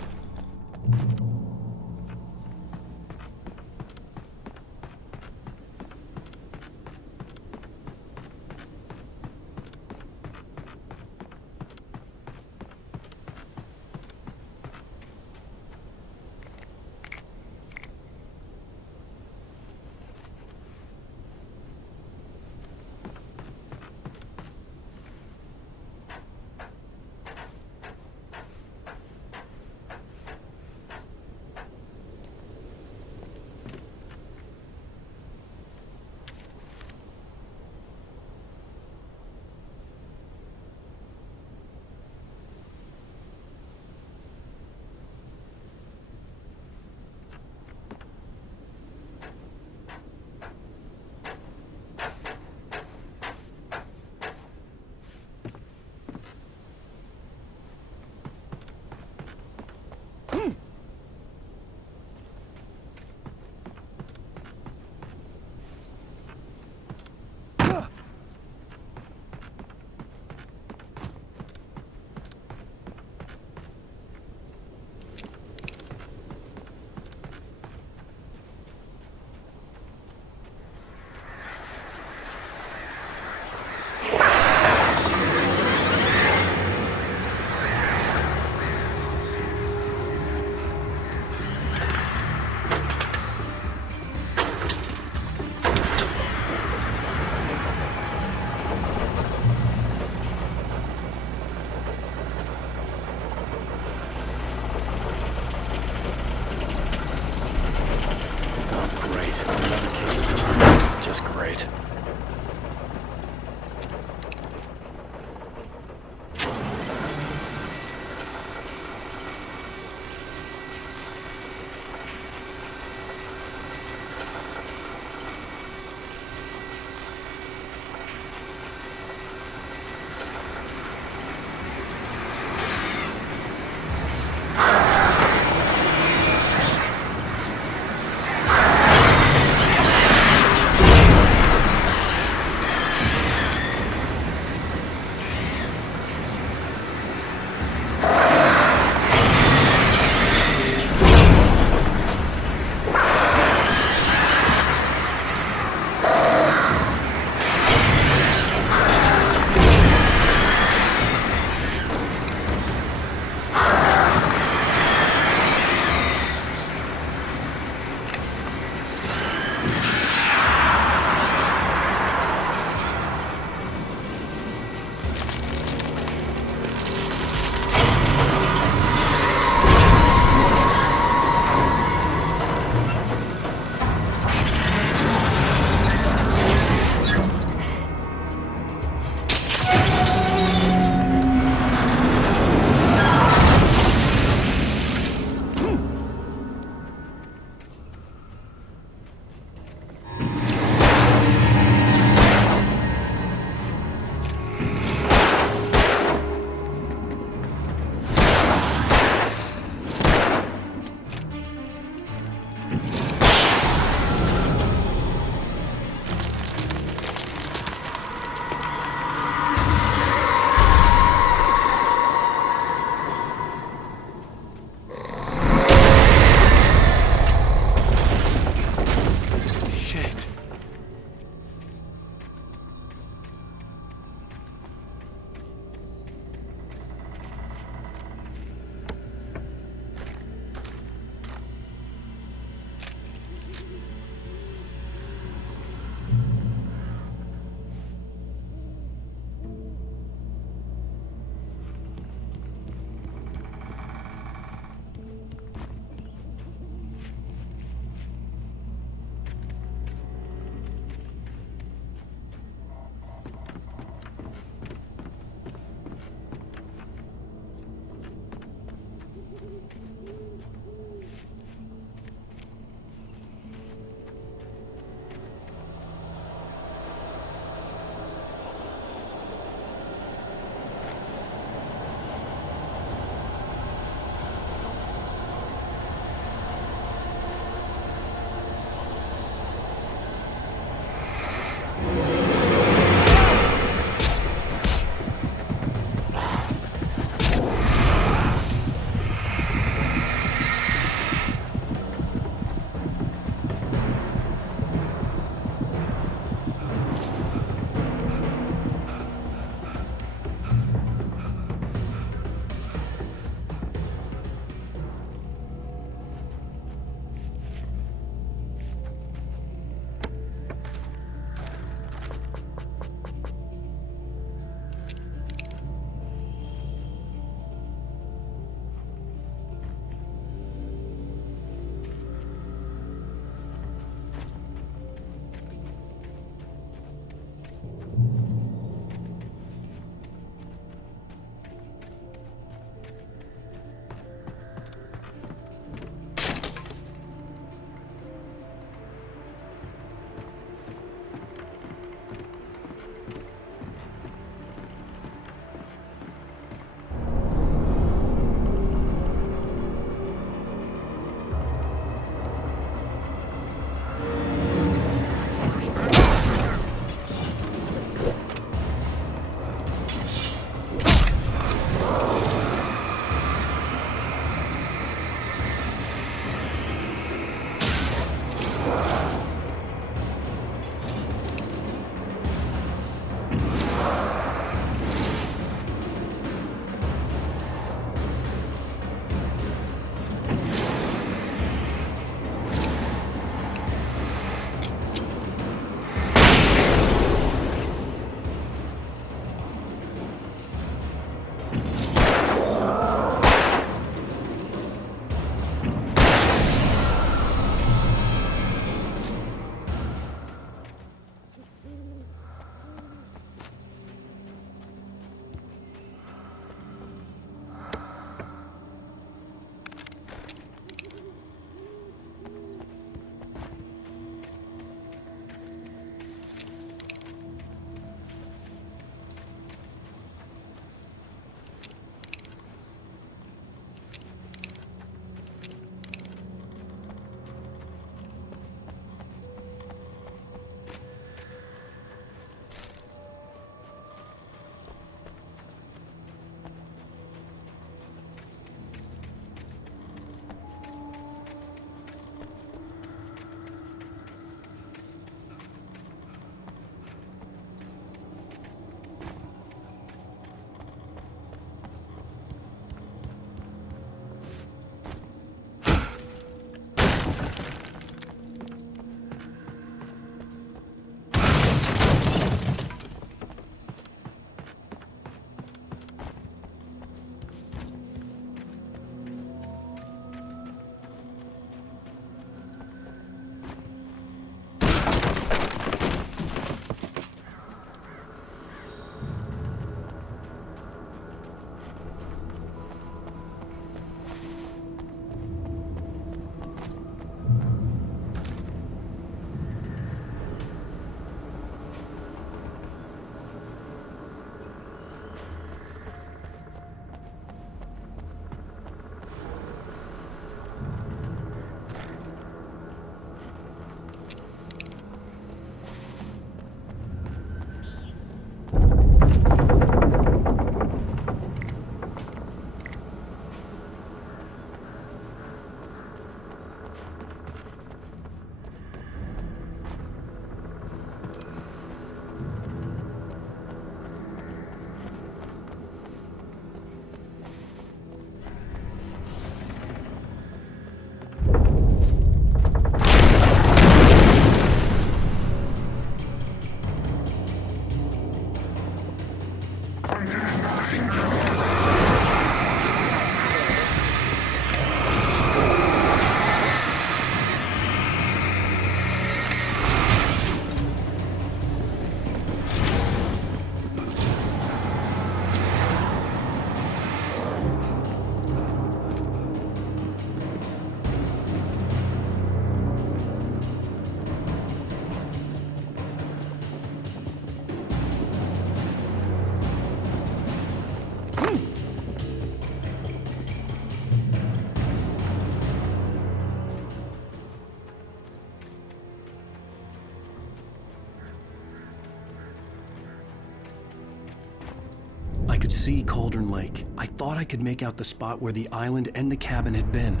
see Cauldron Lake. I thought I could make out the spot where the island and the cabin had been.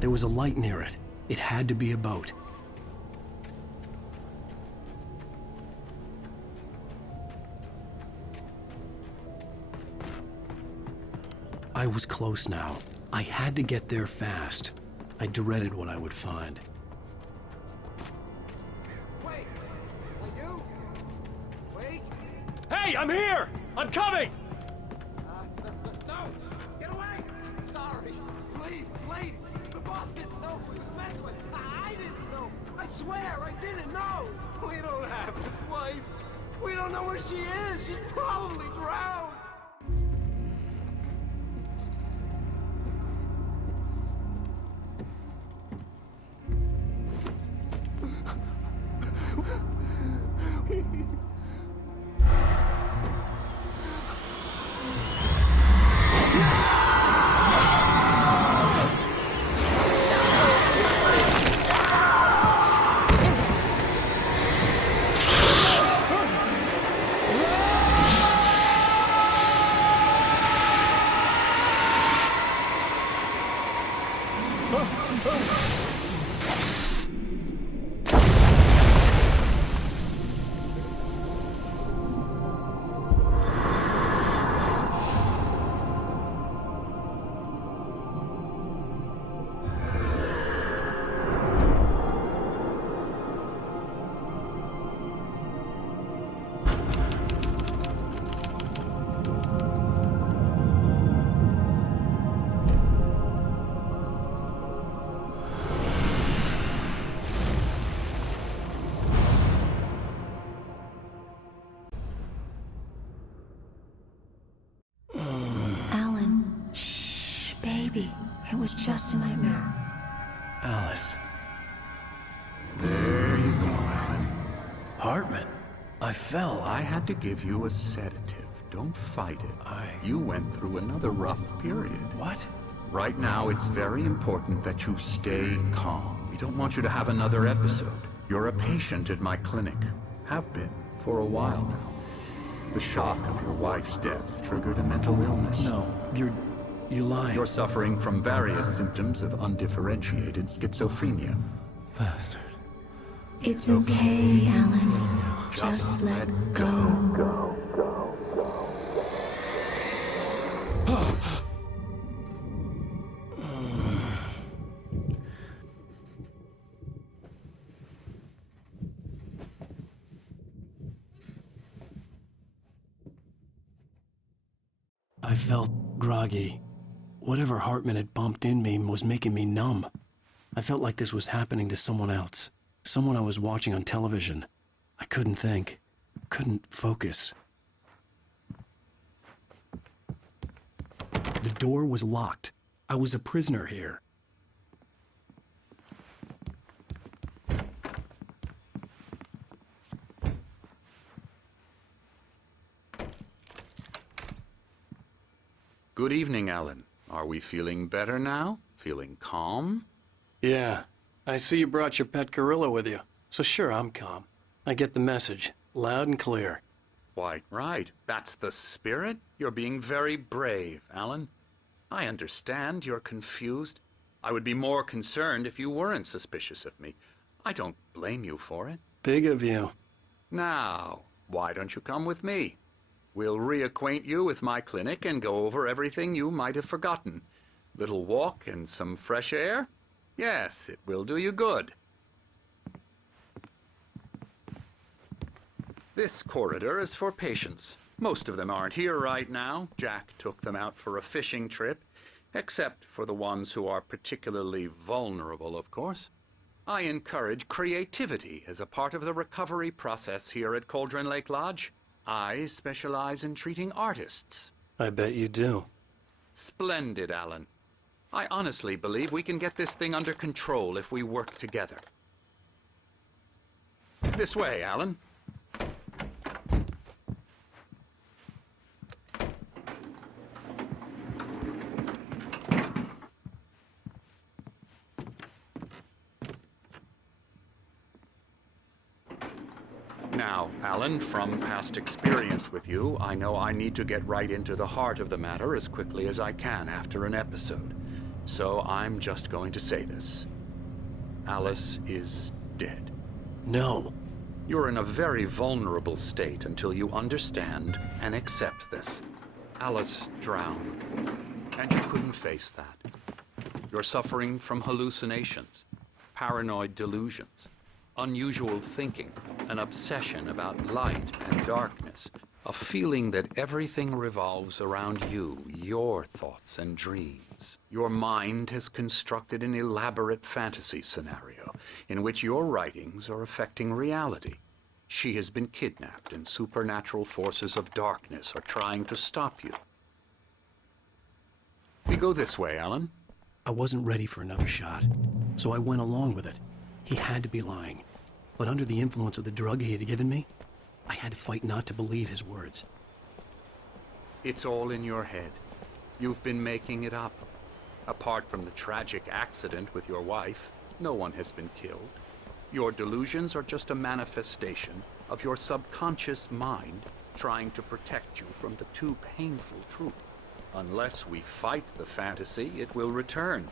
There was a light near it. It had to be a boat. I was close now. I had to get there fast. I dreaded what I would find. Wait! Are you? Wait! Hey, I'm here! I'm coming! No! Get away! Sorry. Please, lady. The boss didn't know who he was messing with. I didn't know. I swear, I didn't know. We don't have his wife. We don't know where she is. She's probably drowned. It was just a nightmare. Alice. There you go, Alan. Hartman, I fell. I had to give you a sedative. Don't fight it. You went through another rough period. What? Right now, it's very important that you stay calm. We don't want you to have another episode. You're a patient at my clinic. Have been for a while now. The shock of your wife's death triggered a mental illness. No, you lied. You're suffering from various symptoms of undifferentiated schizophrenia. Bastard. It's okay, Alan. Just let go. I felt groggy. Whatever Hartman had bumped in me was making me numb. I felt like this was happening to someone else. Someone I was watching on television. I couldn't think. Couldn't focus. The door was locked. I was a prisoner here. Good evening, Alan. Are we feeling better now? Feeling calm? Yeah. I see you brought your pet gorilla with you. So sure, I'm calm. I get the message. Loud and clear. Why, right. That's the spirit. You're being very brave, Alan. I understand you're confused. I would be more concerned if you weren't suspicious of me. I don't blame you for it. Big of you. Now, why don't you come with me? We'll reacquaint you with my clinic and go over everything you might have forgotten. Little walk and some fresh air? Yes, it will do you good. This corridor is for patients. Most of them aren't here right now. Jack took them out for a fishing trip, except for the ones who are particularly vulnerable, of course. I encourage creativity as a part of the recovery process here at Cauldron Lake Lodge. I specialize in treating artists. I bet you do. Splendid, Alan. I honestly believe we can get this thing under control if we work together. This way, Alan. Now, Alan, from past experience with you, I know I need to get right into the heart of the matter as quickly as I can after an episode. So I'm just going to say this. Alice is dead. No. You're in a very vulnerable state until you understand and accept this. Alice drowned, and you couldn't face that. You're suffering from hallucinations, paranoid delusions, unusual thinking, an obsession about light and darkness, a feeling that everything revolves around you, your thoughts and dreams. Your mind has constructed an elaborate fantasy scenario in which your writings are affecting reality. She has been kidnapped and supernatural forces of darkness are trying to stop you. We go this way, Alan. I wasn't ready for another shot, so I went along with it. He had to be lying. But under the influence of the drug he had given me, I had to fight not to believe his words. It's all in your head. You've been making it up. Apart from the tragic accident with your wife, no one has been killed. Your delusions are just a manifestation of your subconscious mind trying to protect you from the too painful truth. Unless we fight the fantasy, it will return.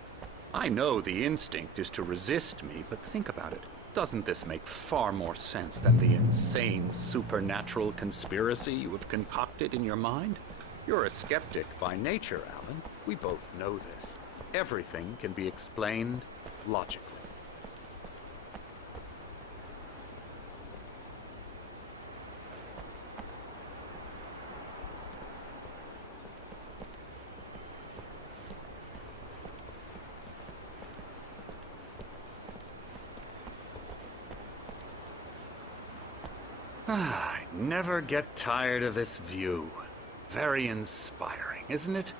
I know the instinct is to resist me, but think about it. Doesn't this make far more sense than the insane supernatural conspiracy you have concocted in your mind? You're a skeptic by nature, Alan. We both know this. Everything can be explained logically. I never get tired of this view. Very inspiring, isn't it?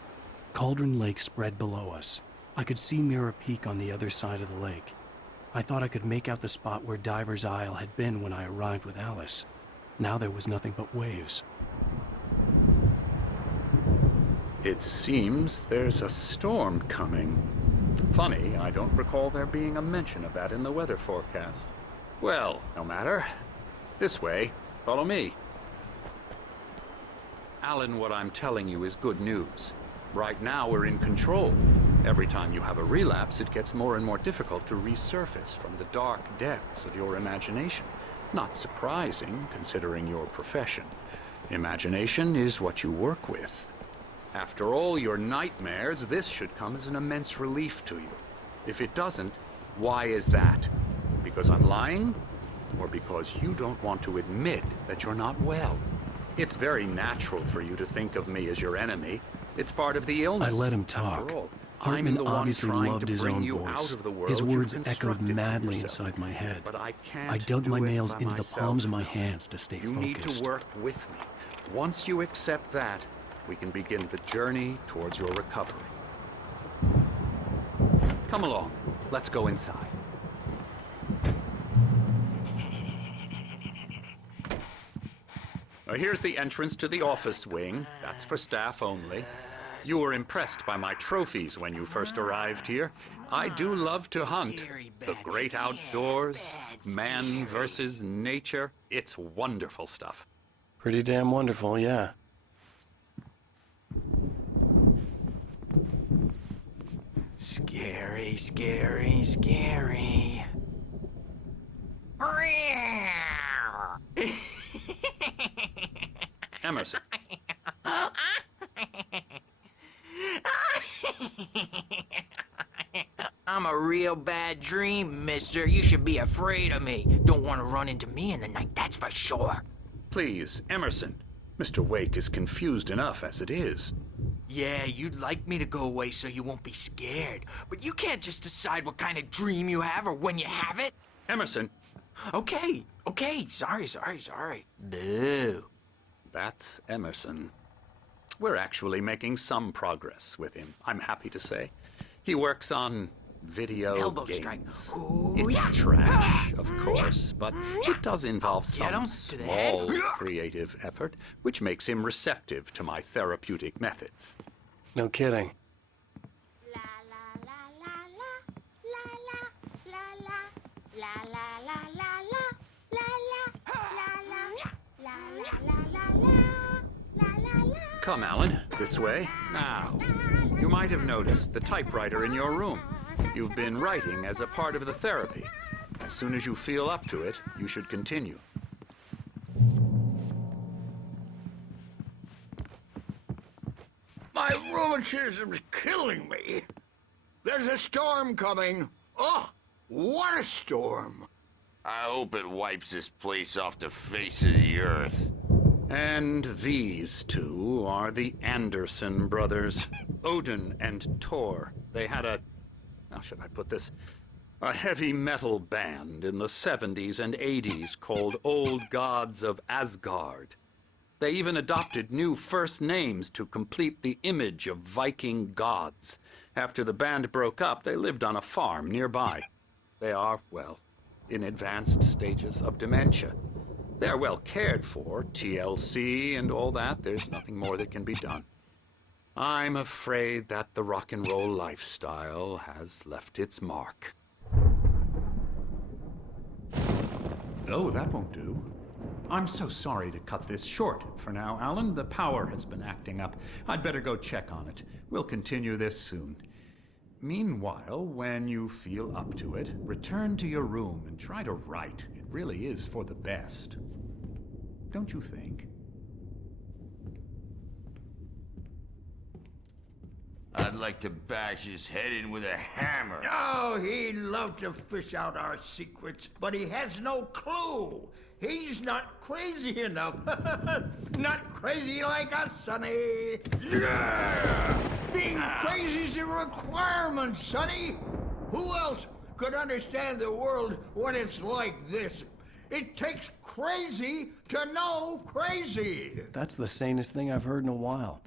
Cauldron Lake spread below us. I could see Mirror Peak on the other side of the lake. I thought I could make out the spot where Diver's Isle had been when I arrived with Alice. Now there was nothing but waves. It seems there's a storm coming. Funny, I don't recall there being a mention of that in the weather forecast. Well, no matter. This way. Follow me. Alan, what I'm telling you is good news. Right now, we're in control. Every time you have a relapse, it gets more and more difficult to resurface from the dark depths of your imagination. Not surprising, considering your profession. Imagination is what you work with. After all your nightmares, this should come as an immense relief to you. If it doesn't, why is that? Because I'm lying? Or because you don't want to admit that you're not well? It's very natural for you to think of me as your enemy. It's part of the illness. I let him talk. After all, Hartman I'm the obviously one trying loved to his bring own you voice. out of the world His you've words echoed constructed for madly yourself. inside my head. But I can't I dug do my it nails by into the myself. palms of my hands to stay You need focused. to work with me. Once you accept that, we can begin the journey towards your recovery. Come along. Let's go inside. Now, here's the entrance to the office wing. That's for staff only. You were impressed by my trophies when you first arrived here. I do love to hunt. The great outdoors, man versus nature. It's wonderful stuff. Pretty damn wonderful, yeah. Scary, scary, scary. Emerson. I'm a real bad dream, mister. You should be afraid of me. Don't want to run into me in the night, that's for sure. Please, Emerson. Mr. Wake is confused enough as it is. Yeah, you'd like me to go away so you won't be scared. But you can't just decide what kind of dream you have or when you have it. Emerson. Okay. Sorry. Boo. That's Emerson. We're actually making some progress with him, I'm happy to say. He works on video Elbow games. strike. Ooh, It's yeah. trash, of course, but it does involve Get him some to the head. small creative effort, which makes him receptive to my therapeutic methods. No kidding. Come, Alan, this way. Now, you might have noticed the typewriter in your room. You've been writing as a part of the therapy. As soon as you feel up to it, you should continue. My rheumatism's killing me. There's a storm coming. Oh, what a storm. I hope it wipes this place off the face of the earth. And these two are the Anderson brothers, Odin and Thor. They had how should I put this? A heavy metal band in the 70s and 80s called Old Gods of Asgard. They even adopted new first names to complete the image of Viking gods. After the band broke up, they lived on a farm nearby. They are, well, in advanced stages of dementia. They're well cared for, TLC and all that. There's nothing more that can be done. I'm afraid that the rock and roll lifestyle has left its mark. Oh, that won't do. I'm so sorry to cut this short for now, Alan. The power has been acting up. I'd better go check on it. We'll continue this soon. Meanwhile, when you feel up to it, return to your room and try to write. It really is for the best. Don't you think? I'd like to bash his head in with a hammer. Oh, he'd love to fish out our secrets, but he has no clue. He's not crazy enough. Not crazy like us, Sonny. Yeah! Being crazy's a requirement, Sonny. Who else could understand the world when it's like this? It takes crazy to know crazy. That's the sanest thing I've heard in a while.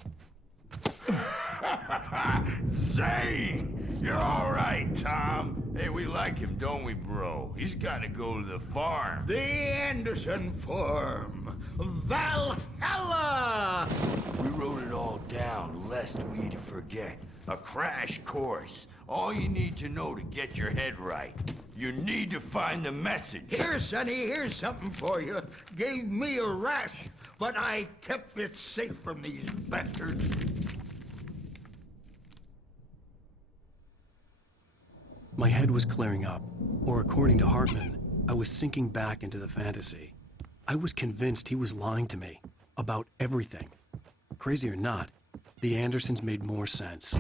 Zane! You're all right, Tom. Hey, we like him, don't we, bro? He's got to go to the farm. The Anderson farm. Valhalla! We wrote it all down, lest we forget. A crash course. All you need to know to get your head right. You need to find the message. Here, Sonny, here's something for you. Gave me a rash, but I kept it safe from these bastards. My head was clearing up, or according to Hartman, I was sinking back into the fantasy. I was convinced he was lying to me about everything. Crazy or not, the Andersons made more sense.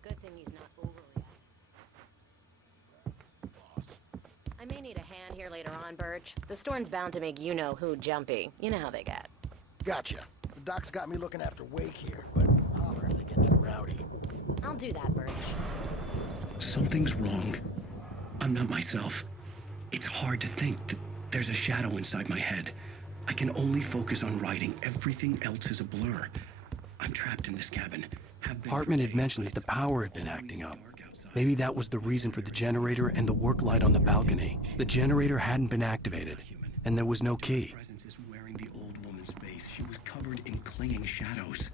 Good thing he's not overreacting. I may need a hand here later on, Birch. The storm's bound to make you-know-who jumpy. You know how they get. Gotcha. The doc's got me looking after Wake here, but holler if they get too rowdy. I'll do that, Birch. Something's wrong. I'm not myself. It's hard to think that there's a shadow inside my head. I can only focus on writing. Everything else is a blur. I'm trapped in this cabin. Hartman had mentioned that the power had been acting up. Maybe that was the reason for the generator and the work light on the balcony. The generator hadn't been activated, and there was no key. Presence is wearing the old woman's face. She was covered in clinging shadows.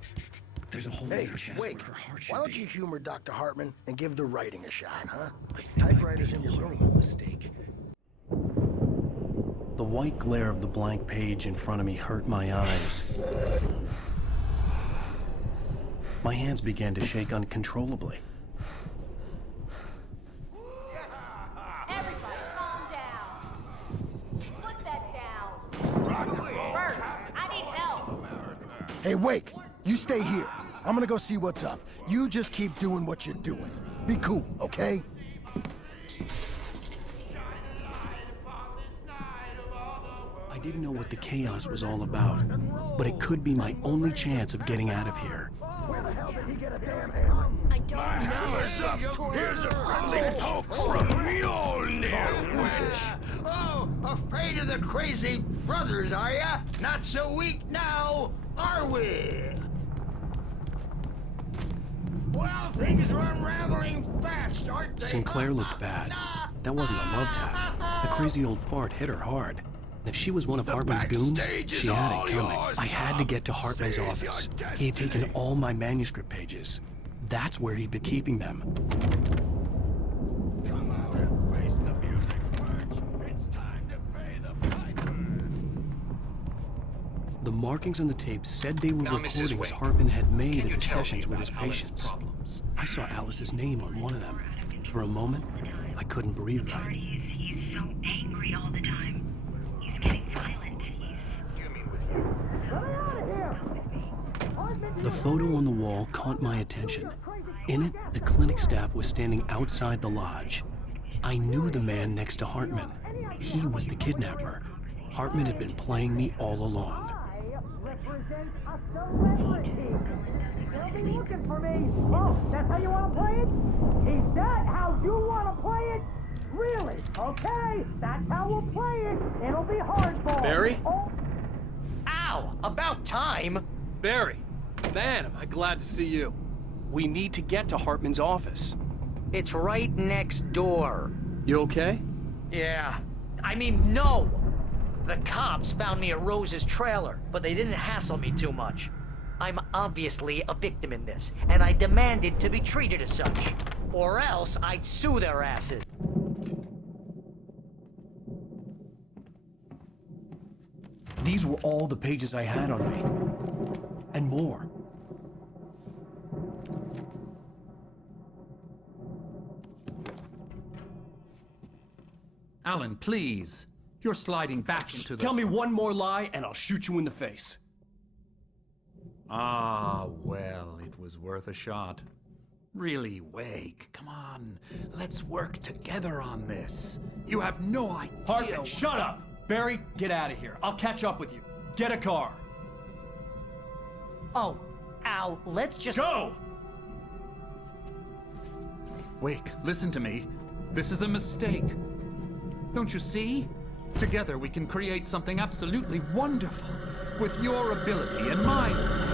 There's a hole in her chest Wake, where her heart should why don't be. you humor Dr. Hartman and give the writing a shot, huh? Typewriter's in your room. Mistake. The white glare of the blank page in front of me hurt my eyes. My hands began to shake uncontrollably. Everybody, calm down. Put that down. Bert, I need help. Hey, Wake, you stay here. I'm gonna go see what's up. You just keep doing what you're doing. Be cool, okay? I didn't know what the chaos was all about, but it could be my only chance of getting out of here. Where the hell did he get a damn hammer? I don't know. Hammer's up. Here's a friendly poke from Mjolnir, witch. Oh, afraid of the crazy brothers, are ya? Not so weak now, are we? Well, things are unraveling fast, aren't they? Sinclair looked bad. That wasn't a love tap. The crazy old fart hit her hard. And if she was one of Hartman's goons, she had it coming. I had to get to Hartman's office. He had taken all my manuscript pages. That's where he'd been keeping them. Come out and face the music, Birch. It's time to pay The markings on the tape said they were Now, Mrs. recordings Wade, Hartman had made can at you the tell me sessions with about his Alan's patients. problems? I saw Alice's name on one of them. For a moment, I couldn't breathe right. He's so angry all the time. He's getting violent. The photo on the wall caught my attention. In it, the clinic staff was standing outside the lodge. I knew the man next to Hartman. He was the kidnapper. Hartman had been playing me all along. They'll be looking for me. Oh, that's how you want to play it? Is that how you want to play it? Really? Okay, that's how we'll play it. It'll be hardball. Barry? Oh. Ow! About time! Barry, man, am I glad to see you. We need to get to Hartman's office. It's right next door. You okay? Yeah. I mean, no! The cops found me at Rose's trailer, but they didn't hassle me too much. I'm obviously a victim in this, and I demanded to be treated as such. Or else I'd sue their asses. These were all the pages I had on me. And more. Alan, please. You're sliding back into the... Tell me one more lie, and I'll shoot you in the face. Ah, well, it was worth a shot. Really, Wake, come on. Let's work together on this. You have no idea... Hartman, shut up! Barry, get out of here. I'll catch up with you. Get a car. Oh, Al, let's just... Go! Wake, listen to me. This is a mistake. Don't you see? Together we can create something absolutely wonderful. With your ability and mine.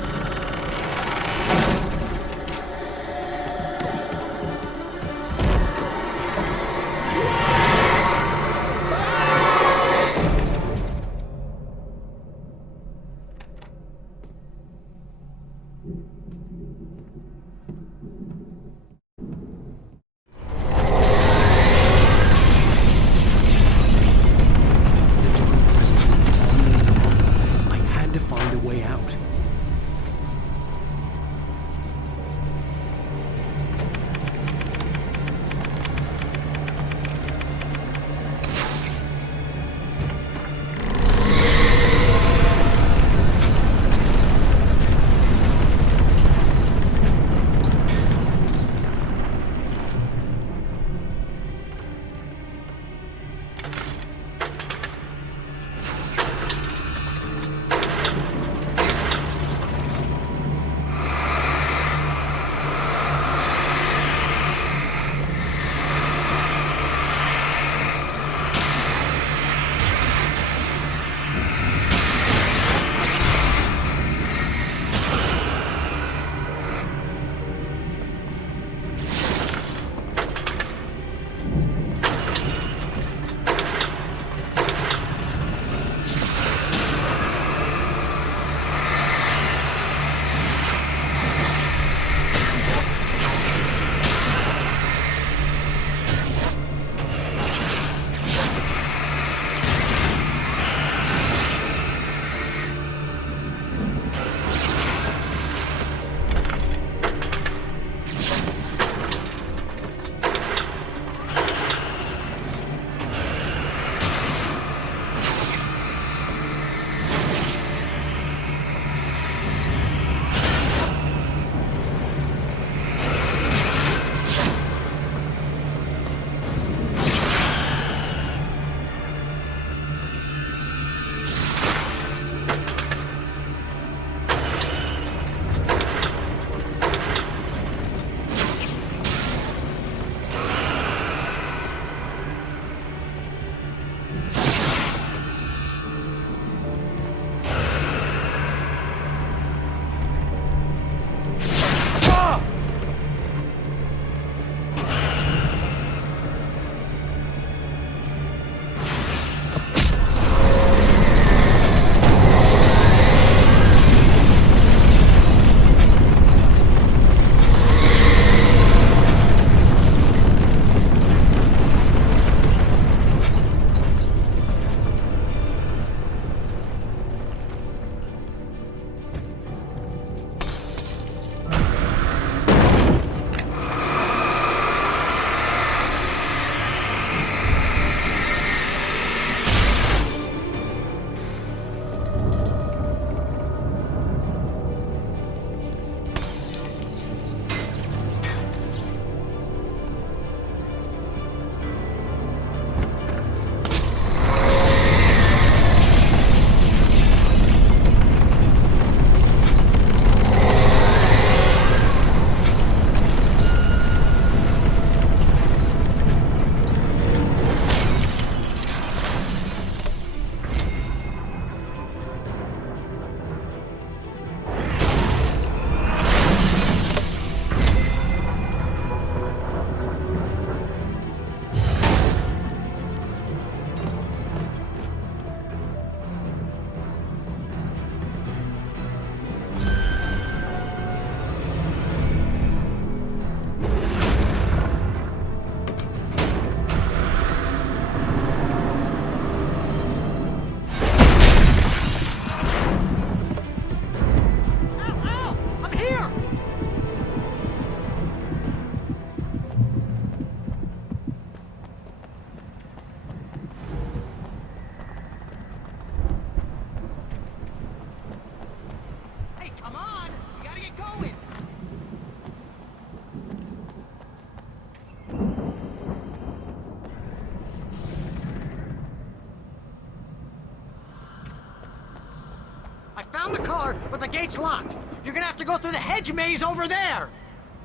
but the gate's locked. You're gonna have to go through the hedge maze over there.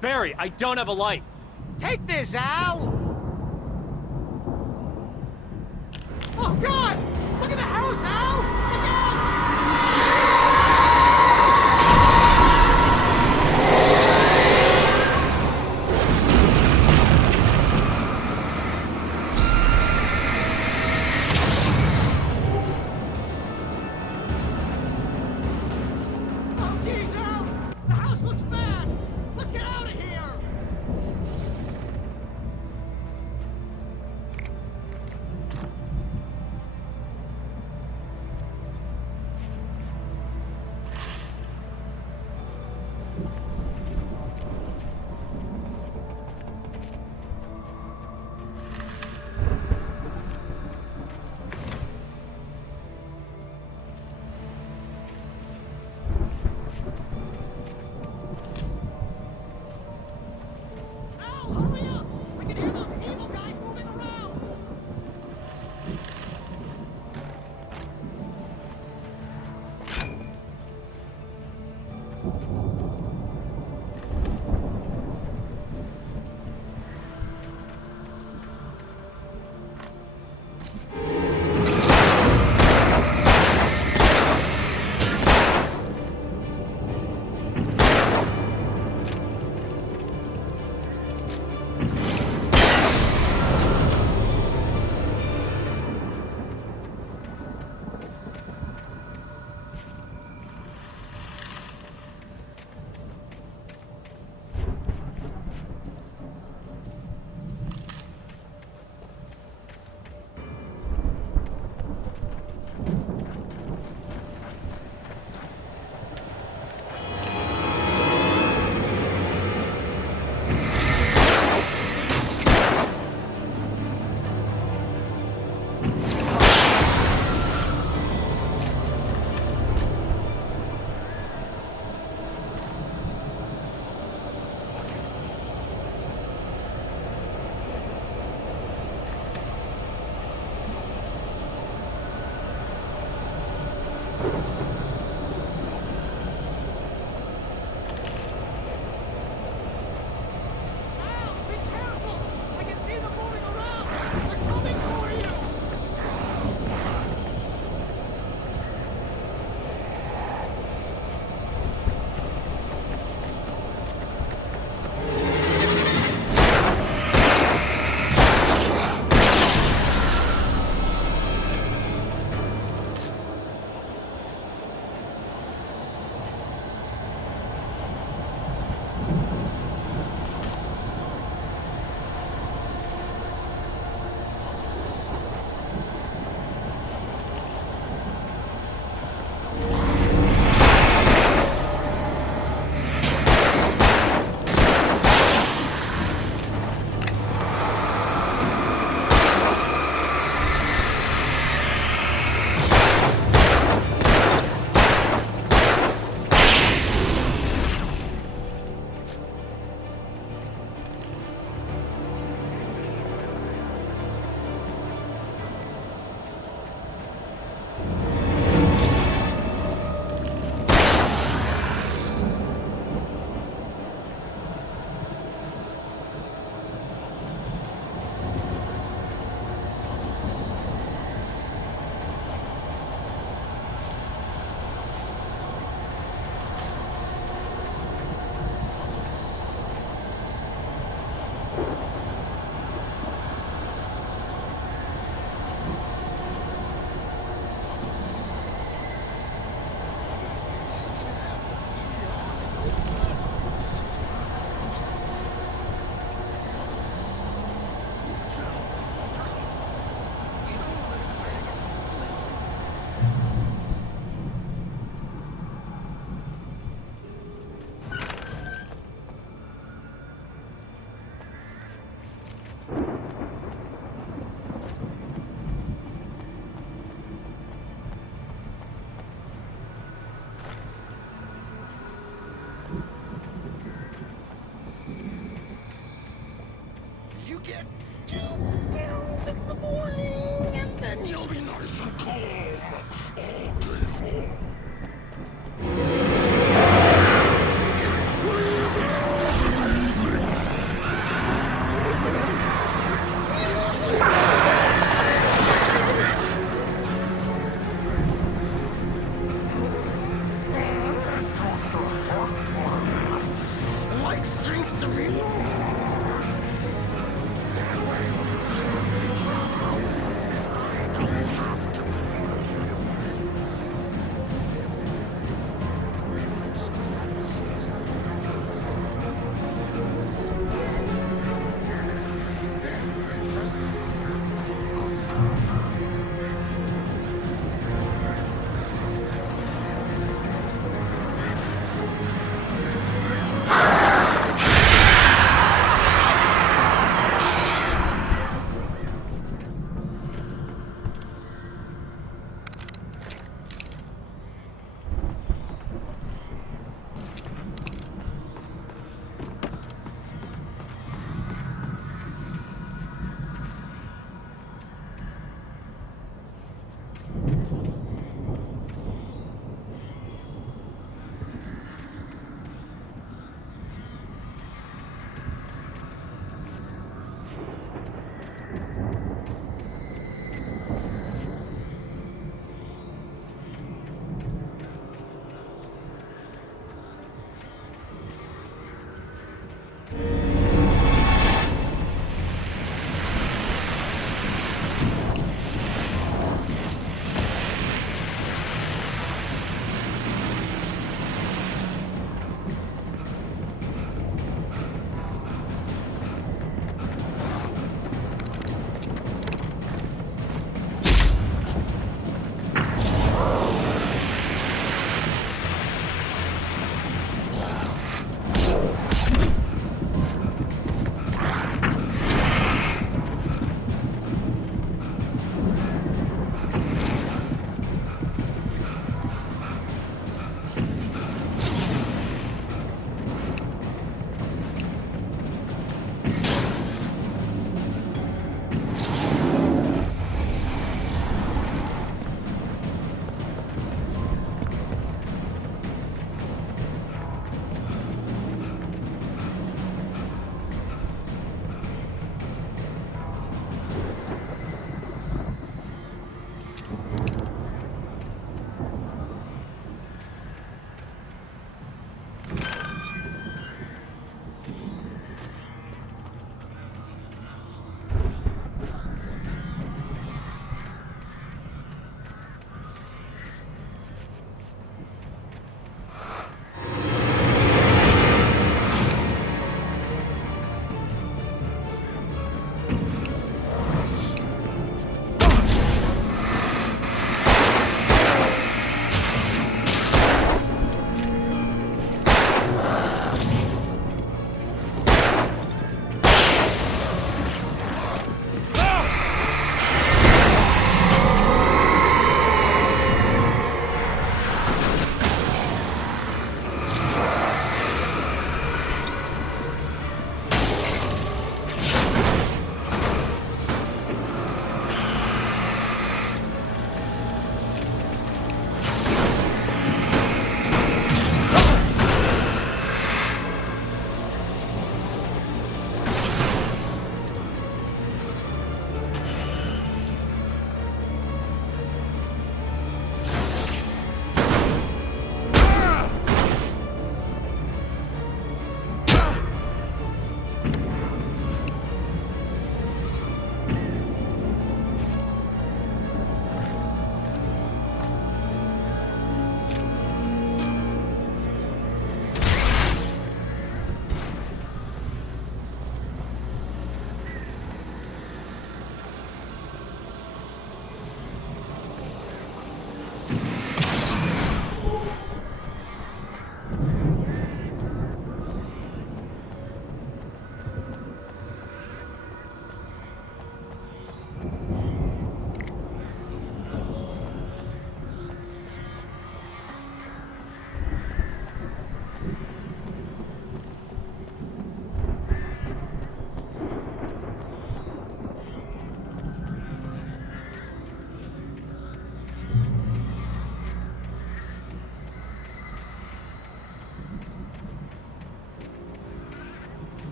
Barry, I don't have a light. Take this, Al! Oh, God! Look at the house, Al! Look out! Oh, geez, Al! The house looks bad! Let's get out of here! Hurry up! I can hear those evil guys moving around! get 2 pills in the morning, and then you'll be nice and calm all day long.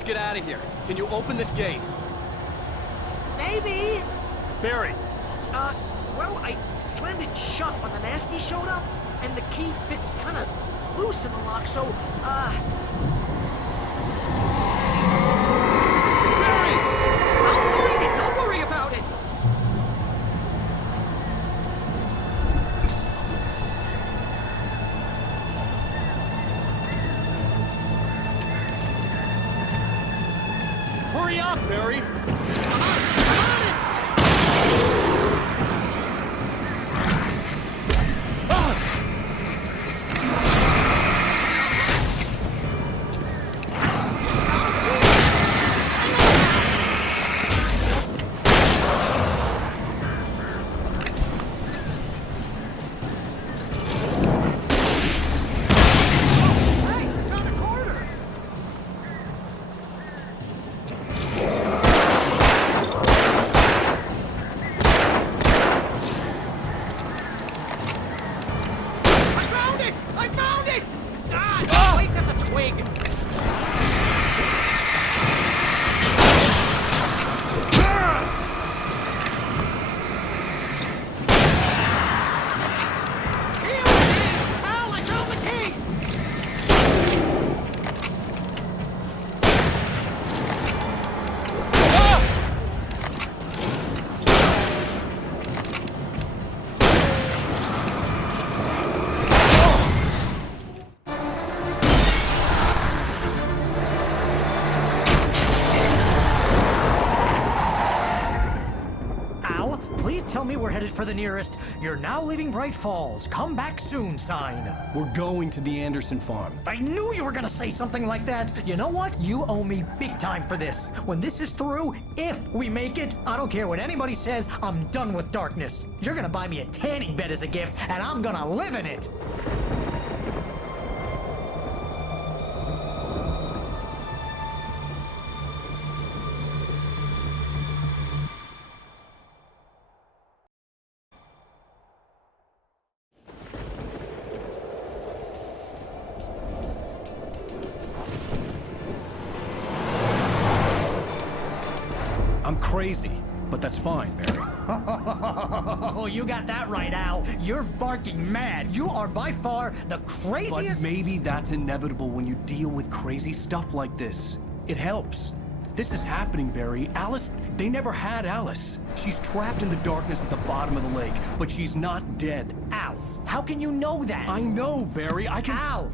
let's get out of here. Can you open this gate? Maybe. Barry. Well, I slammed it shut when the nasty showed up, and the key fits kind of loose in the lock, so, Barry! I'll find it, don't worry about it! Hurry up, Barry! We're headed for the nearest "You're now leaving Bright Falls. Come back soon" sign. We're going to the Anderson farm. I knew you were gonna say something like that. You know what? You owe me big time for this. When this is through, if we make it, I don't care what anybody says, I'm done with darkness. You're gonna buy me a tanning bed as a gift, and I'm gonna live in it. I'm crazy, but that's fine, Barry. Oh, you got that right, Al. You're barking mad. You are by far the craziest... But maybe that's inevitable when you deal with crazy stuff like this. It helps. This is happening, Barry. Alice, they never had Alice. She's trapped in the darkness at the bottom of the lake, but she's not dead. Al, how can you know that? I know, Barry. I can... Al,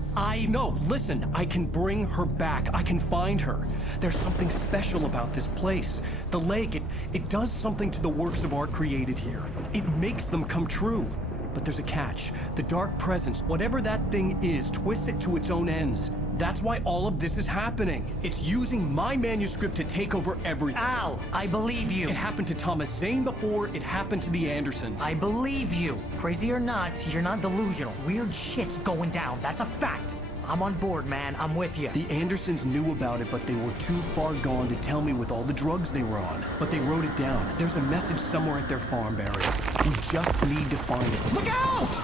No, listen. I can bring her back. I can find her. There's something special about this place. The lake, it does something to the works of art created here. It makes them come true. But there's a catch. The dark presence, whatever that thing is, twists it to its own ends. That's why all of this is happening. It's using my manuscript to take over everything. Al, I believe you. It happened to Thomas Zane before, it happened to the Andersons. I believe you. Crazy or not, you're not delusional. Weird shit's going down. That's a fact. I'm on board, man. I'm with you. The Andersons knew about it, but they were too far gone to tell me with all the drugs they were on. But they wrote it down. There's a message somewhere at their farm, Barry. We just need to find it. Look out!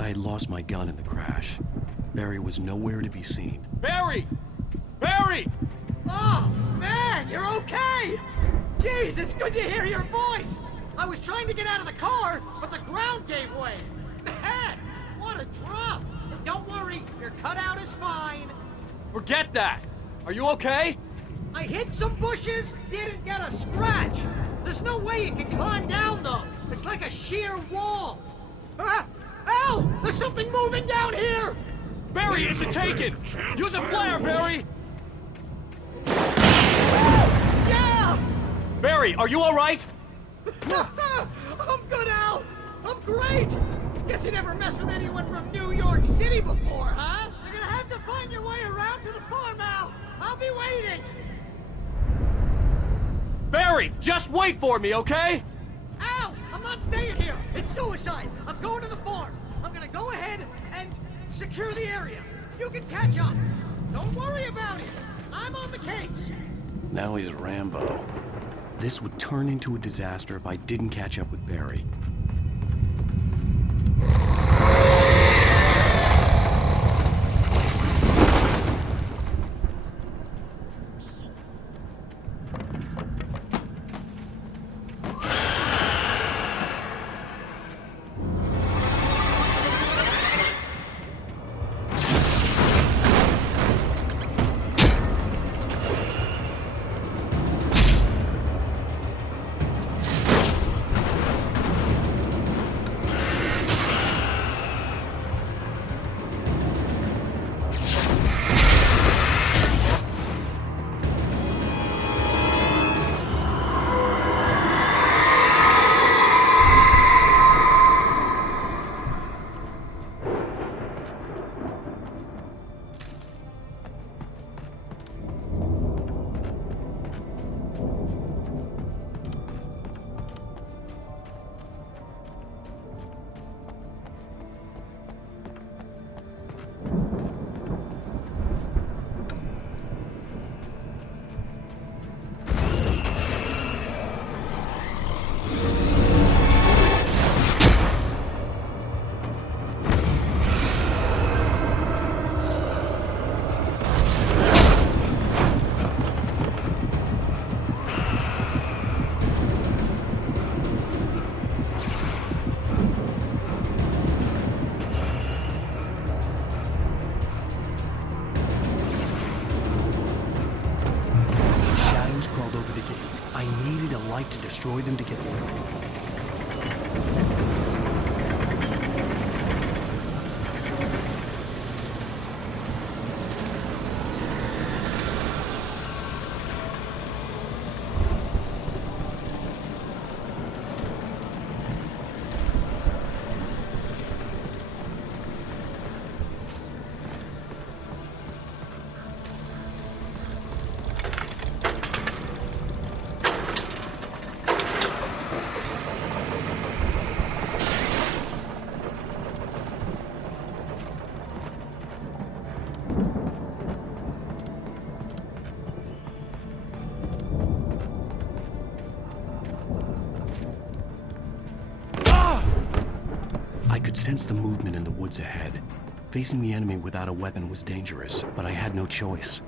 I had lost my gun in the crash. Barry was nowhere to be seen. Barry! Barry! Oh, man, you're okay! Jeez, it's good to hear your voice! I was trying to get out of the car, but the ground gave way. Man, what a drop! Don't worry, your cutout is fine. Forget that! Are you okay? I hit some bushes, didn't get a scratch. There's no way you can climb down, though. It's like a sheer wall. Al! There's something moving down here! Barry, it's a taken! Use a flare, Barry! Yeah! Barry, are you alright? I'm good, Al! I'm great! Guess you never messed with anyone from New York City before, huh? You're gonna have to find your way around to the farm, Al! I'll be waiting! Barry, just wait for me, okay? Al, I'm not staying here. It's suicide. I'm going to the farm. I'm gonna go ahead and secure the area. You can catch up. Don't worry about it. I'm on the case. Now he's Rambo. This would turn into a disaster if I didn't catch up with Barry. To destroy them to get through. I could sense the movement in the woods ahead. Facing the enemy without a weapon was dangerous, but I had no choice.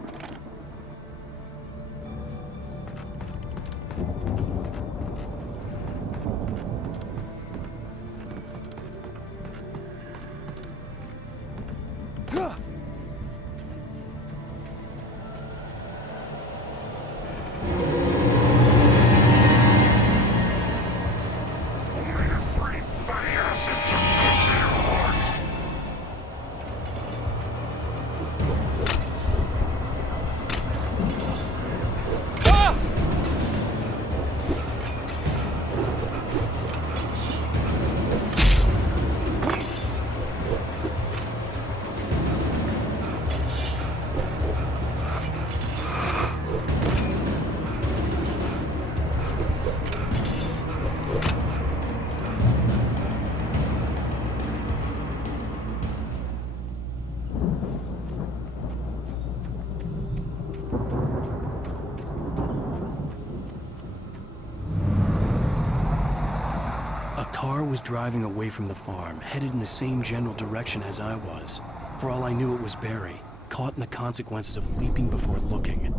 car was driving away from the farm, headed in the same general direction as I was. For all I knew, it was Barry, caught in the consequences of leaping before looking.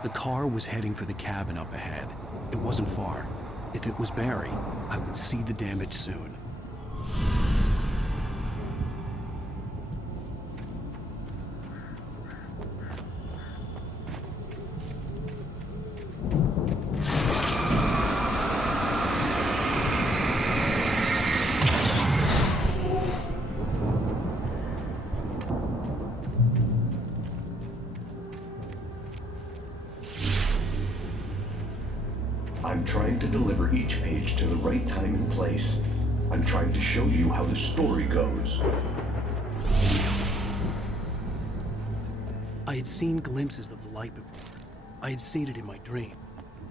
The car was heading for the cabin up ahead. It wasn't far. If it was Barry, I would see the damage soon. I'm trying to deliver each page to the right time and place. I'm trying to show you how the story goes. I had seen glimpses of the light before. I had seen it in my dream.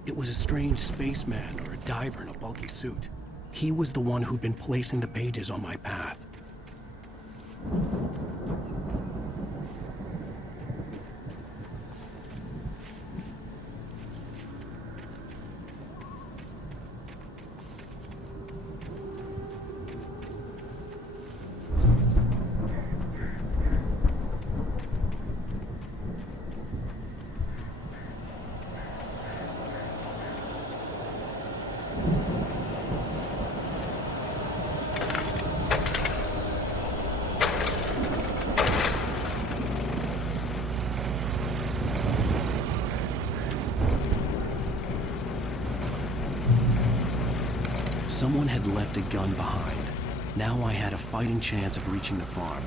It was a strange spaceman or a diver in a bulky suit. He was the one who'd been placing the pages on my path. Someone had left a gun behind. Now I had a fighting chance of reaching the farm.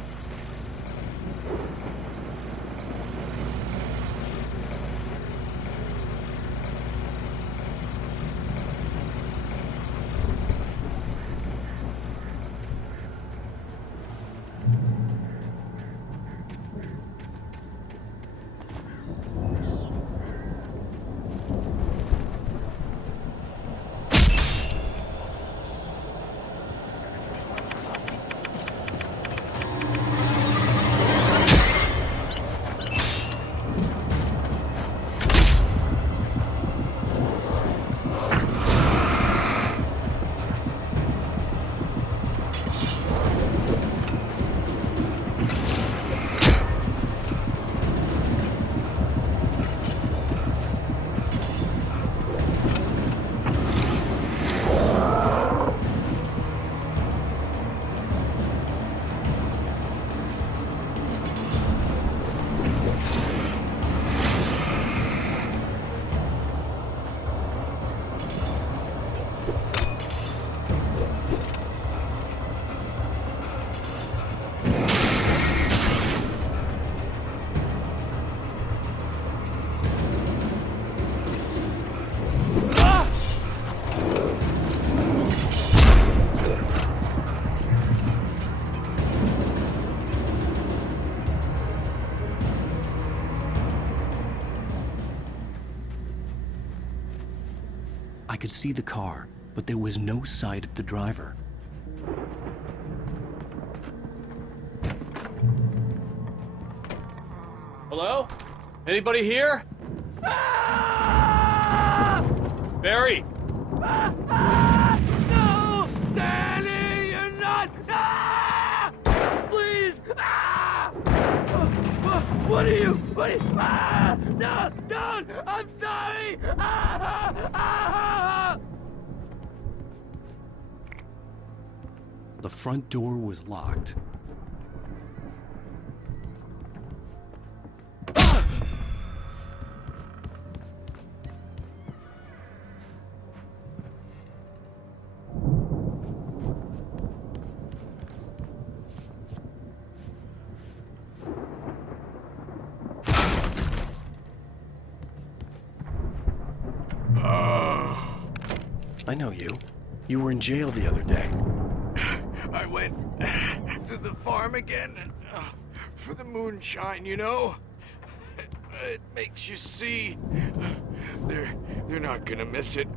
I could see the car, but there was no sight of the driver. Hello? Anybody here? Barry! No! Danny, you're not! Please! What are you? No! Don't! I'm sorry! The front door was locked. I know you. You were in jail the other day. I went to the farm again for the moonshine, you know? It makes you see. They're not gonna miss it.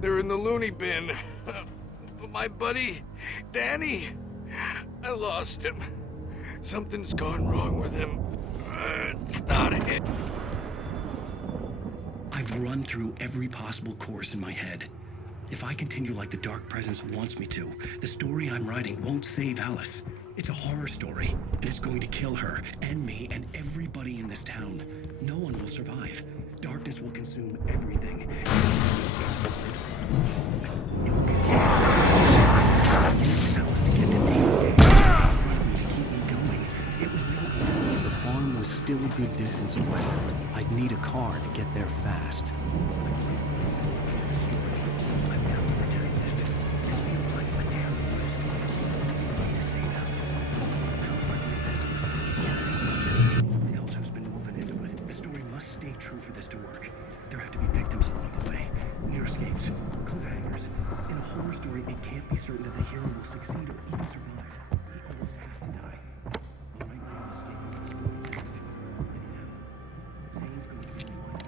They're in the loony bin. But my buddy, Danny, I lost him. Something's gone wrong with him. It's not him. I've run through every possible course in my head. If I continue like the Dark Presence wants me to, the story I'm writing won't save Alice. It's a horror story, and it's going to kill her, and me, and everybody in this town. No one will survive. Darkness will consume everything. The farm was still a good distance away. I'd need a car to get there fast. True for this to work. There have to be victims along the way, near escapes, cliffhangers. In a horror story, it can't be certain that the hero will succeed or even survive. He almost has to die. He might be escaping next. Zane's going to be the one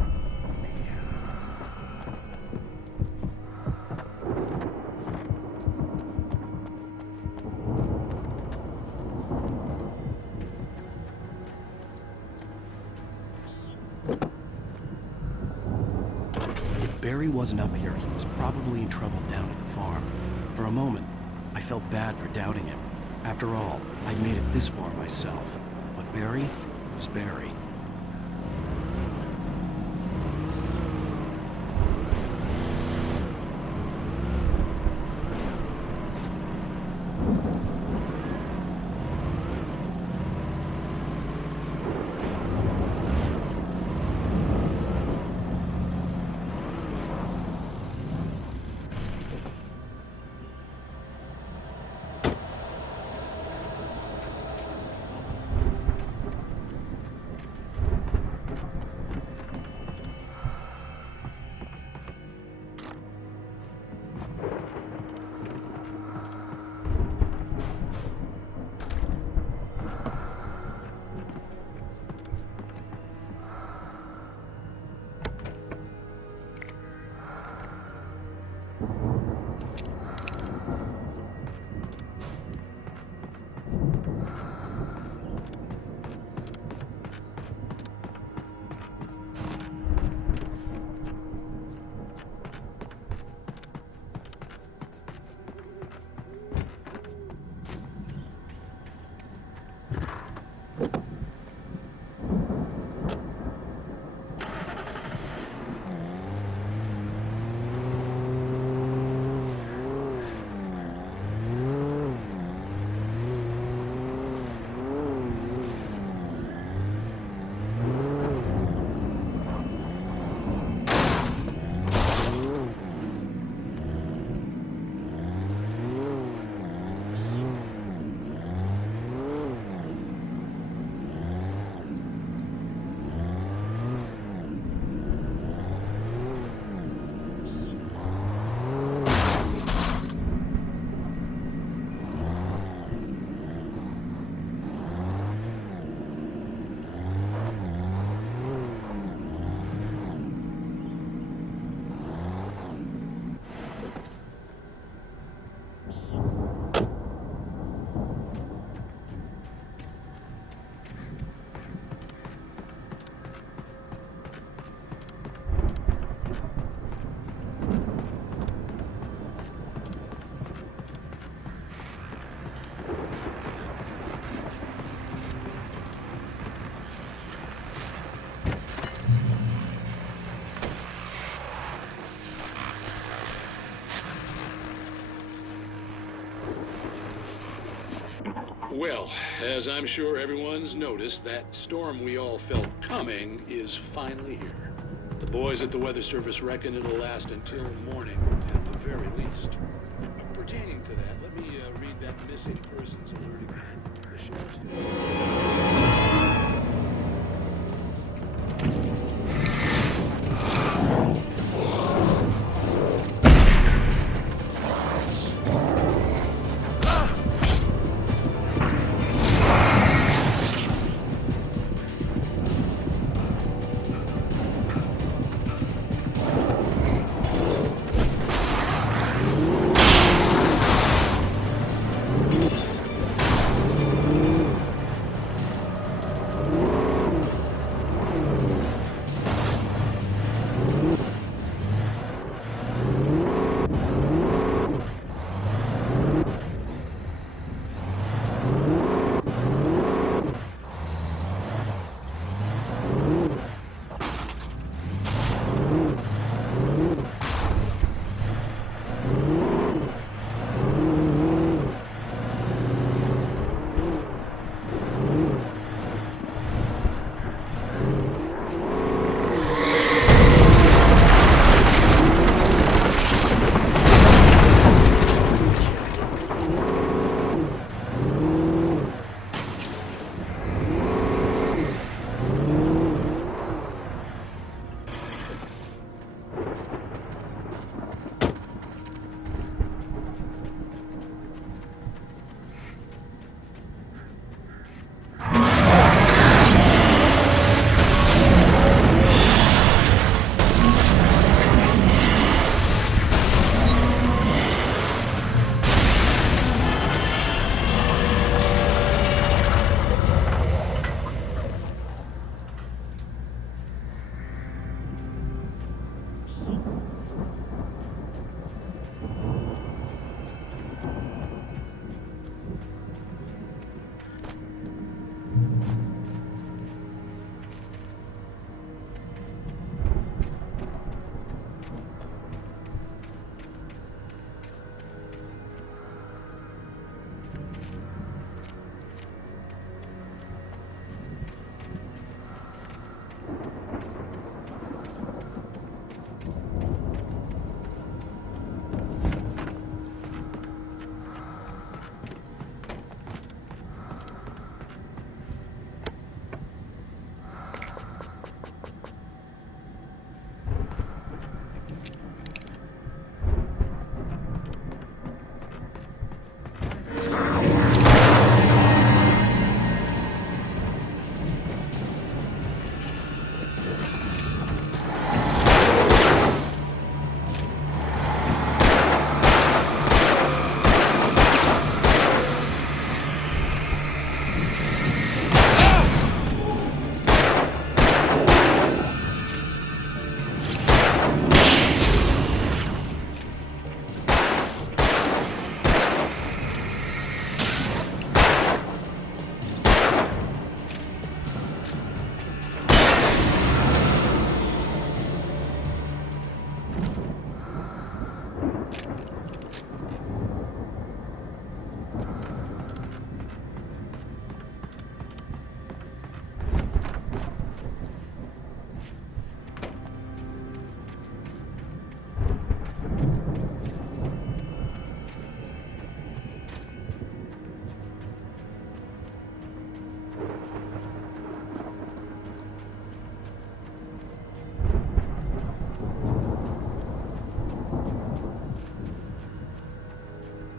who's not make it happen. If Barry wasn't up here, he was probably in trouble down at the farm. For a moment, I felt bad for doubting him. After all, I'd made it this far myself. But Barry was Barry. Well, as I'm sure everyone's noticed, that storm we all felt coming is finally here. The boys at the Weather Service reckon it'll last until morning at the very least. Pertaining to that, let me read that missing persons alert again. The sheriff's...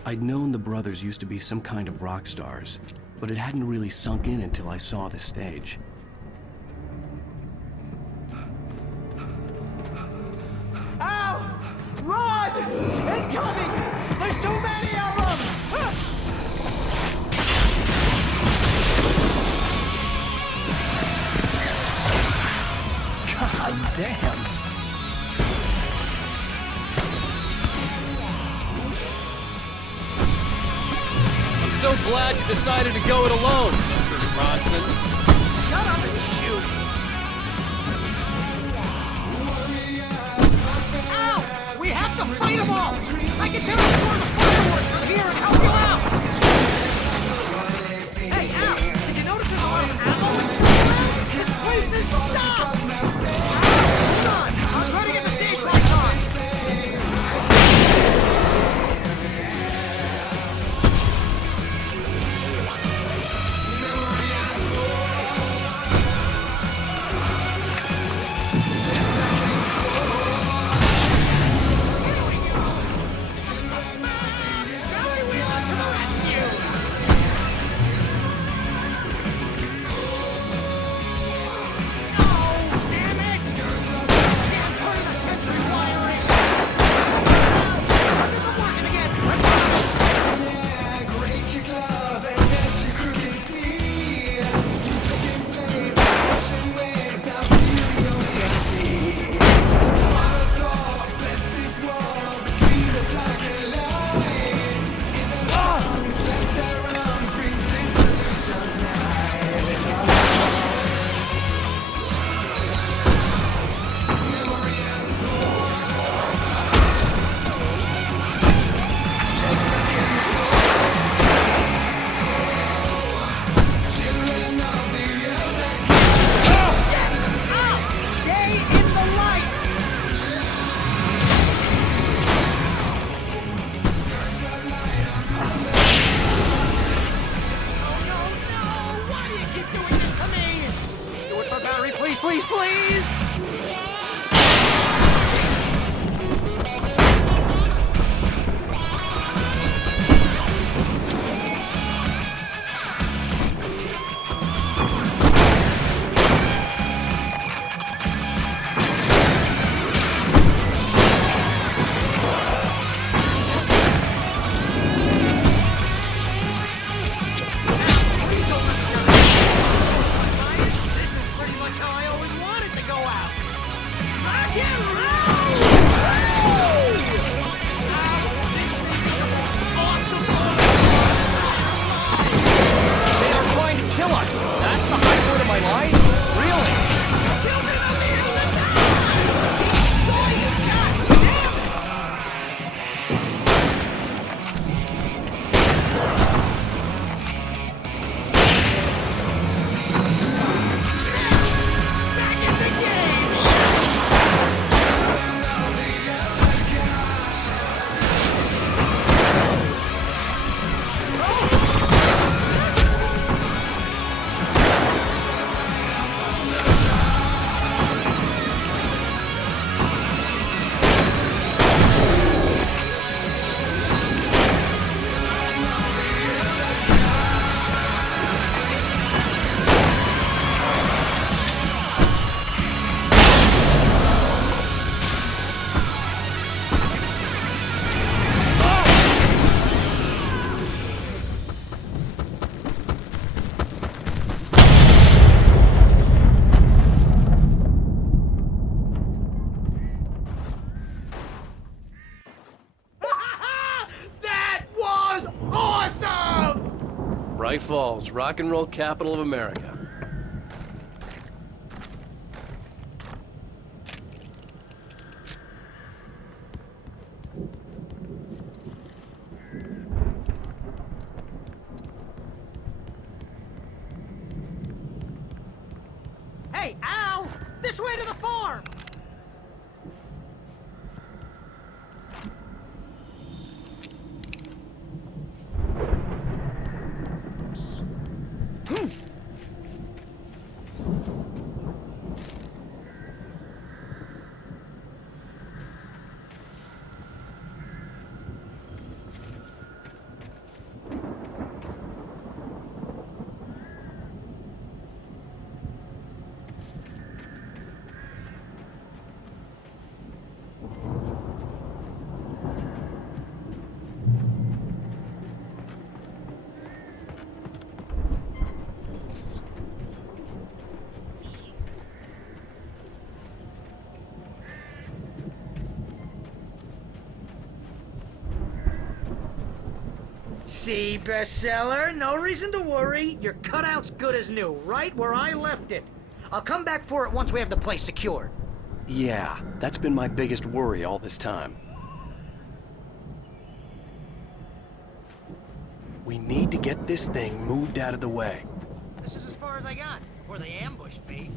I'd known the brothers used to be some kind of rock stars, but it hadn't really sunk in until I saw the stage. Ow! Run! Incoming! There's too many of them! God damn! I'm so glad you decided to go it alone, Mr. Bronson. Shut up and shoot! Ow! We have to fight them all! I can tell you more of the fireworks from here and help you out! Hey, Al! Did you notice there's a lot of ammo and stuff around? This place is stopped! Hold on! I'll try to get the stage lights on! Please, please! Bright Falls, rock and roll capital of America. Hey, Al! This way to the farm! See, bestseller, no reason to worry. Your cutout's good as new, right where I left it. I'll come back for it once we have the place secured. Yeah, that's been my biggest worry all this time. We need to get this thing moved out of the way. This is as far as I got before they ambushed me.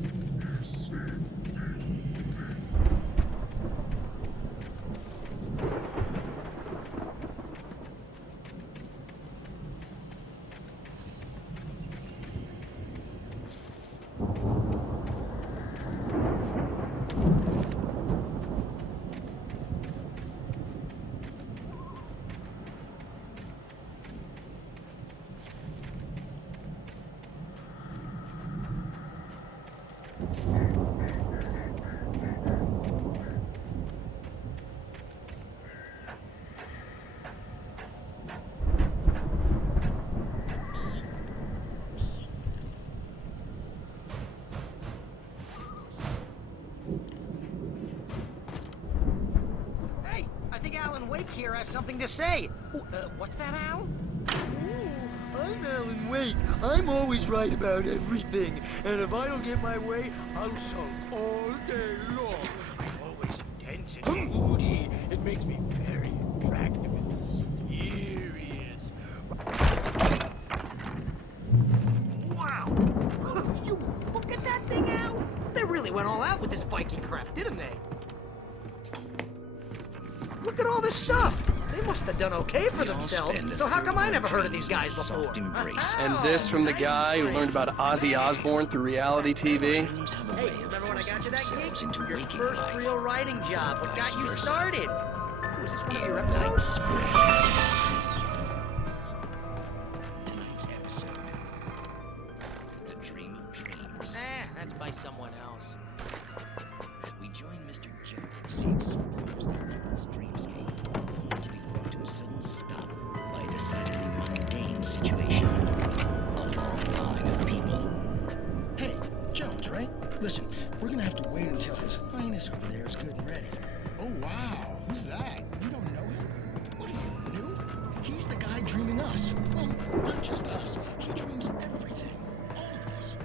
Wake here has something to say. What's that, Al? I'm Alan Wake. I'm always right about everything. And if I don't get my way, I'll sulk all day long. I'm always intense and moody. It makes me very attractive and mysterious. Wow! You look at that thing, Al! They really went all out with this Viking crap, didn't they? Look at all this stuff! They must have done okay for themselves, so how come I never heard of these guys before? And this from the guy who learned about Ozzy Osbourne through reality TV? Hey, remember when I got you that gig? Your first real writing job, what got you started? Was this one of your episodes? Tonight's episode. The Dream of Dreams. That's by someone else. We join Mr. Jack as he explores the endless dreamscape, to be brought to a sudden stop by a decidedly mundane situation. A long line of people. Hey, Jones, right? Listen, we're gonna have to wait until His Highness over there is good and ready. Oh, wow. Who's that? You don't know him? What are you, new? He's the guy dreaming us. Well, not just us. He dreams everything. All of us.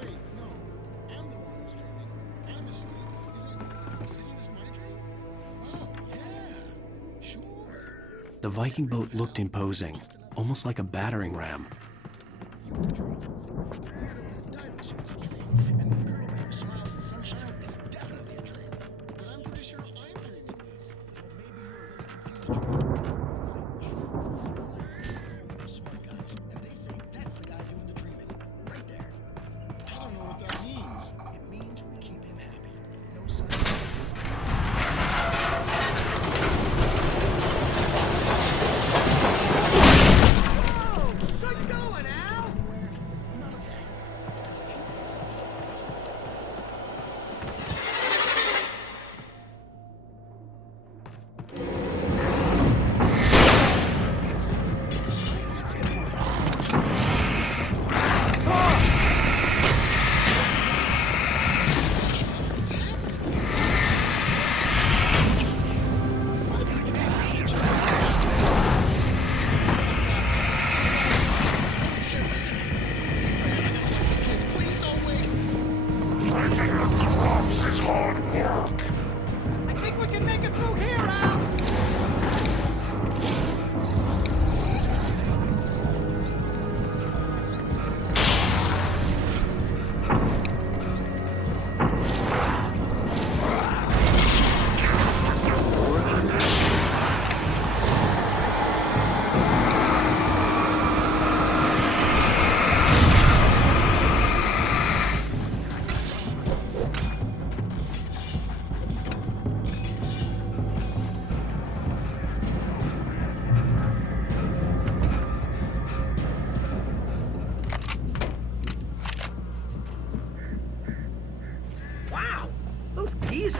Wait, no. I'm the one who's dreaming. I'm asleep. Isn't this my dream? Oh, yeah. Sure. The Viking boat looked imposing, almost like a battering ram.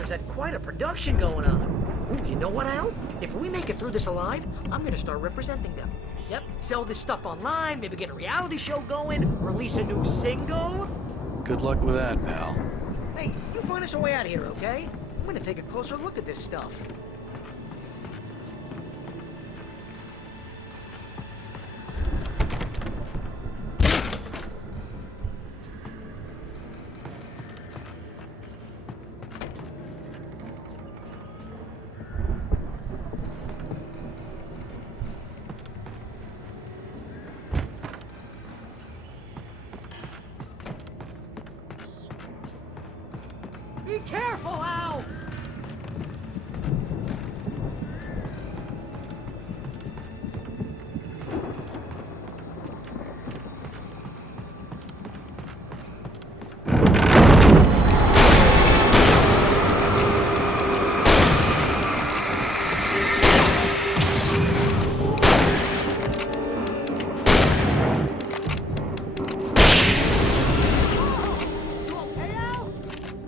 Had quite a production going on. Ooh, you know what, Al? If we make it through this alive, I'm gonna start representing them. Yep, sell this stuff online, maybe get a reality show going, release a new single. Good luck with that, pal. Hey, you find us a way out of here, okay? I'm gonna take a closer look at this stuff. Be careful, Al!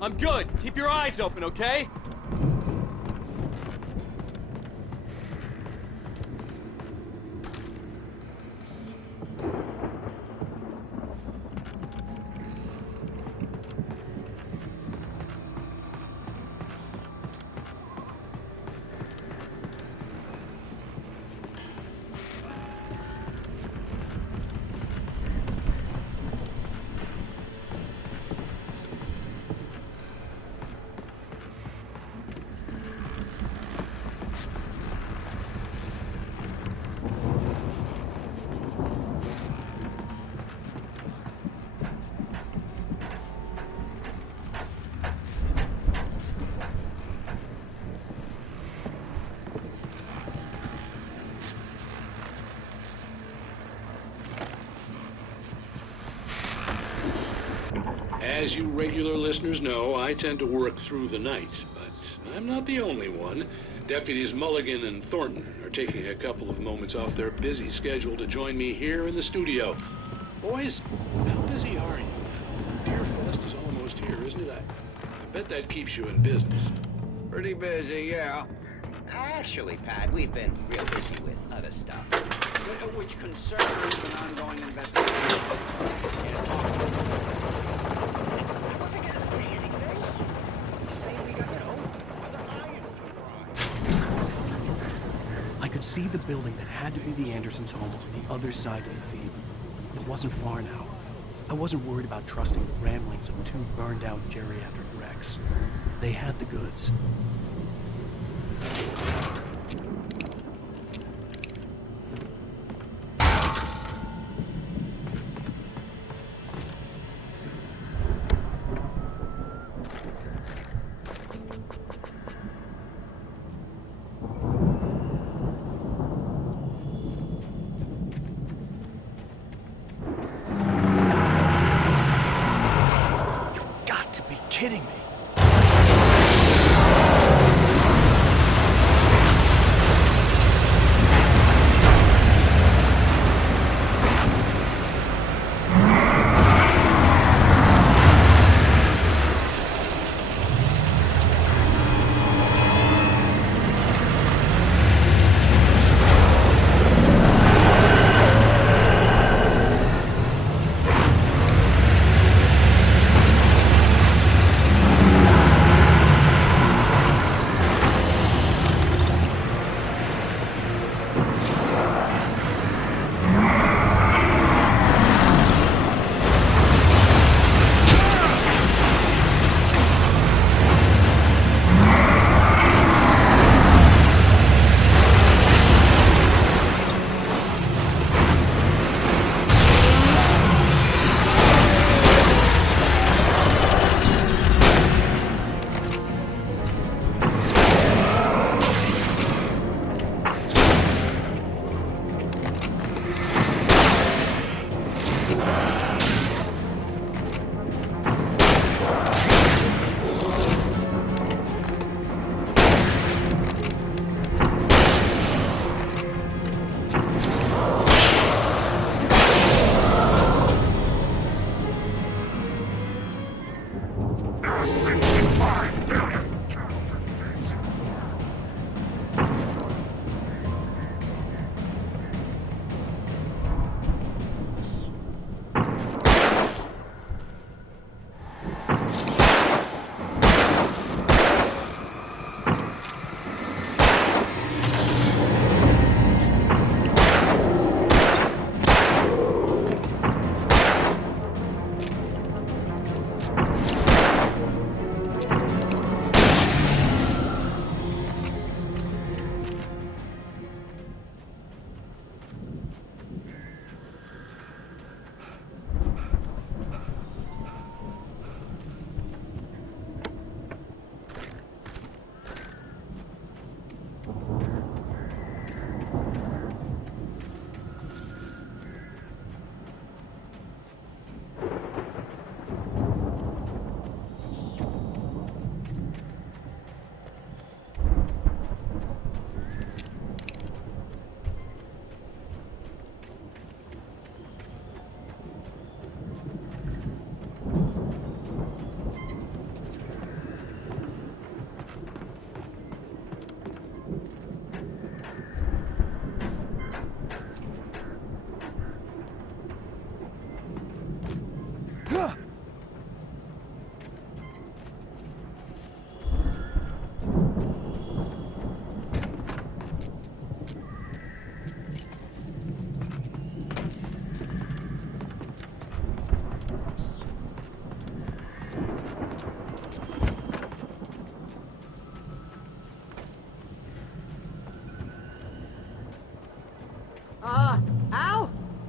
I'm good. Keep your eyes open, okay? As you regular listeners know, I tend to work through the night, but I'm not the only one. Deputies Mulligan and Thornton are taking a couple of moments off their busy schedule to join me here in the studio. Boys, how busy are you? Deerfest is almost here, isn't it? I bet that keeps you in business. Pretty busy, yeah. Actually, Pat, we've been real busy with other stuff, which concerns an ongoing investigation. I could see the building that had to be the Andersons' home on the other side of the field. It wasn't far now. I wasn't worried about trusting the ramblings of two burned-out geriatric wrecks. They had the goods. Kidding me.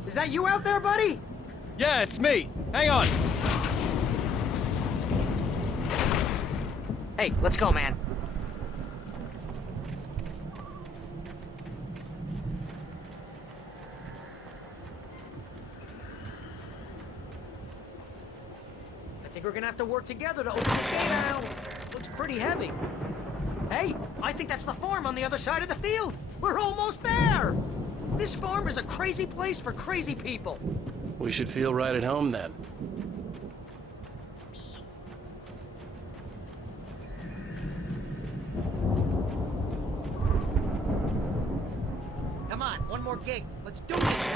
Is that you out there, buddy? Yeah, it's me. Hang on. Hey, let's go, man. I think we're gonna have to work together to open this gate, Al. Looks pretty heavy. Hey, I think that's the farm on the other side of the field. We're almost there. This farm is a crazy place for crazy people. We should feel right at home then. Come on, one more gate. Let's do this.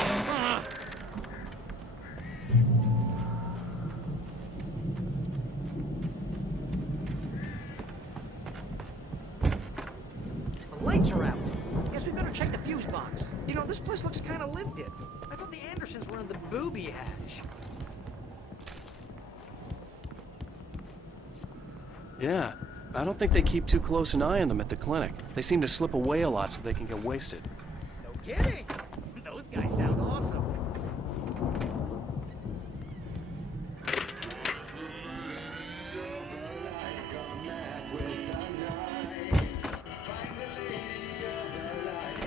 The lights are out. Guess we better check the fuse box. You know, this place looks kind of lived in. I thought the Andersons were in the booby hatch. Yeah, I don't think they keep too close an eye on them at the clinic. They seem to slip away a lot so they can get wasted. No kidding. Those guys sound awesome.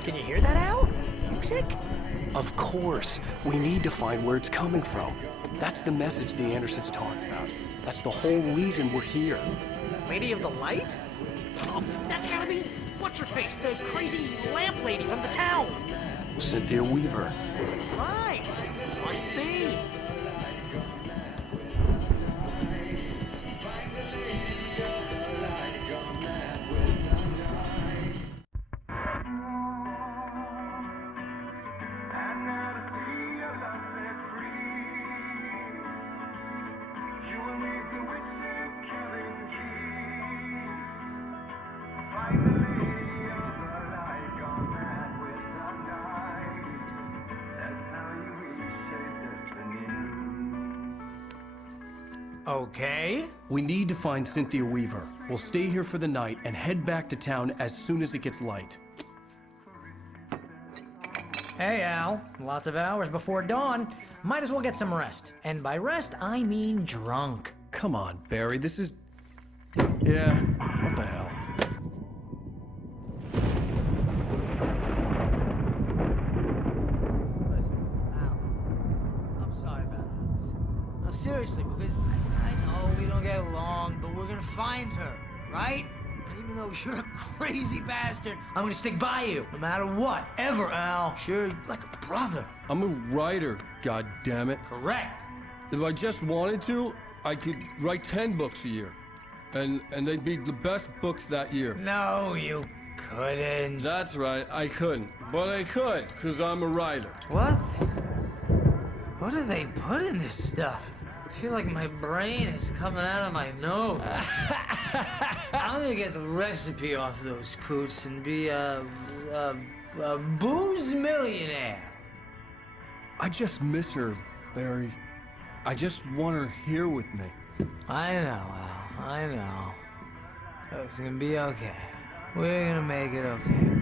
Can you hear that, Al? Music? Of course. We need to find where it's coming from. That's the message the Andersons talked about. That's the whole reason we're here. Lady of the Light? Oh, that's gotta be... What's-her-face? The crazy lamp lady from the town. Cynthia Weaver. Right. Must be. Okay. We need to find Cynthia Weaver. We'll stay here for the night and head back to town as soon as it gets light. Hey, Al. Lots of hours before dawn. Might as well get some rest. And by rest, I mean drunk. Come on, Barry, this is... Yeah, what the hell? Seriously, because I know we don't get along, but we're gonna find her, right? And even though you're a crazy bastard, I'm gonna stick by you, no matter what, ever, Al. Sure, like a brother. I'm a writer, goddammit. Correct. If I just wanted to, I could write 10 books a year. And they'd be the best books that year. No, you couldn't. That's right, I couldn't. But I could, because I'm a writer. What? What do they put in this stuff? I feel like my brain is coming out of my nose. I'm gonna get the recipe off those coots and be a booze millionaire. I just miss her, Barry. I just want her here with me. I know, Al. I know. It's gonna be okay. We're gonna make it okay.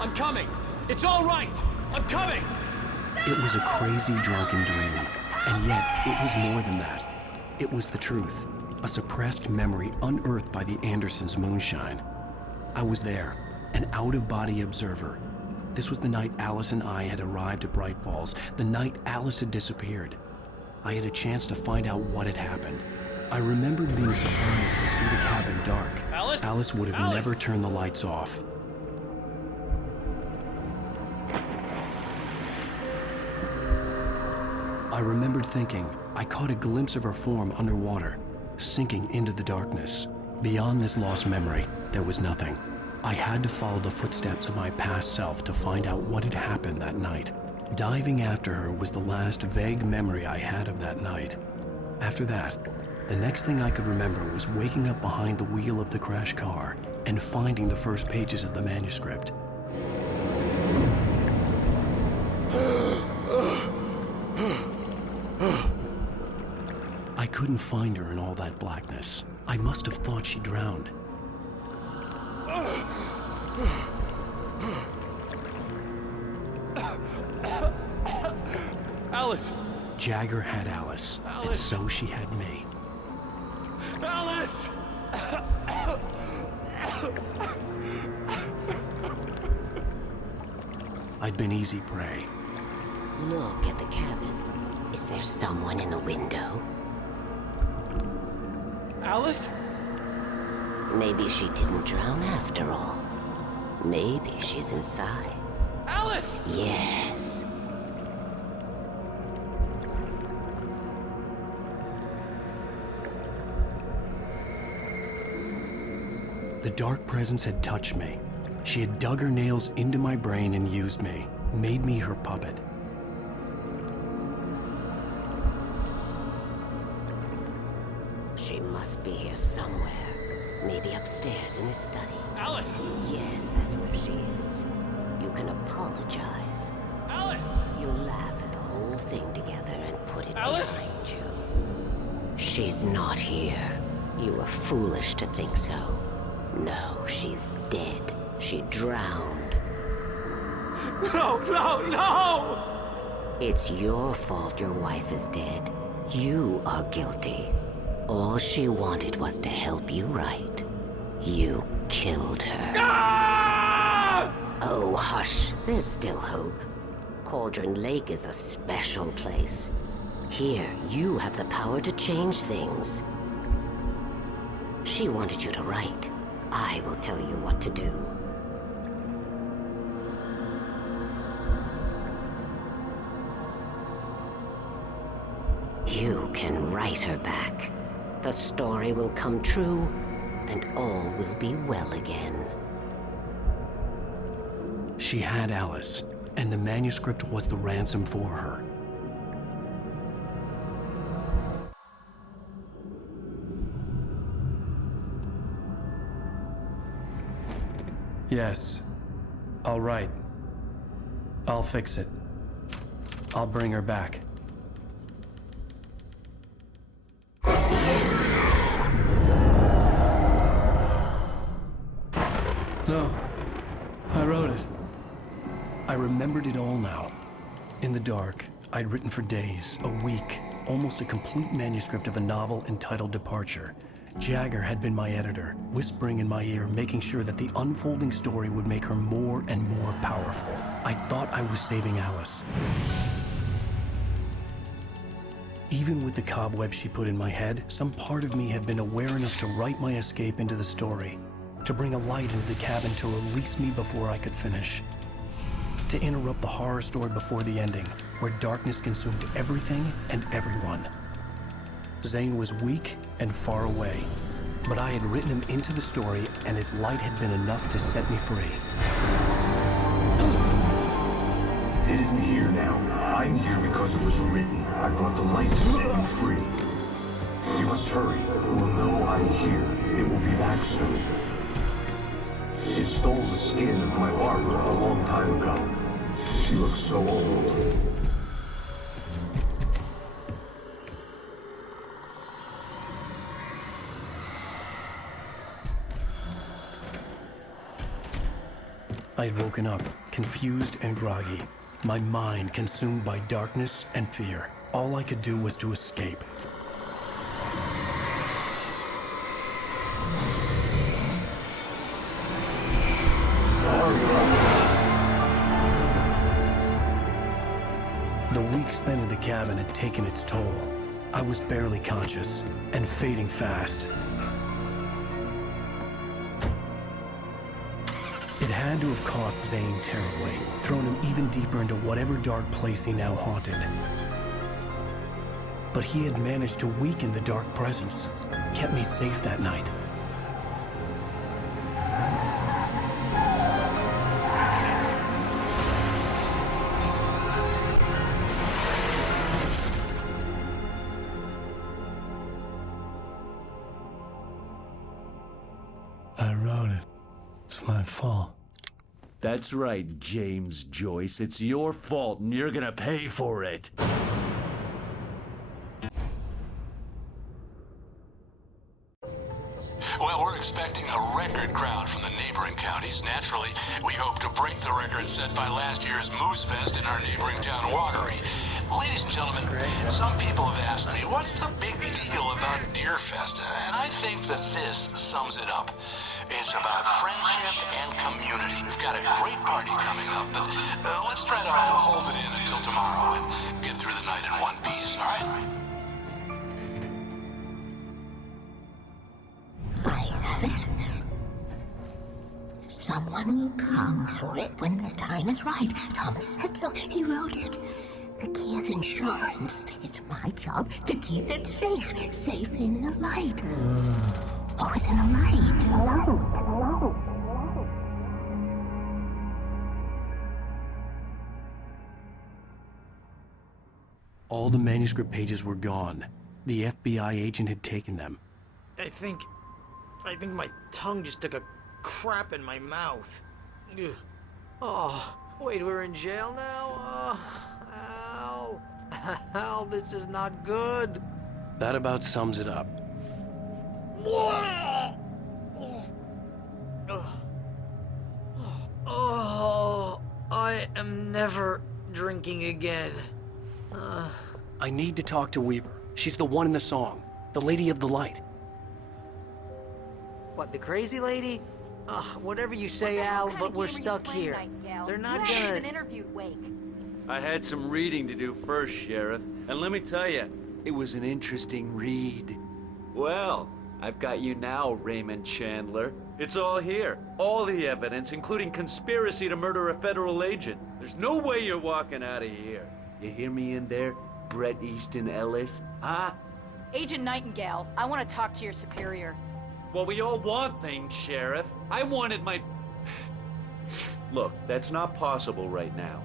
I'm coming! It's all right! I'm coming! It was a crazy drunken dream, and yet it was more than that. It was the truth, a suppressed memory unearthed by the Andersons' moonshine. I was there, an out-of-body observer. This was the night Alice and I had arrived at Bright Falls, the night Alice had disappeared. I had a chance to find out what had happened, I remembered being surprised to see the cabin dark. Alice? Alice would have Alice? never turned the lights off. I remembered thinking I caught a glimpse of her form underwater, sinking into the darkness. Beyond this lost memory, there was nothing. I had to follow the footsteps of my past self to find out what had happened that night. Diving after her was the last vague memory I had of that night. After that, the next thing I could remember was waking up behind the wheel of the crashed car and finding the first pages of the manuscript. I couldn't find her in all that blackness. I must have thought she drowned. Alice! Jagger had Alice, and so she had me. Alice! I'd been easy prey. Look at the cabin. Is there someone in the window? Alice? Maybe she didn't drown after all. Maybe she's inside. Alice! Yes. The dark presence had touched me. She had dug her nails into my brain and used me, made me her puppet. She must be here somewhere. Maybe upstairs in his study. Alice! Yes, that's where she is. You can apologize. Alice! You laugh at the whole thing together and put it Alice? behind you. She's not here. You were foolish to think so. No, she's dead. She drowned. No, no, no! It's your fault your wife is dead. You are guilty. All she wanted was to help you right. You killed her. Ah! Oh, hush. There's still hope. Cauldron Lake is a special place. Here, you have the power to change things. She wanted you to write. I will tell you what to do. You can write her back. The story will come true, and all will be well again. She had Alice, and the manuscript was the ransom for her. Yes. All right. I'll fix it. I'll bring her back. No. I wrote it. I remembered it all now. In the dark, I'd written for days, a week, almost a complete manuscript of a novel entitled Departure. Jagger had been my editor, whispering in my ear, making sure that the unfolding story would make her more and more powerful. I thought I was saving Alice. Even with the cobwebs she put in my head, some part of me had been aware enough to write my escape into the story, to bring a light into the cabin to release me before I could finish, to interrupt the horror story before the ending, where darkness consumed everything and everyone. Zane was weak and far away, but I had written him into the story, and his light had been enough to set me free. It isn't here now. I'm here because it was written. I brought the light to set you free. You must hurry. It will know I'm here. It will be back soon. It stole the skin of my Barbara a long time ago. She looks so old. I had woken up, confused and groggy, my mind consumed by darkness and fear. All I could do was to escape. The week spent in the cabin had taken its toll. I was barely conscious, and fading fast. It had to have cost Zane terribly, thrown him even deeper into whatever dark place he now haunted. But he had managed to weaken the dark presence, kept me safe that night. I wrote it. It's my fault. That's right, James Joyce. It's your fault, and you're gonna pay for it. Well, we're expecting a record crowd from the neighboring counties. Naturally, we hope to break the record set by last year's Moose Fest in our neighboring town, Watery. Ladies and gentlemen, some people have asked me, what's the big deal about Deer Fest? And I think that this sums it up. It's about friendship and community. We've got a great party coming up, but let's try to hold it in until tomorrow and get through the night in one piece, all right? Someone will come for it when the time is right. Thomas said so. He wrote it. The key is insurance. It's my job to keep it safe. Safe in the light. Always in the light. All the manuscript pages were gone. The FBI agent had taken them. I think my tongue just took a crap in my mouth. Ugh. Oh, wait, we're in jail now? Oh, Al. Al, this is not good. That about sums it up. Oh, I am never drinking again. I need to talk to Weaver. She's the one in the song. The Lady of the Light. What, the crazy lady? Whatever you say, Al, but we're stuck here. They're not gonna... interviewed Wake. I had some reading to do first, Sheriff, and let me tell you, it was an interesting read. Well, I've got you now, Raymond Chandler. It's all here. All the evidence, including conspiracy to murder a federal agent. There's no way you're walking out of here. You hear me in there, Bret Easton Ellis? Huh? Agent Nightingale, I want to talk to your superior. Well, we all want things, Sheriff. I wanted my... Look, that's not possible right now.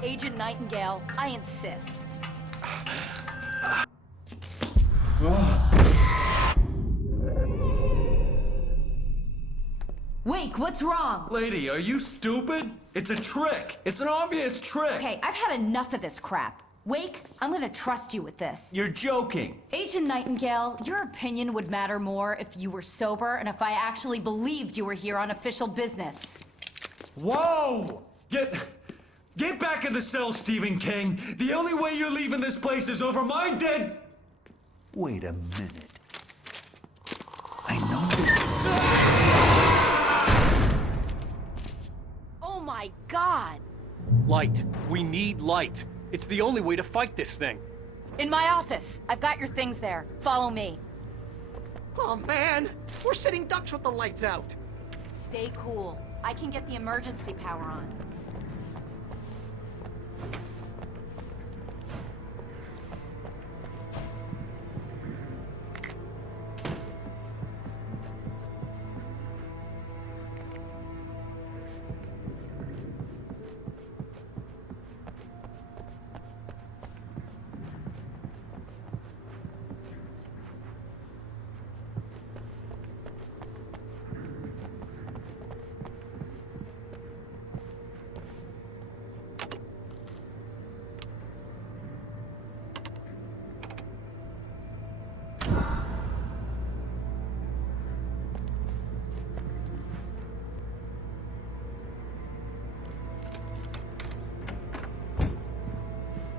Agent Nightingale, I insist. Wake, what's wrong? Lady, are you stupid? It's a trick. It's an obvious trick. Okay, I've had enough of this crap. Wake, I'm gonna trust you with this. You're joking. Agent Nightingale, your opinion would matter more if you were sober and if I actually believed you were here on official business. Whoa! Get back in the cell, Stephen King. The only way you're leaving this place is over my dead... Wait a minute. I know this... Oh my God! Light. We need light. It's the only way to fight this thing. In my office. I've got your things there. Follow me. Oh man, we're sitting ducks with the lights out. Stay cool. I can get the emergency power on.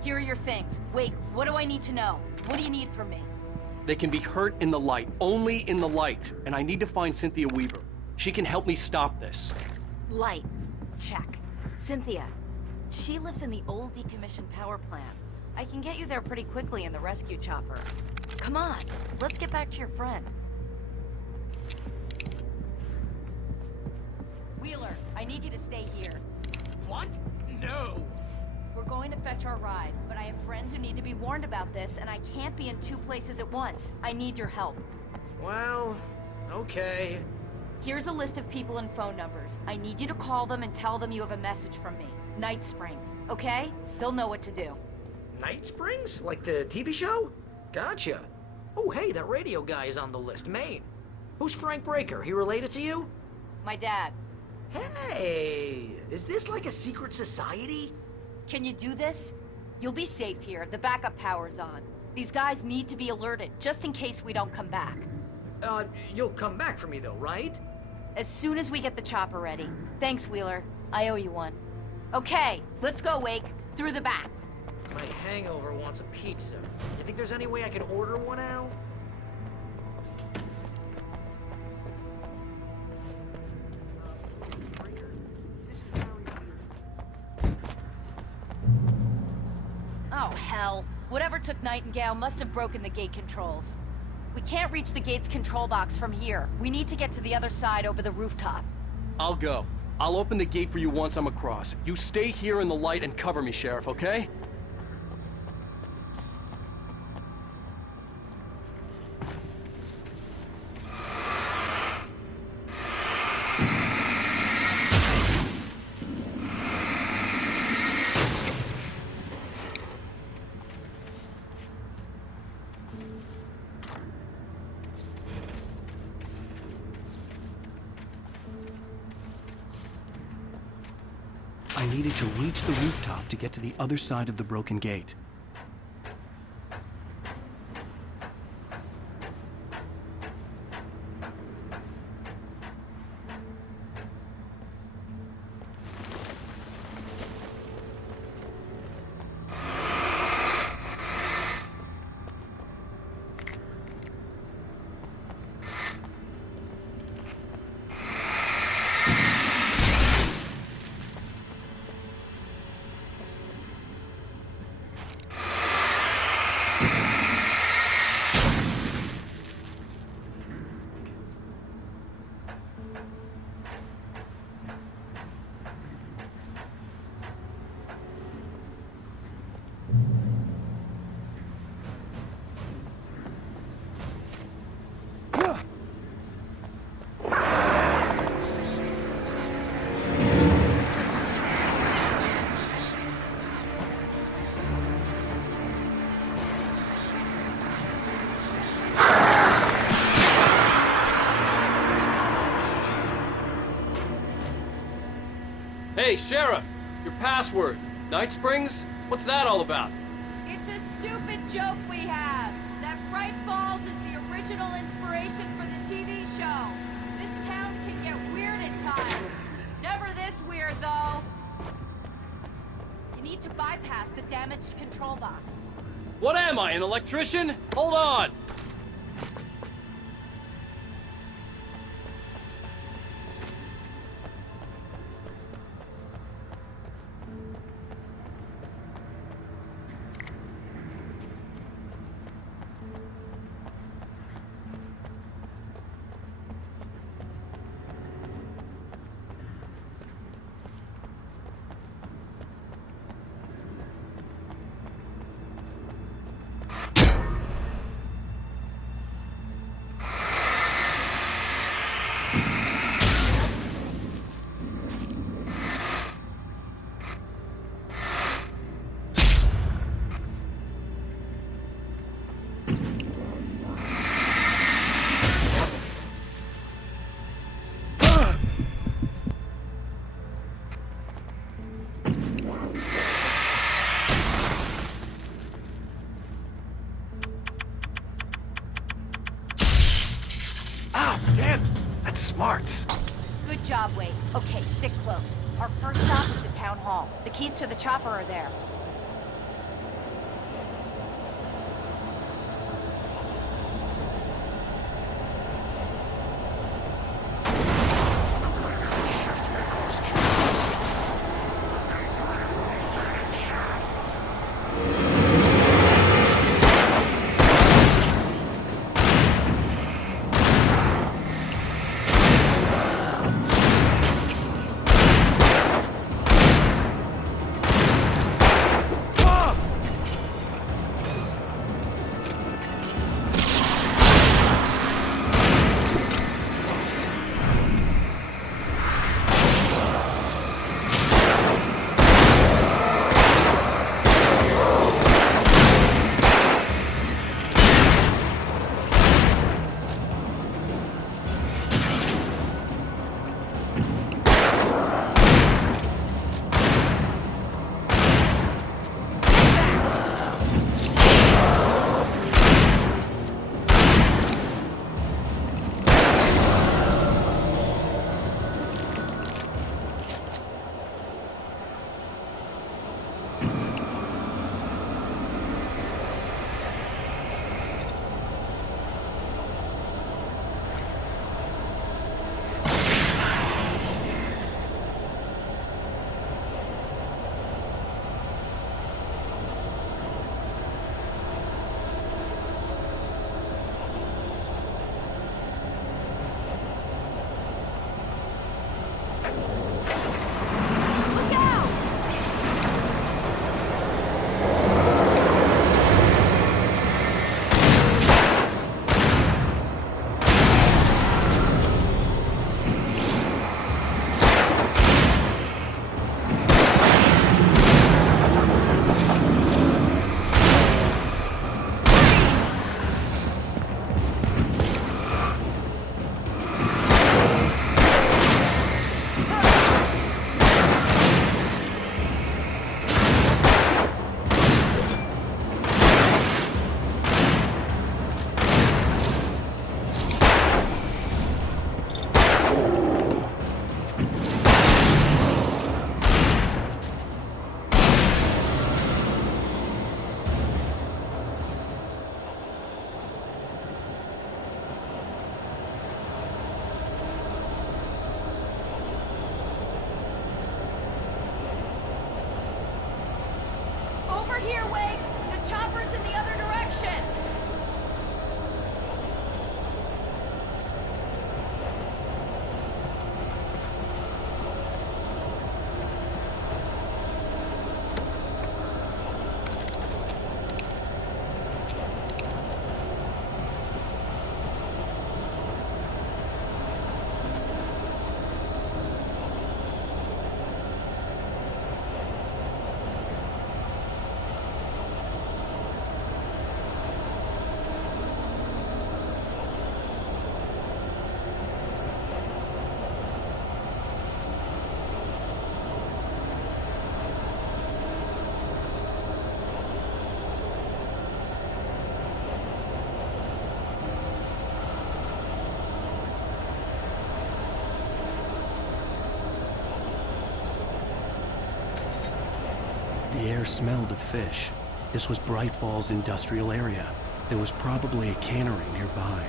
Here are your things. Wait, what do I need to know? What do you need from me? They can be hurt in the light, only in the light. And I need to find Cynthia Weaver. She can help me stop this. Light. Check. Cynthia. She lives in the old decommissioned power plant. I can get you there pretty quickly in the rescue chopper. Come on, let's get back to your friend. Wheeler, I need you to stay here. What? No! We're going to fetch our ride, but I have friends who need to be warned about this, and I can't be in 2 places at once. I need your help. Well, okay. Here's a list of people and phone numbers. I need you to call them and tell them you have a message from me. Night Springs, okay? They'll know what to do. Night Springs? Like the TV show? Gotcha. Oh, hey, that radio guy is on the list, Maine. Who's Frank Breaker? He related to you? My dad. Hey, is this like a secret society? Can you do this? You'll be safe here. The backup power's on. These guys need to be alerted, just in case we don't come back. You'll come back for me though, right? As soon as we get the chopper ready. Thanks, Wheeler. I owe you one. Okay, let's go, Wake. Through the back. My hangover wants a pizza. You think there's any way I could order one out? Oh, hell. Whatever took Nightingale must have broken the gate controls. We can't reach the gate's control box from here. We need to get to the other side over the rooftop. I'll go. I'll open the gate for you once I'm across. You stay here in the light and cover me, Sheriff, okay? I needed to reach the rooftop to get to the other side of the broken gate. Hey, Sheriff! Your password. Night Springs? What's that all about? It's a stupid joke we have. That Bright Falls is the original inspiration for the TV show. This town can get weird at times. Never this weird, though. You need to bypass the damaged control box. What am I, an electrician? Hold on! Smarts. Good job, Wade. Okay, stick close. Our first stop is the town hall. The keys to the chopper are there. here, Wake! The chopper's in the other direction! The air smelled of fish. This was Bright Falls industrial area. There was probably a cannery nearby.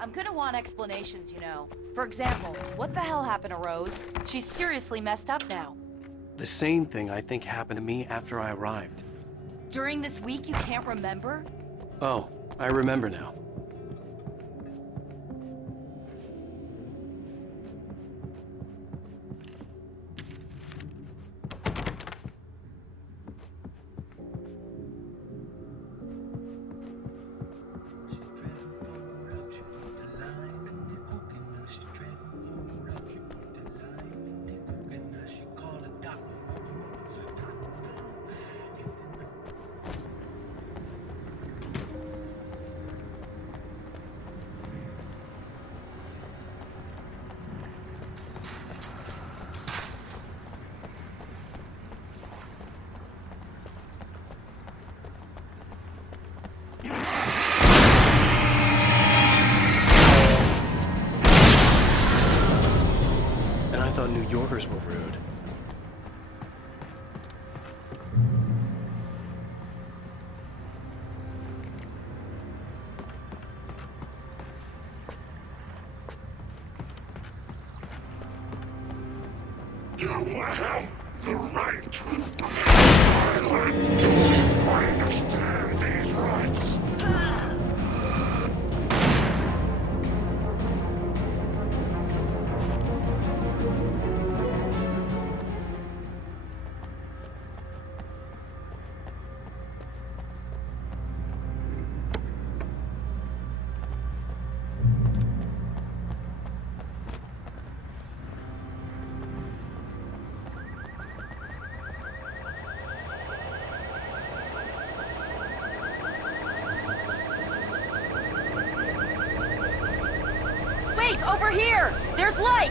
I'm gonna want explanations, you know. For example, what the hell happened to Rose? She's seriously messed up now. The same thing I think happened to me after I arrived. During this week, you can't remember? Oh, I remember now. I thought New Yorkers were rude. You have the right to violent. I understand these rights. Over here! There's light!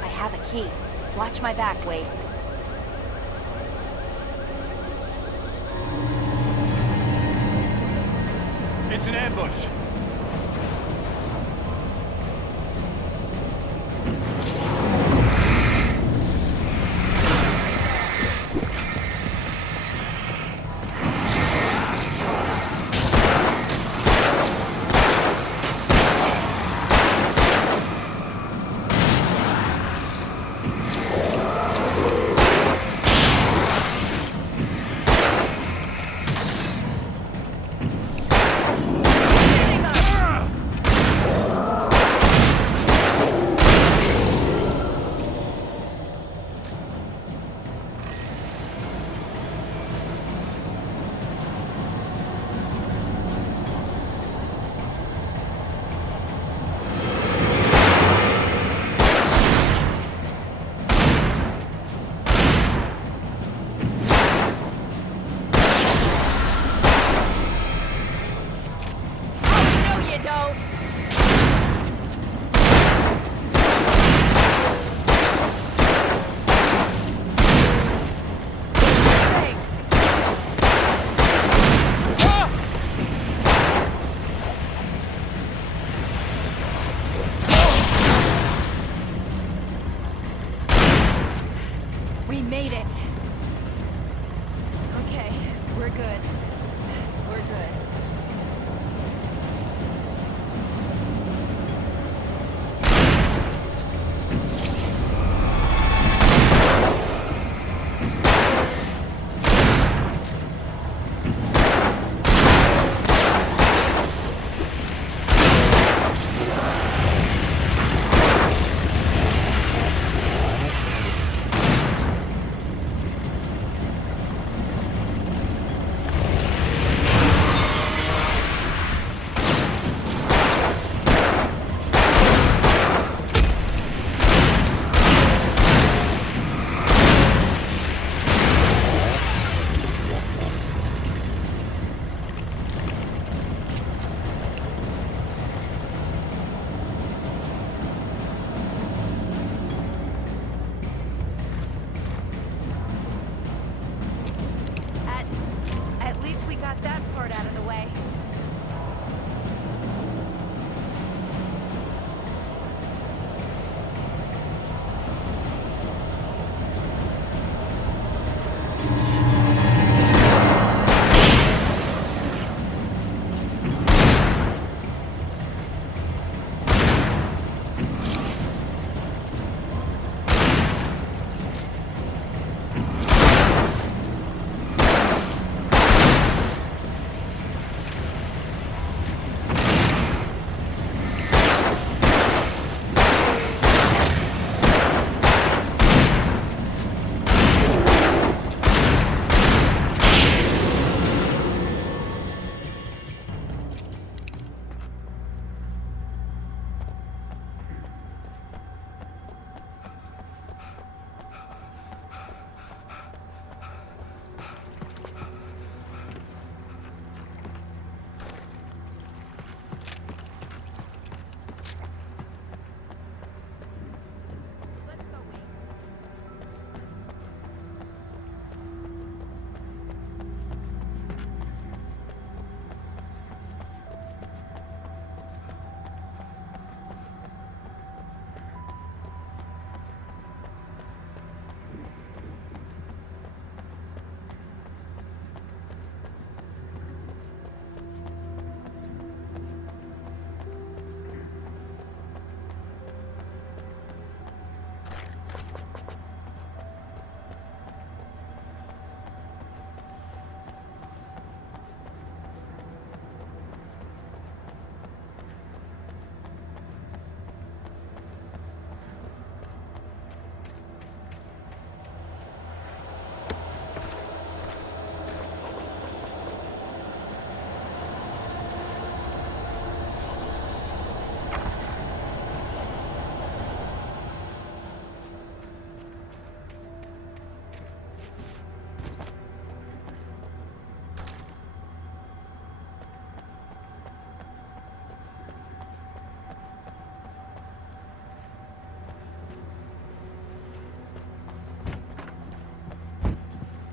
I have a key. Watch my back, Wade. It's an ambush.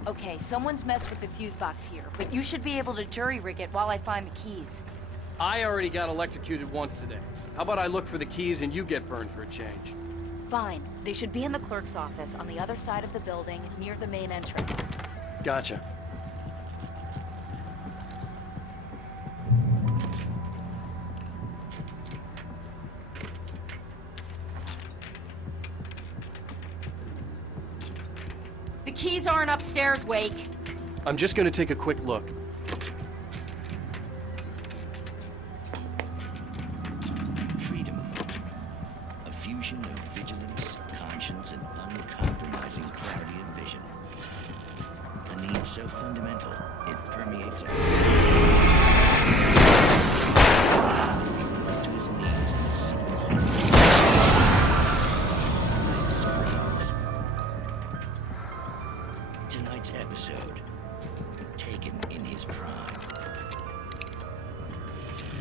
Okay, someone's messed with the fuse box here, but you should be able to jury-rig it while I find the keys. I already got electrocuted once today. How about I look for the keys and you get burned for a change? Fine. They should be in the clerk's office on the other side of the building, near the main entrance. Gotcha. The keys aren't upstairs, Wake. I'm just gonna take a quick look. Freedom. A fusion of vigilance, conscience, and uncompromising clarity of vision. A need so fundamental, it permeates to his knees in single Tonight's episode, taken in his prime.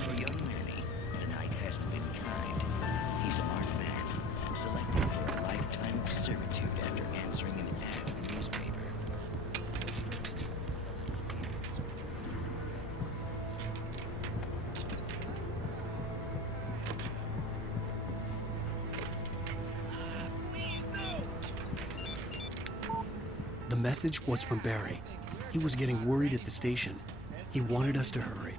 For young Manny, the night hasn't been kind. He's a marked man, selected for a lifetime of servitude after answering an ad in the newspaper. The message was from Barry. He was getting worried at the station. He wanted us to hurry.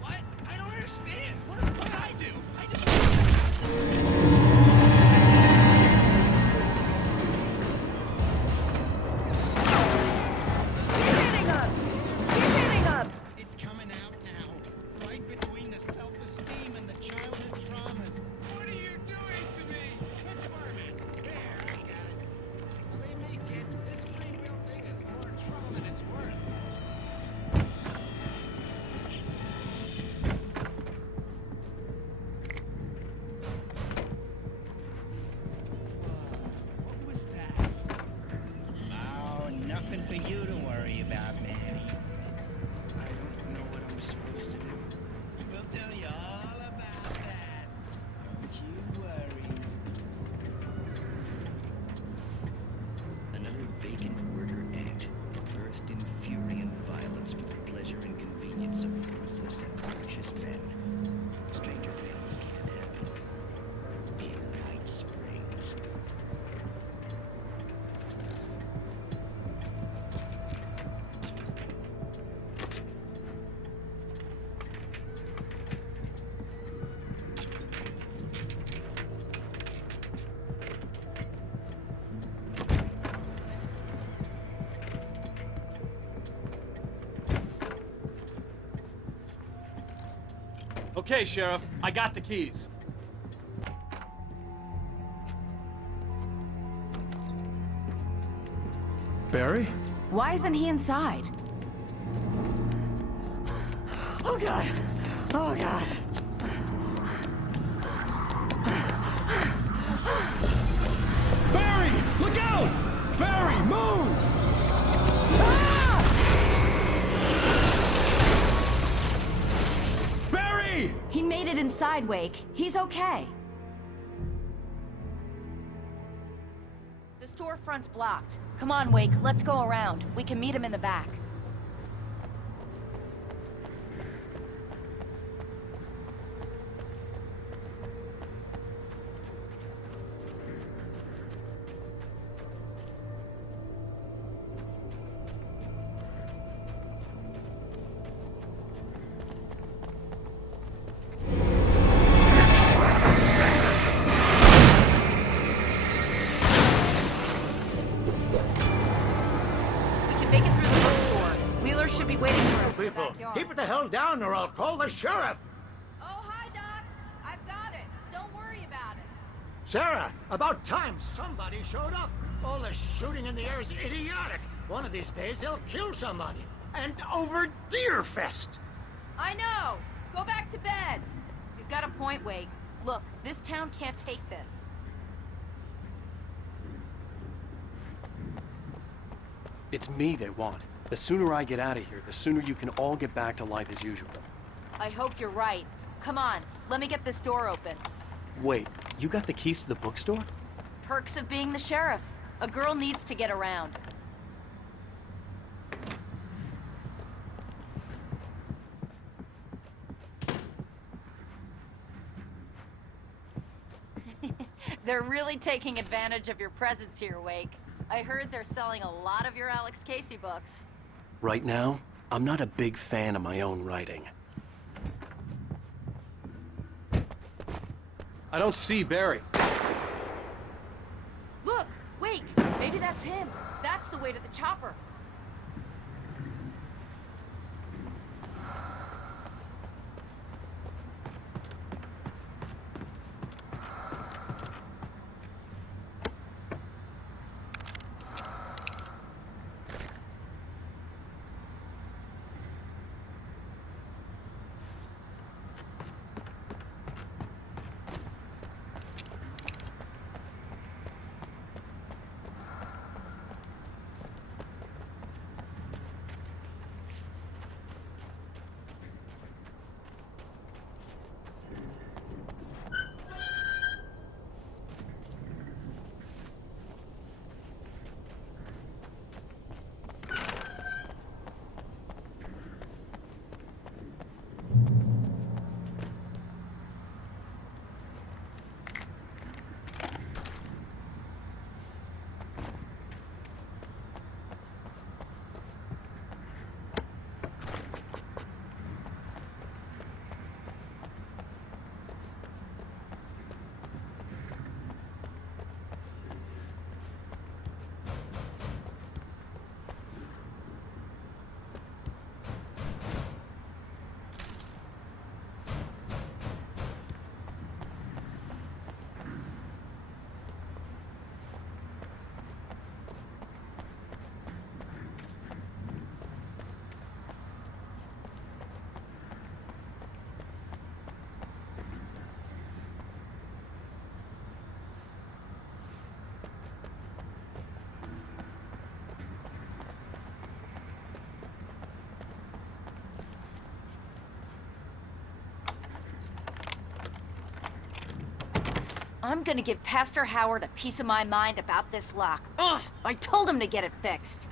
What? I don't understand. What did I do? I just... Keep hitting up! Keep hitting up! It's coming out now. Right between the self-esteem and the childhood traumas. What are you doing to me? It's Merman. There, I got it. Believe me, kid, this free-wheel thing is more trouble than it's worth. What was that? Oh, nothing for you to worry about, Manny. I don't know what I'm supposed to do. We'll tell you all about that. Don't you worry. Another vacant worker ant, birthed in fury and violence for the pleasure and convenience of ruthless and malicious men. Stranger things can't happen. In Night Springs. Okay, Sheriff, I got the keys. Barry? Why isn't he inside? Oh, God. Oh, God. Barry! Look out! Barry, move! Barry! He made it inside, Wake. He's okay. The storefront's blocked. Come on, Wake, let's go around. We can meet him in the back. Make it through the bookstore. Wheeler should be waiting for us in the People, backyard. keep it the hell down or I'll call the sheriff. Oh, hi, Doc. I've got it. Don't worry about it. Sarah, about time somebody showed up. All the shooting in the air is idiotic. One of these days they'll kill somebody. And over Deerfest. I know. Go back to bed. He's got a point, Wake. Look, this town can't take this. It's me they want. The sooner I get out of here, the sooner you can all get back to life as usual. I hope you're right. Come on, let me get this door open. Wait, you got the keys to the bookstore? Perks of being the sheriff. A girl needs to get around. They're really taking advantage of your presence here, Wake. I heard they're selling a lot of your Alex Casey books. Right now, I'm not a big fan of my own writing. I don't see Barry. Look! Wake! Maybe that's him. That's the way to the chopper. I'm gonna give Pastor Howard a piece of my mind about this lock. Ugh! I told him to get it fixed.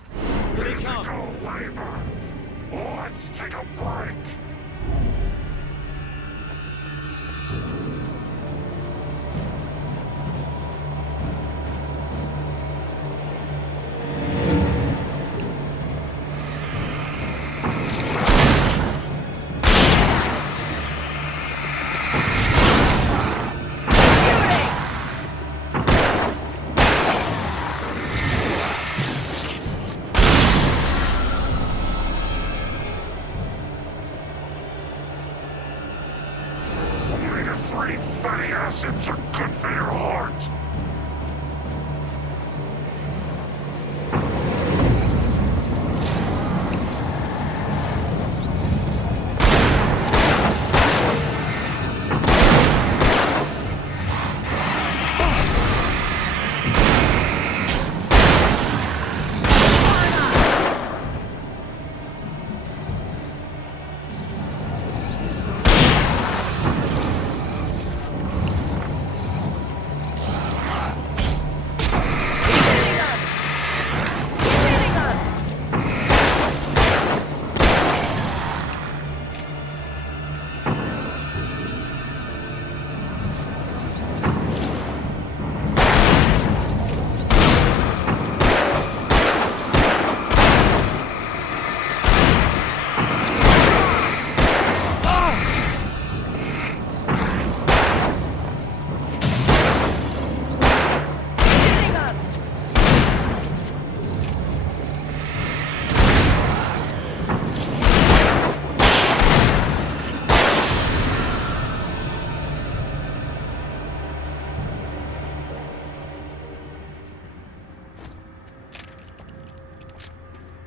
Physical labor. Let's take a break. Omega-3 fatty acids are good for your heart.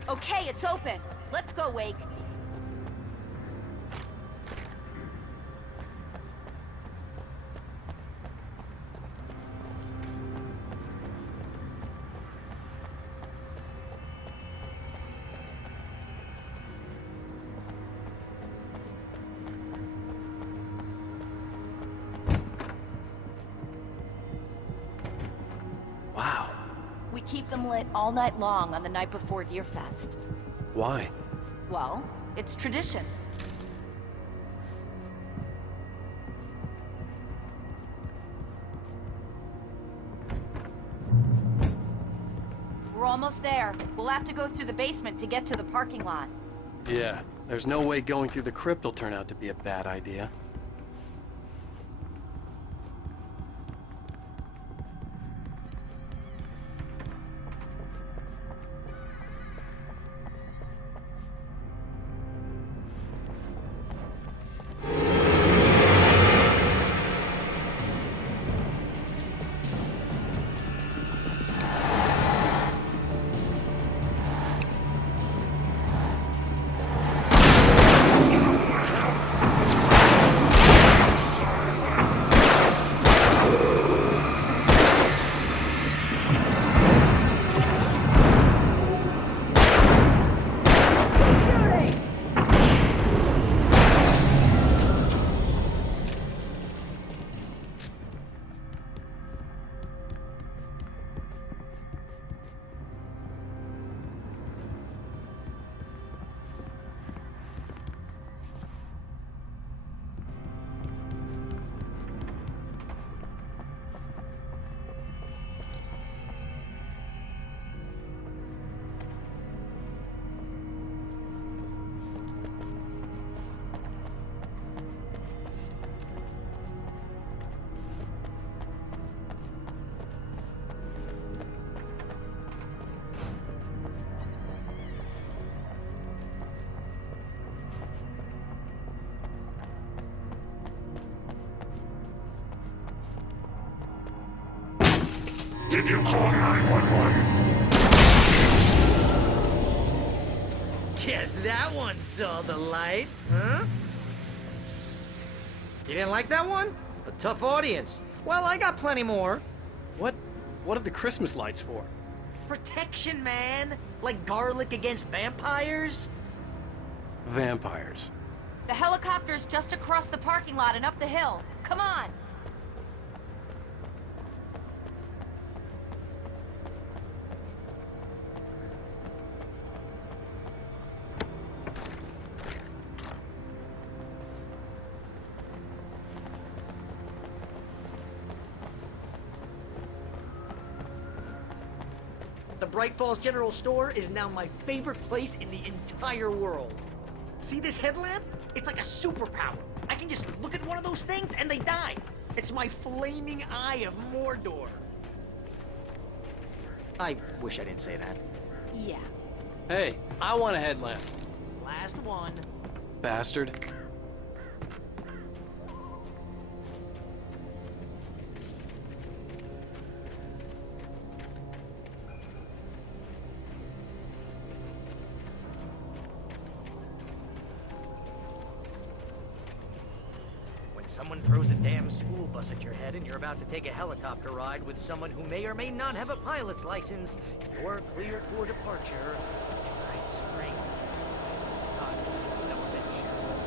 Okay, it's open. Let's go, Wake. We we keep them lit all night long on the night before Deerfest. Why? Well, it's tradition. We're almost there. We'll have to go through the basement to get to the parking lot. Yeah, there's no way going through the crypt will turn out to be a bad idea. Did you call 911? Guess that one saw the light, huh? You didn't like that one? A tough audience. Well, I got plenty more. What are the Christmas lights for? Protection, man. Like garlic against vampires. Vampires. The helicopter's just across the parking lot and up the hill. Come on! The Bright Falls General Store is now my favorite place in the entire world. See this headlamp? It's like a superpower. I can just look at one of those things and they die. It's my flaming eye of Mordor. I wish I didn't say that. Yeah. Hey, I want a headlamp. Last one. Bastard. Someone throws a damn school bus at your head and you're about to take a helicopter ride with someone who may or may not have a pilot's license, you're cleared for departure to Night Springs. God, that was it, Sheriff.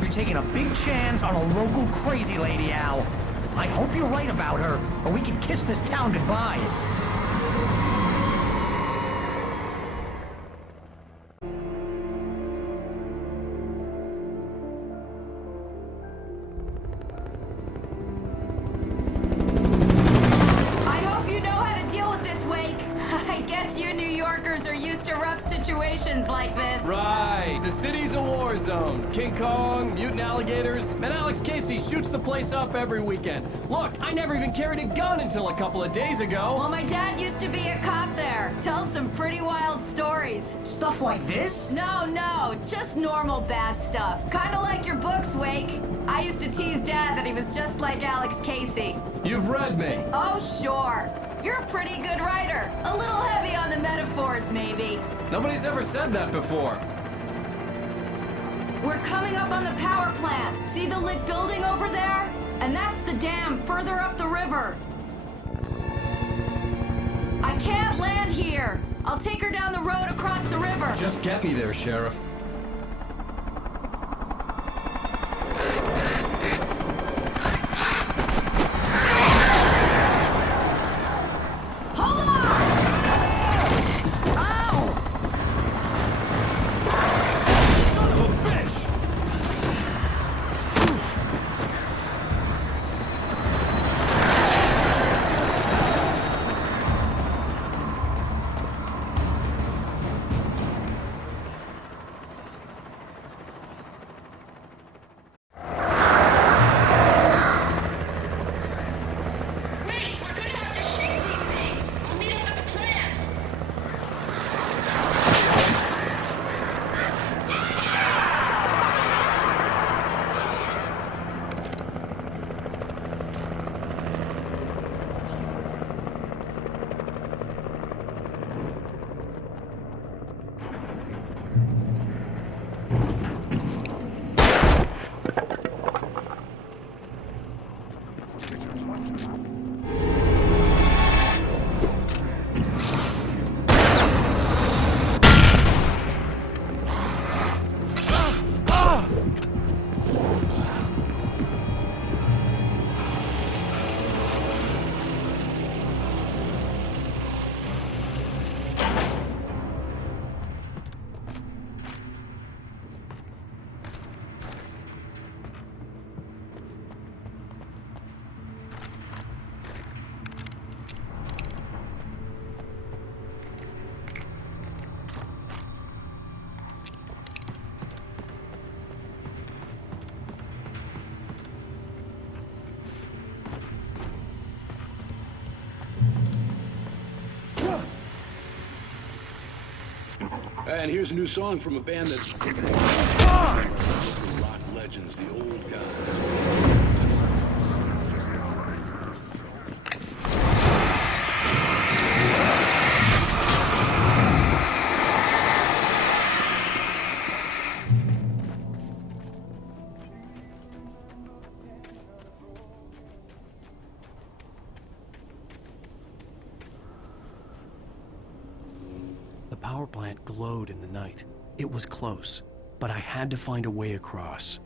You're taking a big chance on a local crazy lady, Al. I hope you're right about her, or we can kiss this town goodbye. Situations like this. Right. The city's a war zone. King Kong, mutant alligators, and Alex Casey shoots the place up every weekend. Look, I never even carried a gun until a couple of days ago. Well, my dad used to be a cop there. Tells some pretty wild stories. Stuff like this? No, just normal bad stuff. Kinda like your books, Wake. I used to tease Dad that he was just like Alex Casey. You've read me. Oh, sure. You're a pretty good writer. A little heavy on the metaphors, maybe. Nobody's ever said that before. We're coming up on the power plant. See the lit building over there? And that's the dam further up the river. I can't land here. I'll take her down the road across the river. Just get me there, Sheriff. And here's a new song from a band that's rock legends, the old guys. The power plant glowed in the night. It was close, but I had to find a way across.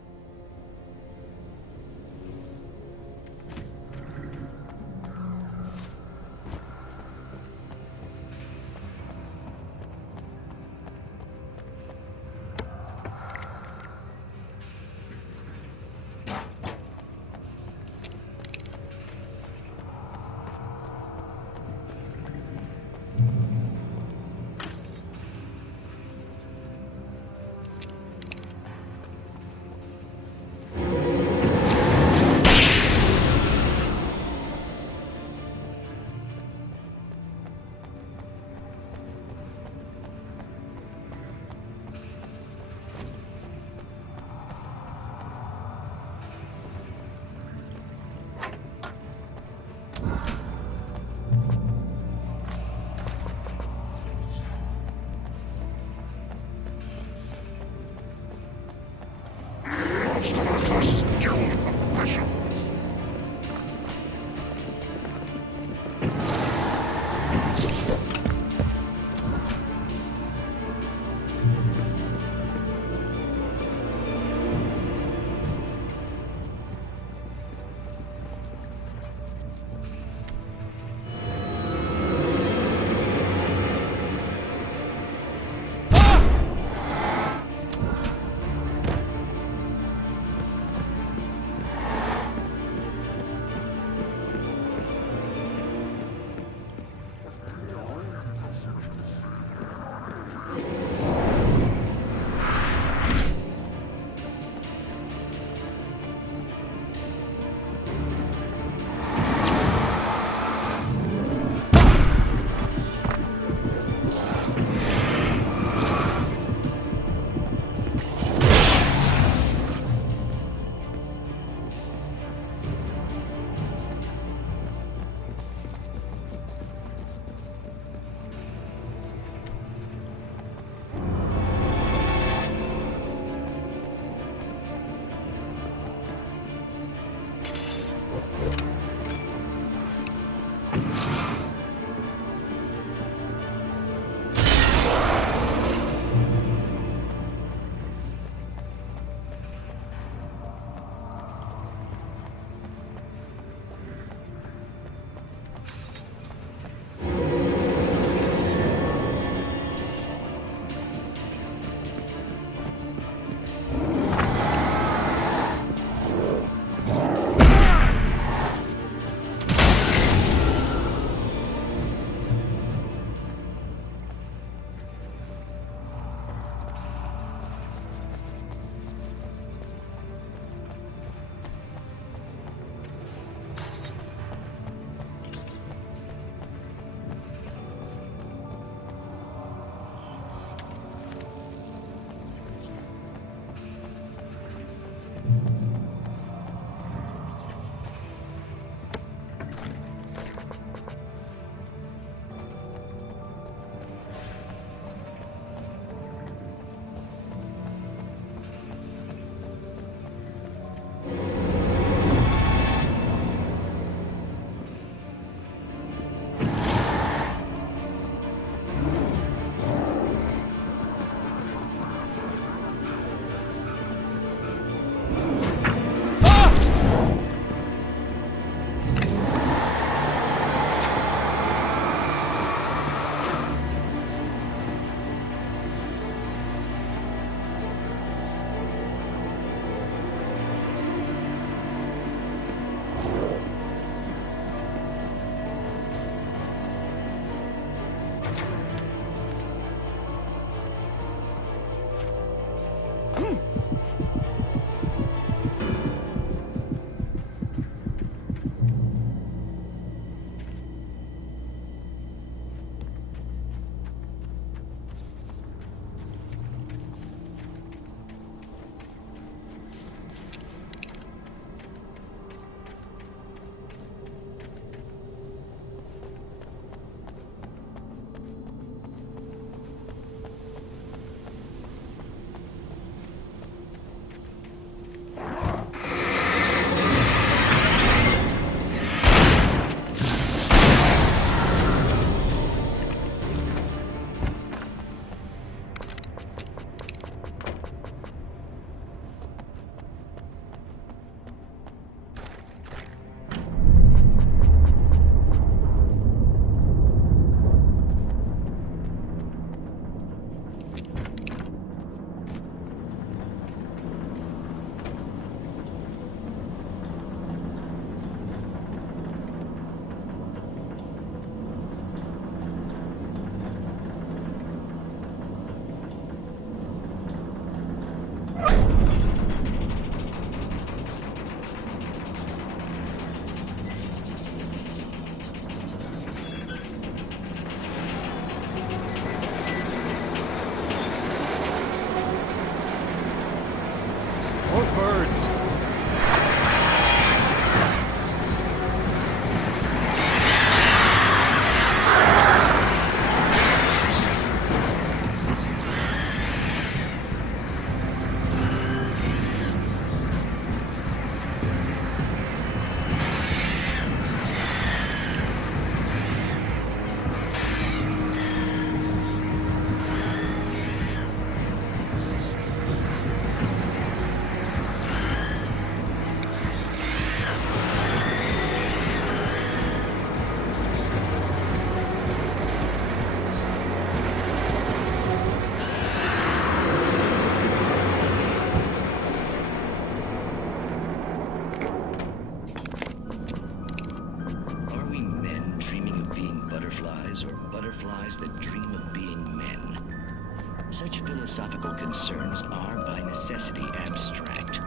Such philosophical concerns are by necessity abstract.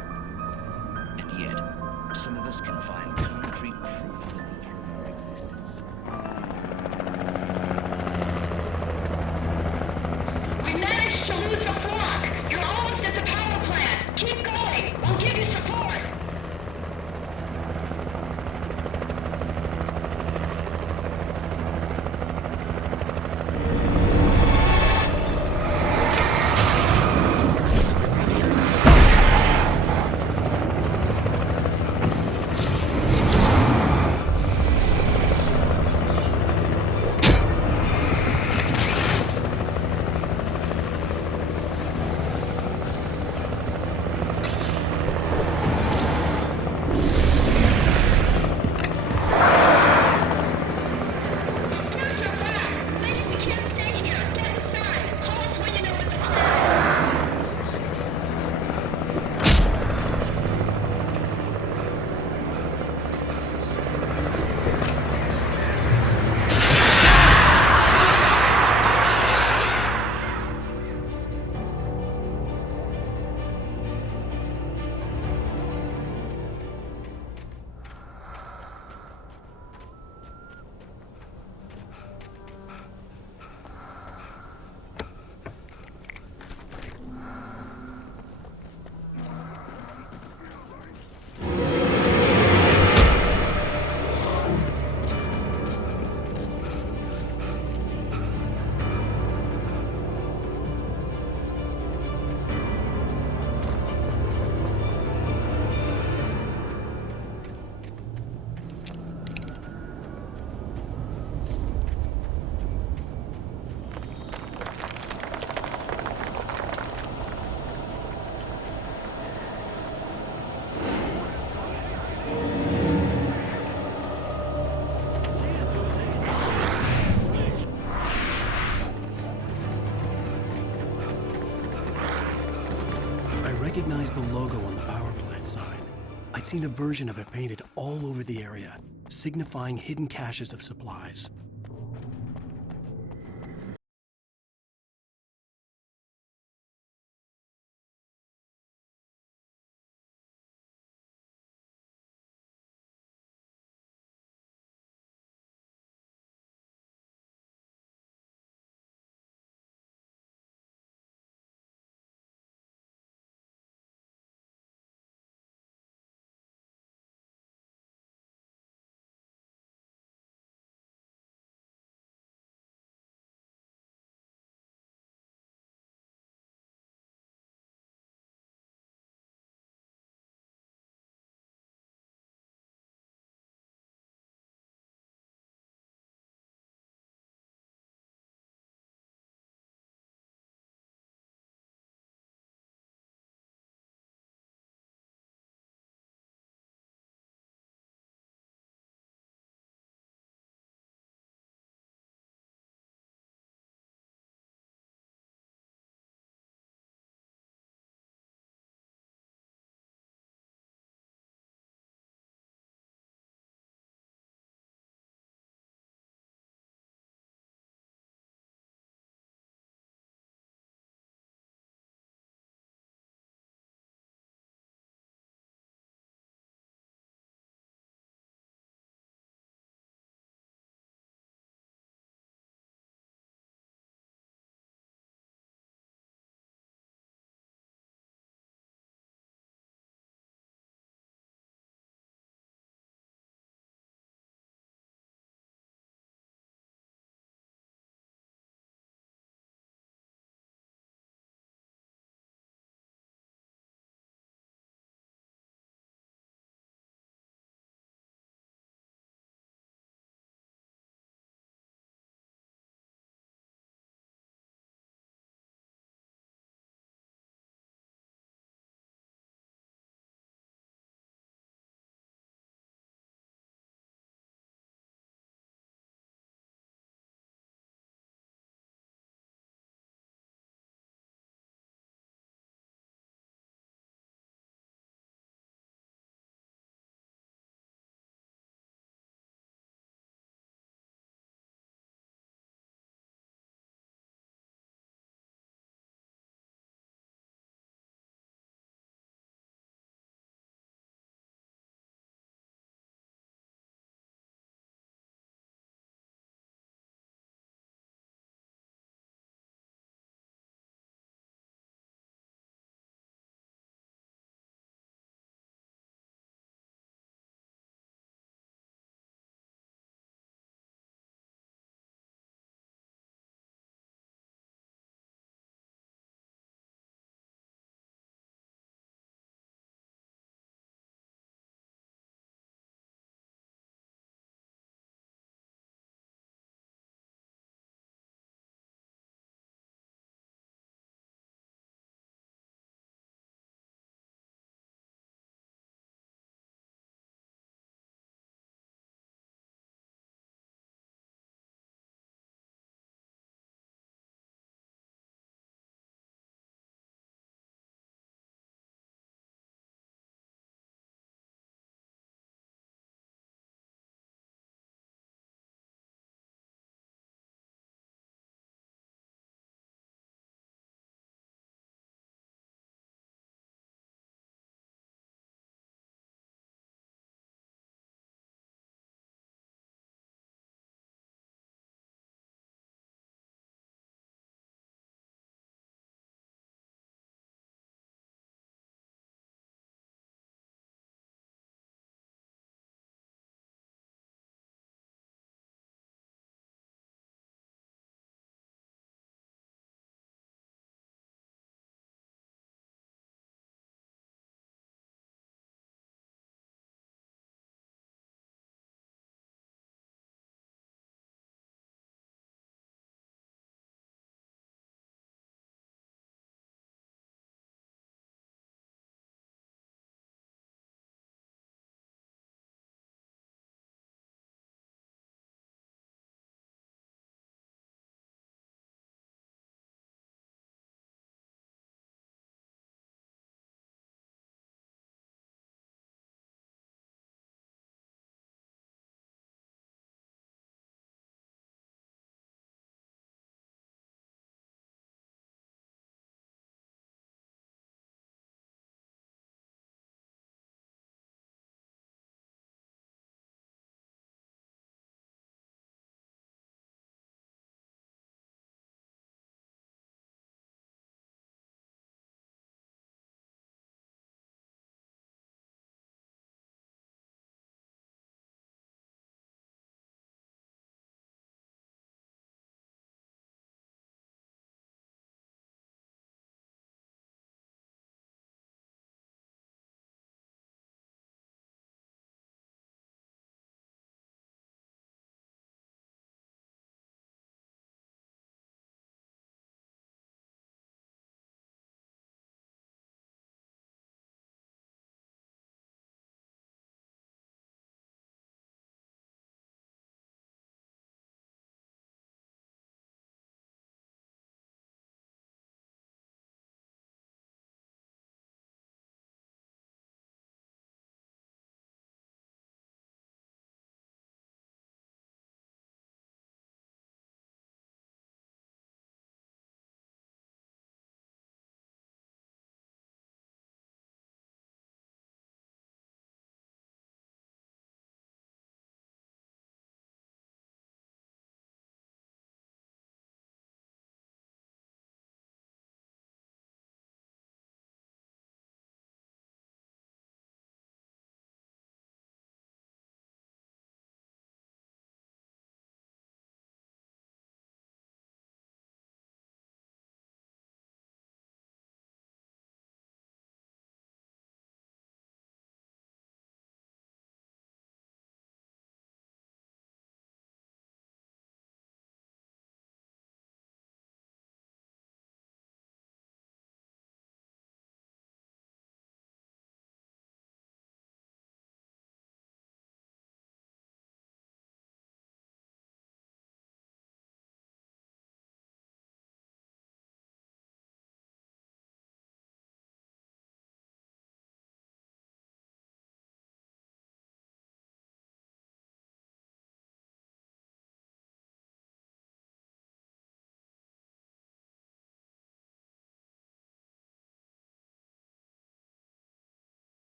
And yet, some of us can find concrete proof of the nature of our existence. We managed to lose the flock. You're almost at the power plant. Keep going. We'll give you support. was the logo on the power plant sign. I'd seen a version of it painted all over the area, signifying hidden caches of supplies.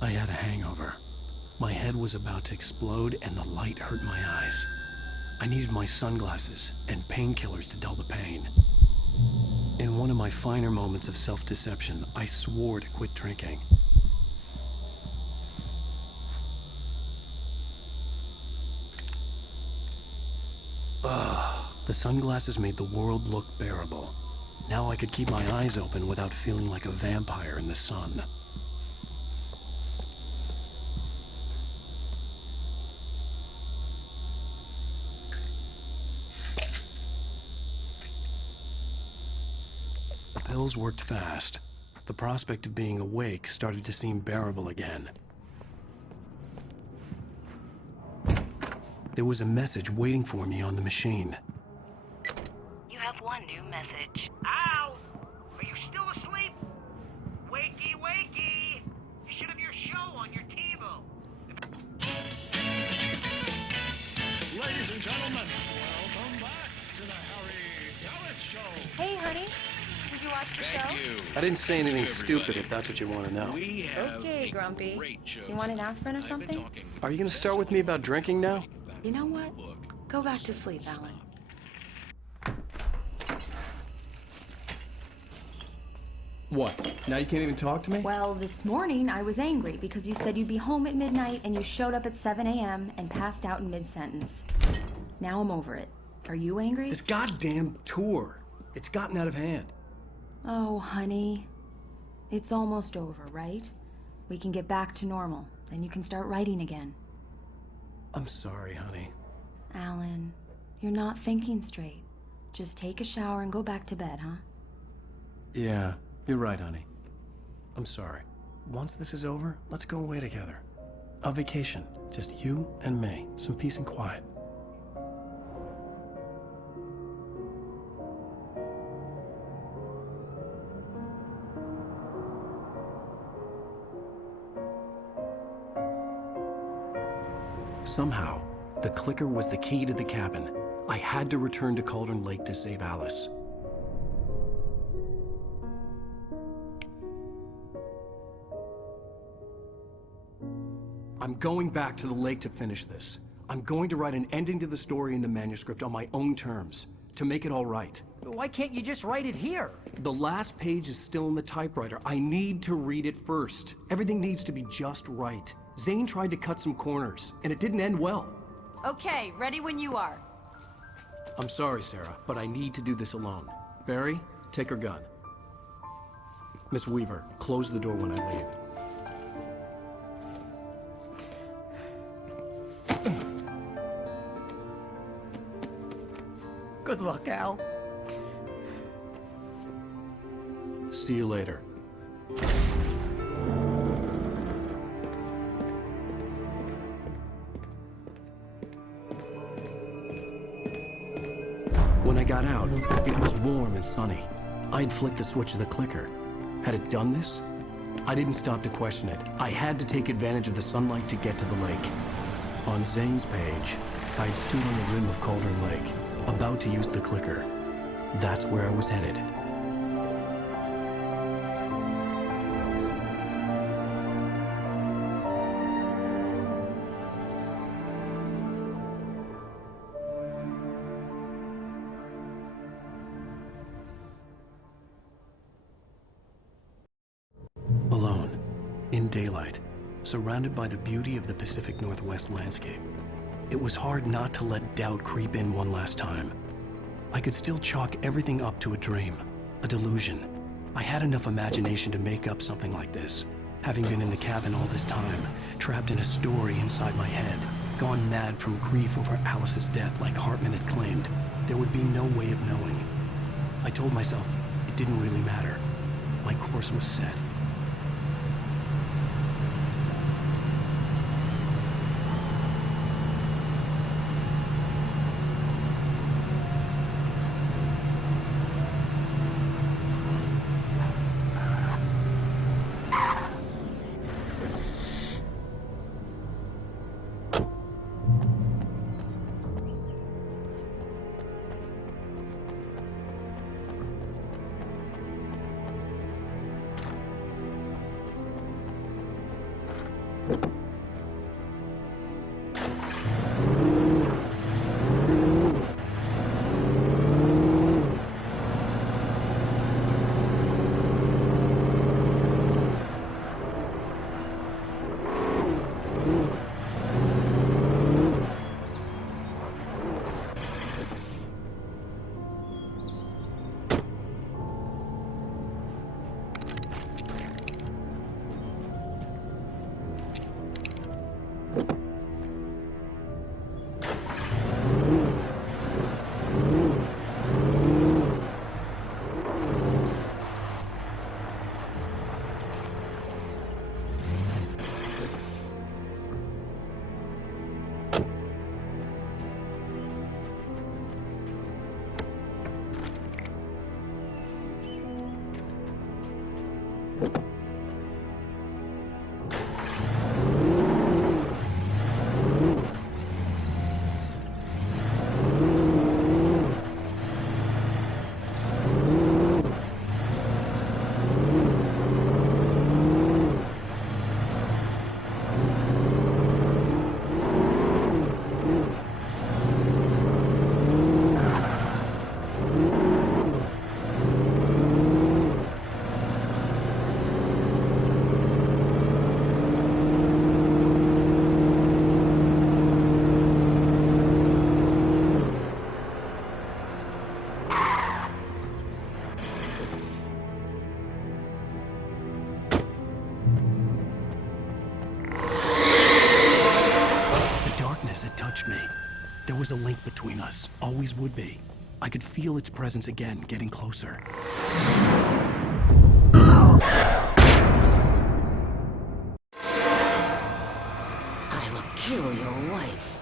I had a hangover. My head was about to explode and the light hurt my eyes. I needed my sunglasses and painkillers to dull the pain. In one of my finer moments of self-deception, I swore to quit drinking. The sunglasses made the world look bearable. Now I could keep my eyes open without feeling like a vampire in the sun. The pills worked fast. The prospect of being awake started to seem bearable again. There was a message waiting for me on the machine. You have one new message. Ow! Are you still asleep? Wakey, wakey! You should have your show on your TiVo. Ladies and gentlemen, welcome back to the Harry Garrett Show. Hey, honey. Did you watch the show? I didn't say anything stupid if that's what you want to know. Okay, Grumpy. You want an aspirin or something? Are you going to start with me about drinking now? You know what? Go back to sleep, Alan. What? Now you can't even talk to me? Well, this morning I was angry because you said you'd be home at midnight and you showed up at 7 a.m. and passed out in mid-sentence. Now I'm over it. Are you angry? This goddamn tour. It's gotten out of hand. Oh, honey. It's almost over, right? We can get back to normal. Then you can start writing again. I'm sorry, honey. Alan, you're not thinking straight. Just take a shower and go back to bed, huh? Yeah, you're right, honey. I'm sorry. Once this is over, let's go away together. A vacation. Just you and me. Some peace and quiet. Somehow, the clicker was the key to the cabin. I had to return to Cauldron Lake to save Alice. I'm going back to the lake to finish this. I'm going to write an ending to the story in the manuscript on my own terms, to make it all right. Why can't you just write it here? The last page is still in the typewriter. I need to read it first. Everything needs to be just right. Zane tried to cut some corners, and it didn't end well. Okay, ready when you are. I'm sorry, Sarah, but I need to do this alone. Barry, take her gun. Miss Weaver, close the door when I leave. Good luck, Al. See you later. When I got out, it was warm and sunny. I'd flicked the switch of the clicker. Had it done this? I didn't stop to question it. I had to take advantage of the sunlight to get to the lake. On Zane's page, I'd stood on the rim of Cauldron Lake, about to use the clicker. That's where I was headed. Alone, in daylight, surrounded by the beauty of the Pacific Northwest landscape. It was hard not to let doubt creep in one last time. I could still chalk everything up to a dream, a delusion. I had enough imagination to make up something like this. Having been in the cabin all this time, trapped in a story inside my head, gone mad from grief over Alice's death like Hartman had claimed, there would be no way of knowing. I told myself it didn't really matter. My course was set. There was a link between us, always would be. I could feel its presence again, getting closer. I will kill your wife.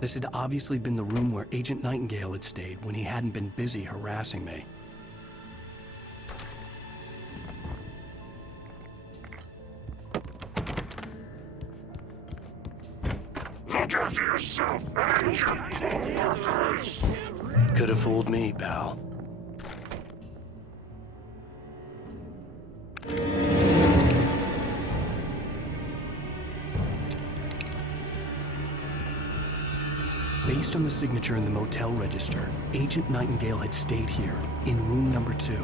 This had obviously been the room where Agent Nightingale had stayed when he hadn't been busy harassing me. Look after yourself and your co-workers! Could have fooled me, pal. Based on the signature in the motel register, Agent Nightingale had stayed here, in room number 2.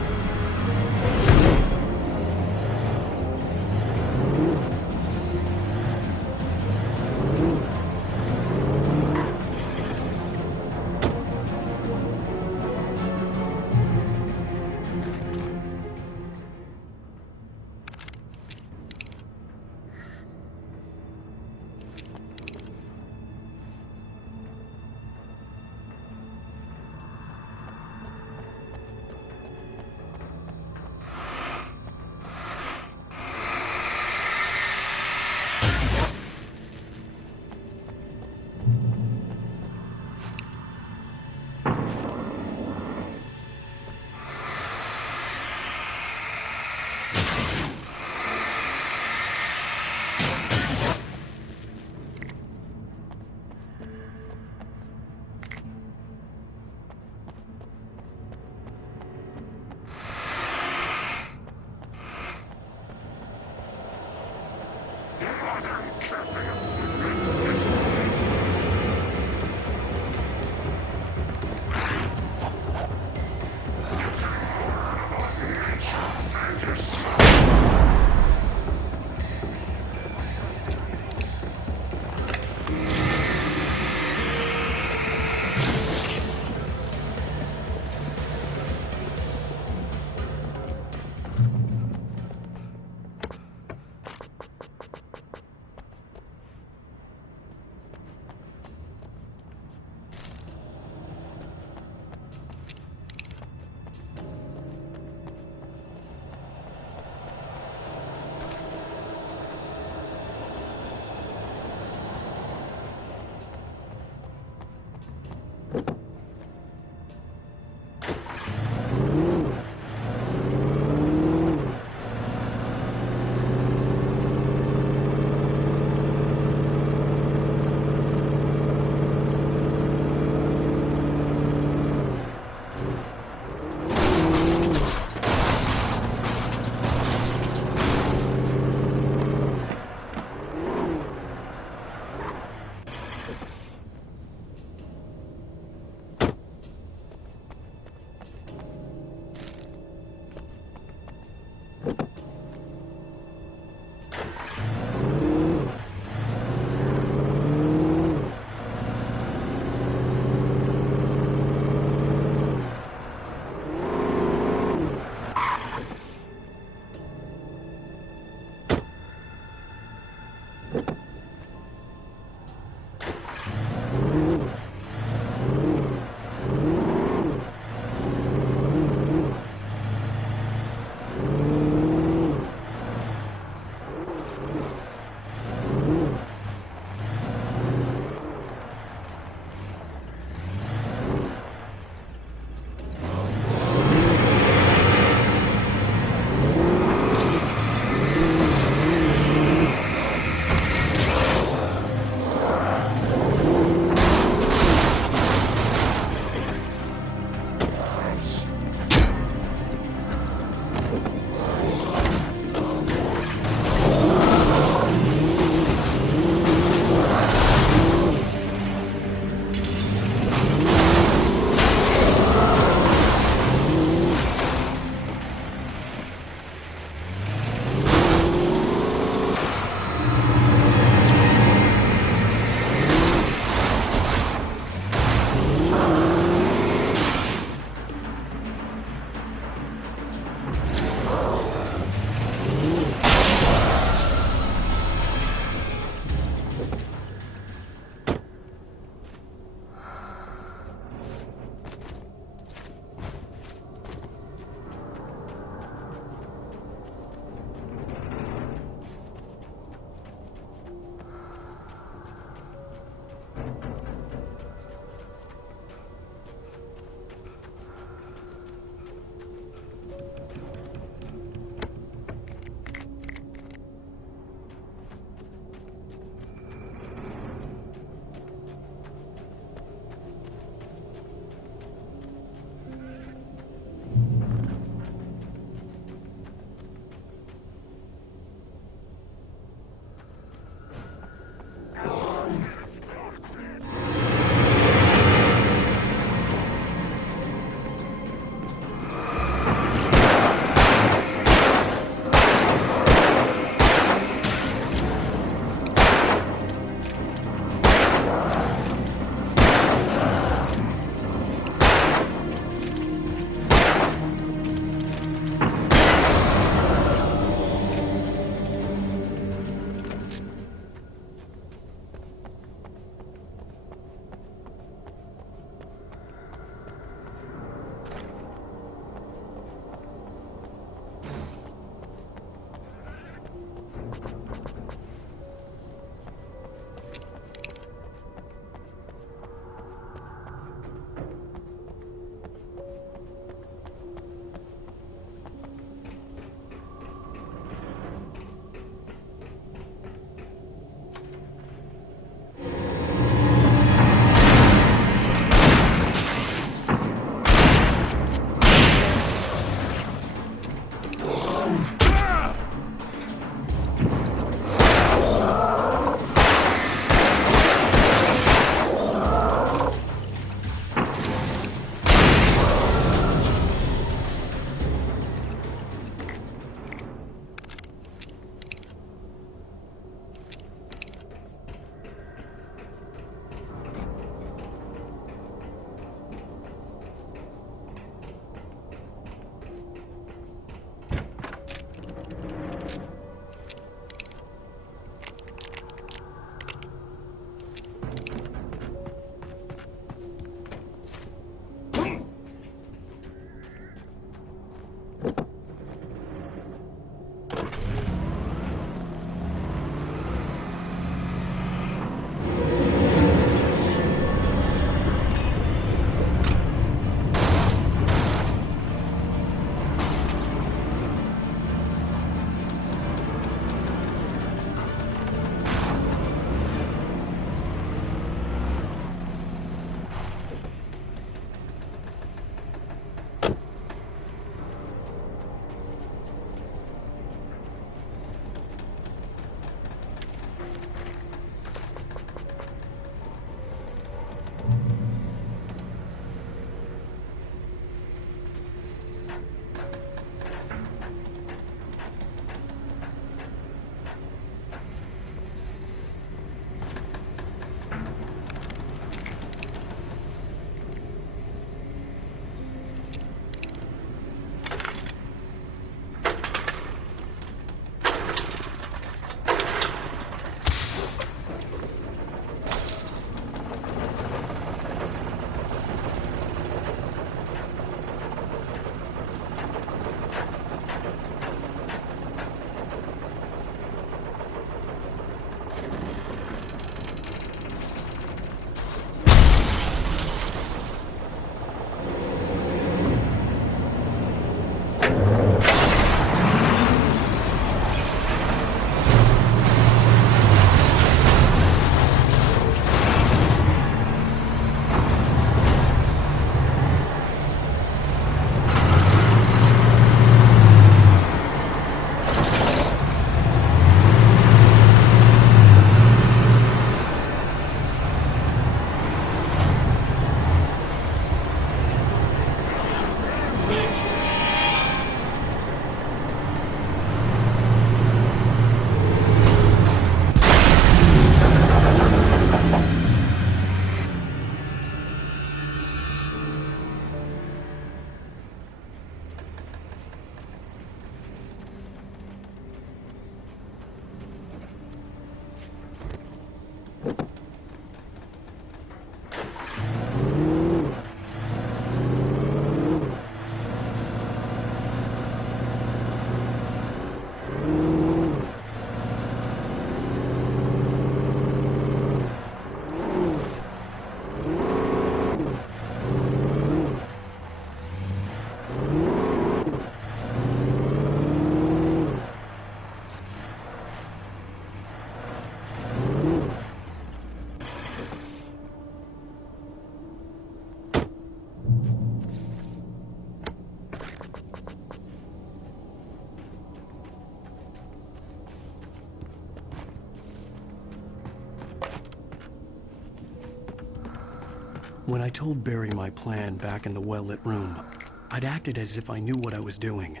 When I told Barry my plan back in the well-lit room, I'd acted as if I knew what I was doing.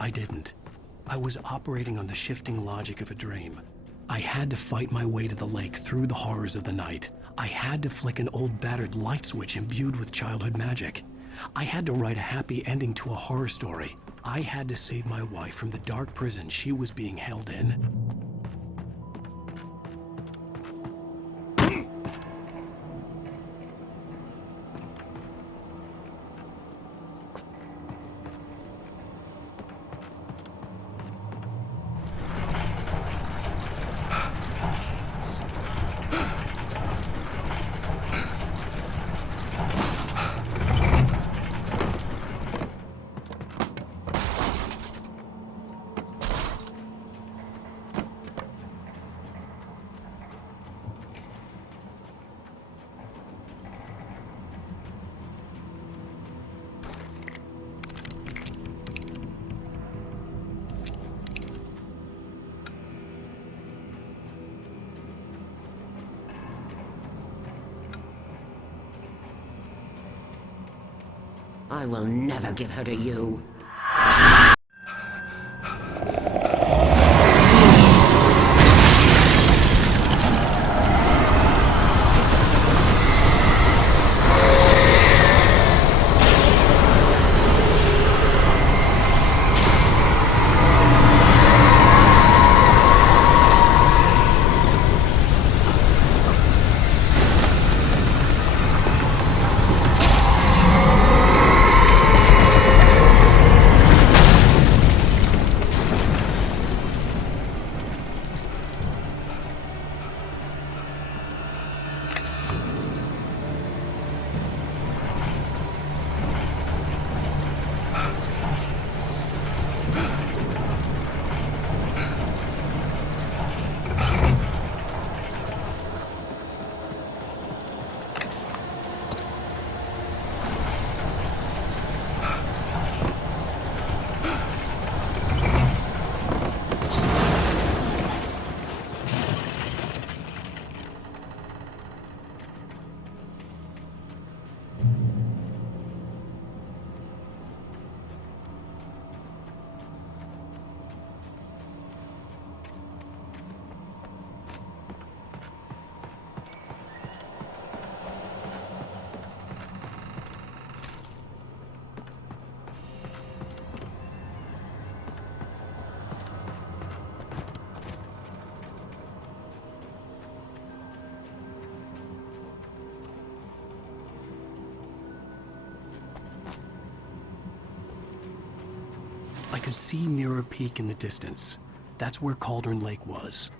I didn't. I was operating on the shifting logic of a dream. I had to fight my way to the lake through the horrors of the night. I had to flick an old battered light switch imbued with childhood magic. I had to write a happy ending to a horror story. I had to save my wife from the dark prison she was being held in. I will never give her to you. I could see Mirror Peak in the distance. That's where Cauldron Lake was.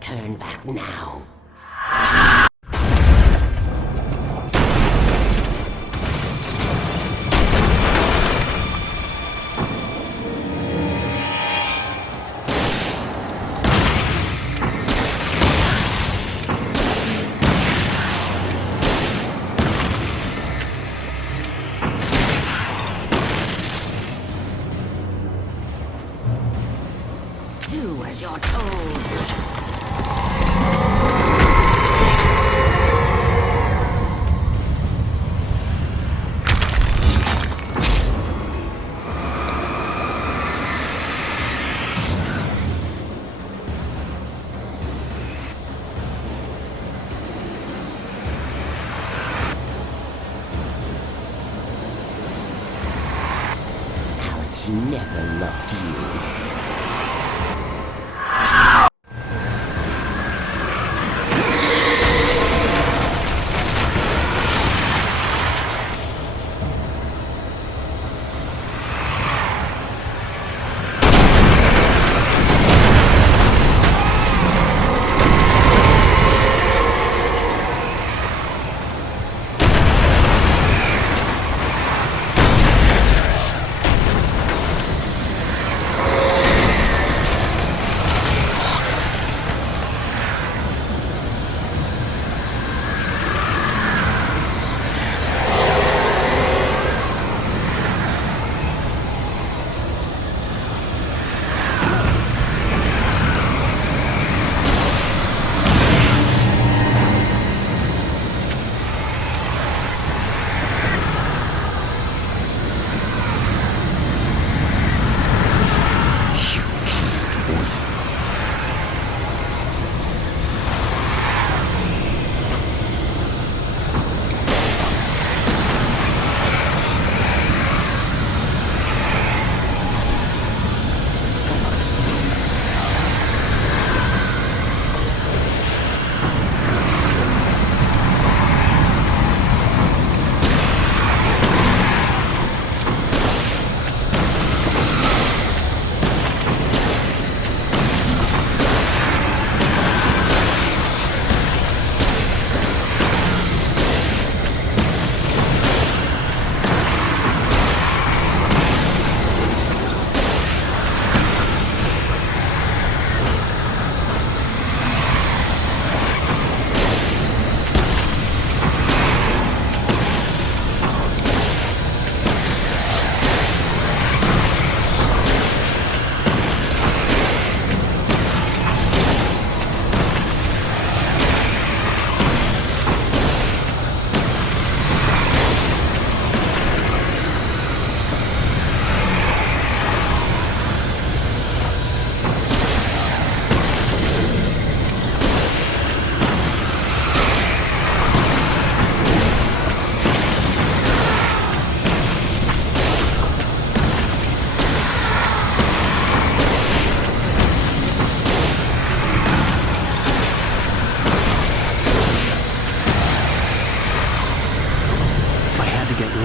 Turn back now. Do as you're told. Alice never loved you.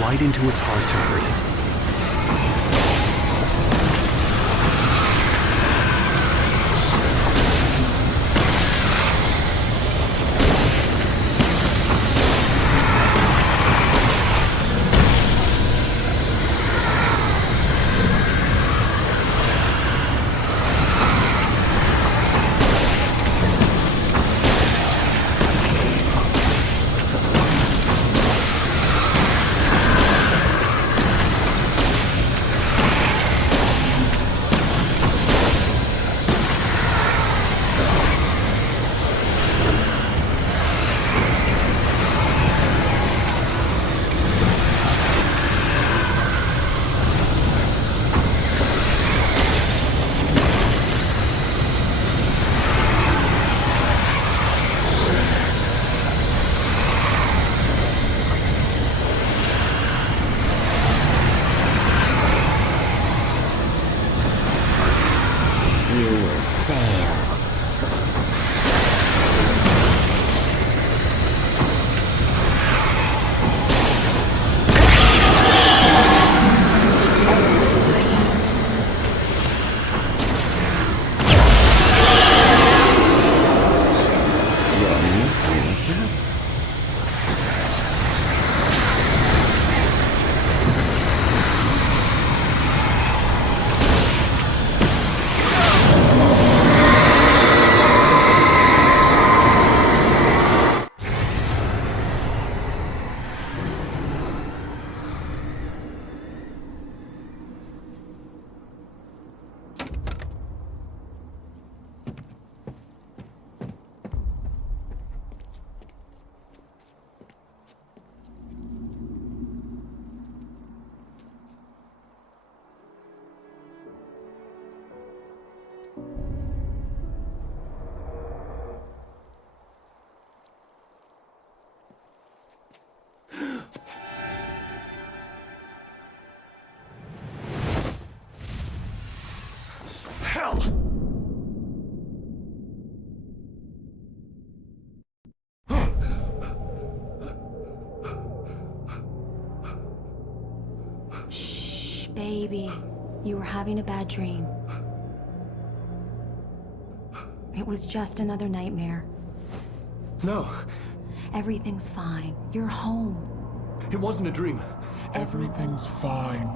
right into its heart to hurt it. Baby, you were having a bad dream. It was just another nightmare. No. Everything's fine. You're home. It wasn't a dream. Everything's fine.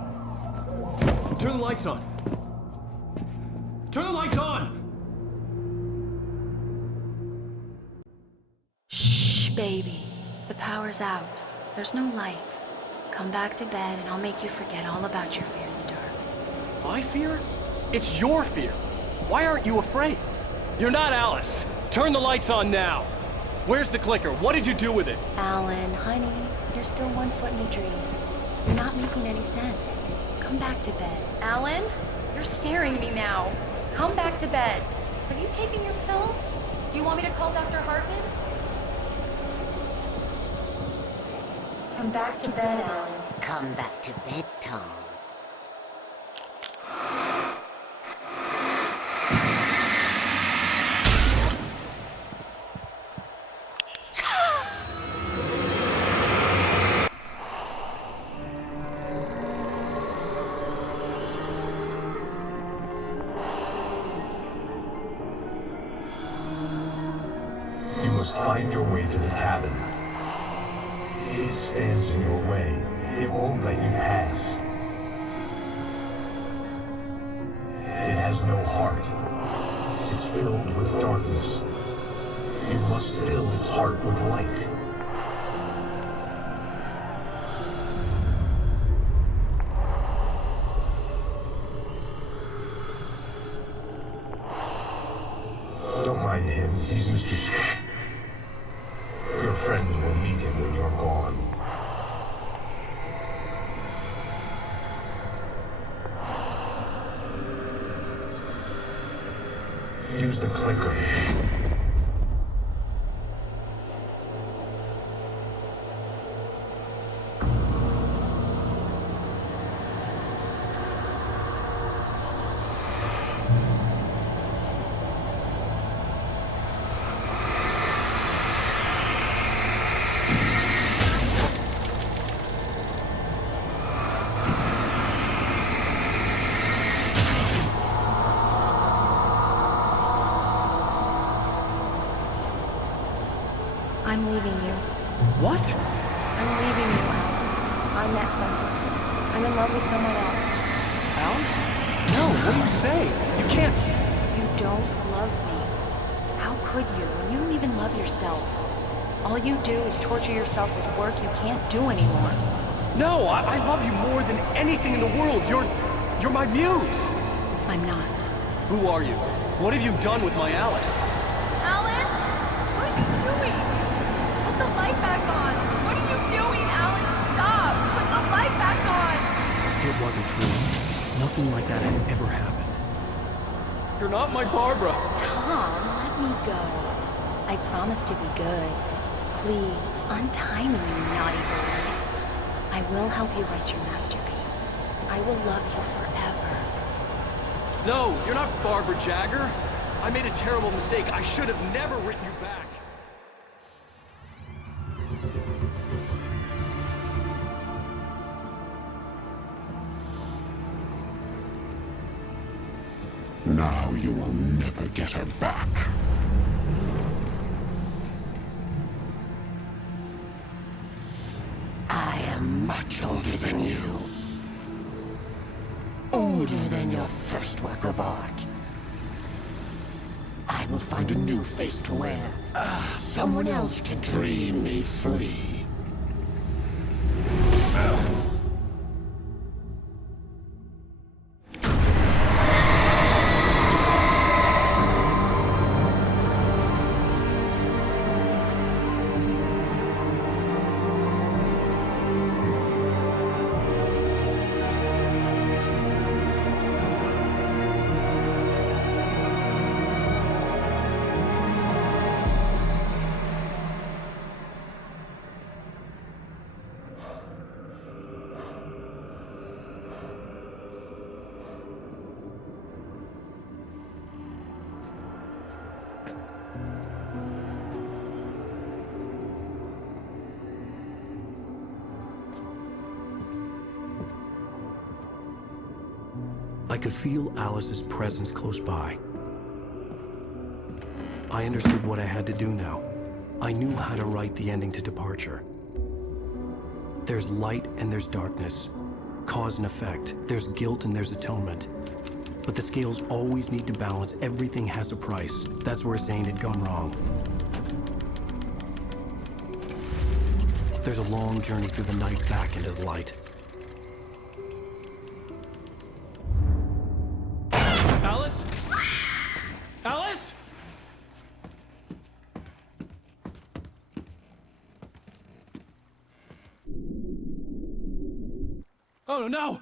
Turn the lights on. Turn the lights on! Shh, baby. The power's out. There's no light. Come back to bed and I'll make you forget all about your fear in the dark. My fear? It's your fear. Why aren't you afraid? You're not Alice. Turn the lights on now. Where's the clicker? What did you do with it? Alan, honey, you're still 1 foot in a dream. You're not making any sense. Come back to bed. Alan, you're scaring me now. Come back to bed. Have you taken your pills? Do you want me to call Dr. Hartman? Come back to bed, Alan. Come back to bed, Tom. You must find your way to the cabin. It stands in your way. It won't let you pass. It has no heart. It's filled with darkness. You must fill its heart with light. Don't mind him. He's Mr. Scott. Your friends will meet him when you're gone. Use the clicker. What? I'm leaving you, Alan. I met someone. I'm in love with someone else. Alice? No, what are you saying? You can't... You don't love me. How could you when you don't even love yourself? All you do is torture yourself with work you can't do anymore. No, I love you more than anything in the world. You're my muse. I'm not. Who are you? What have you done with my Alice? Alan? What are you doing? Put the light back on! What are you doing, Alan? Stop! Put the light back on! It wasn't true. Nothing like that had ever happened. You're not my Barbara. Tom, let me go. I promise to be good. Please, untie me, you naughty boy. I will help you write your masterpiece. I will love you forever. No, you're not Barbara Jagger. I made a terrible mistake. I should have never written you back. Now you will never get her back. I am much older than you. Older than your first work of art. I will find a new face to wear. Someone else to dream me free. I could feel Alice's presence close by. I understood what I had to do now. I knew how to write the ending to Departure. There's light and there's darkness. Cause and effect. There's guilt and there's atonement. But the scales always need to balance. Everything has a price. That's where Zane had gone wrong. There's a long journey through the night back into the light. Alice? Alice? Oh no!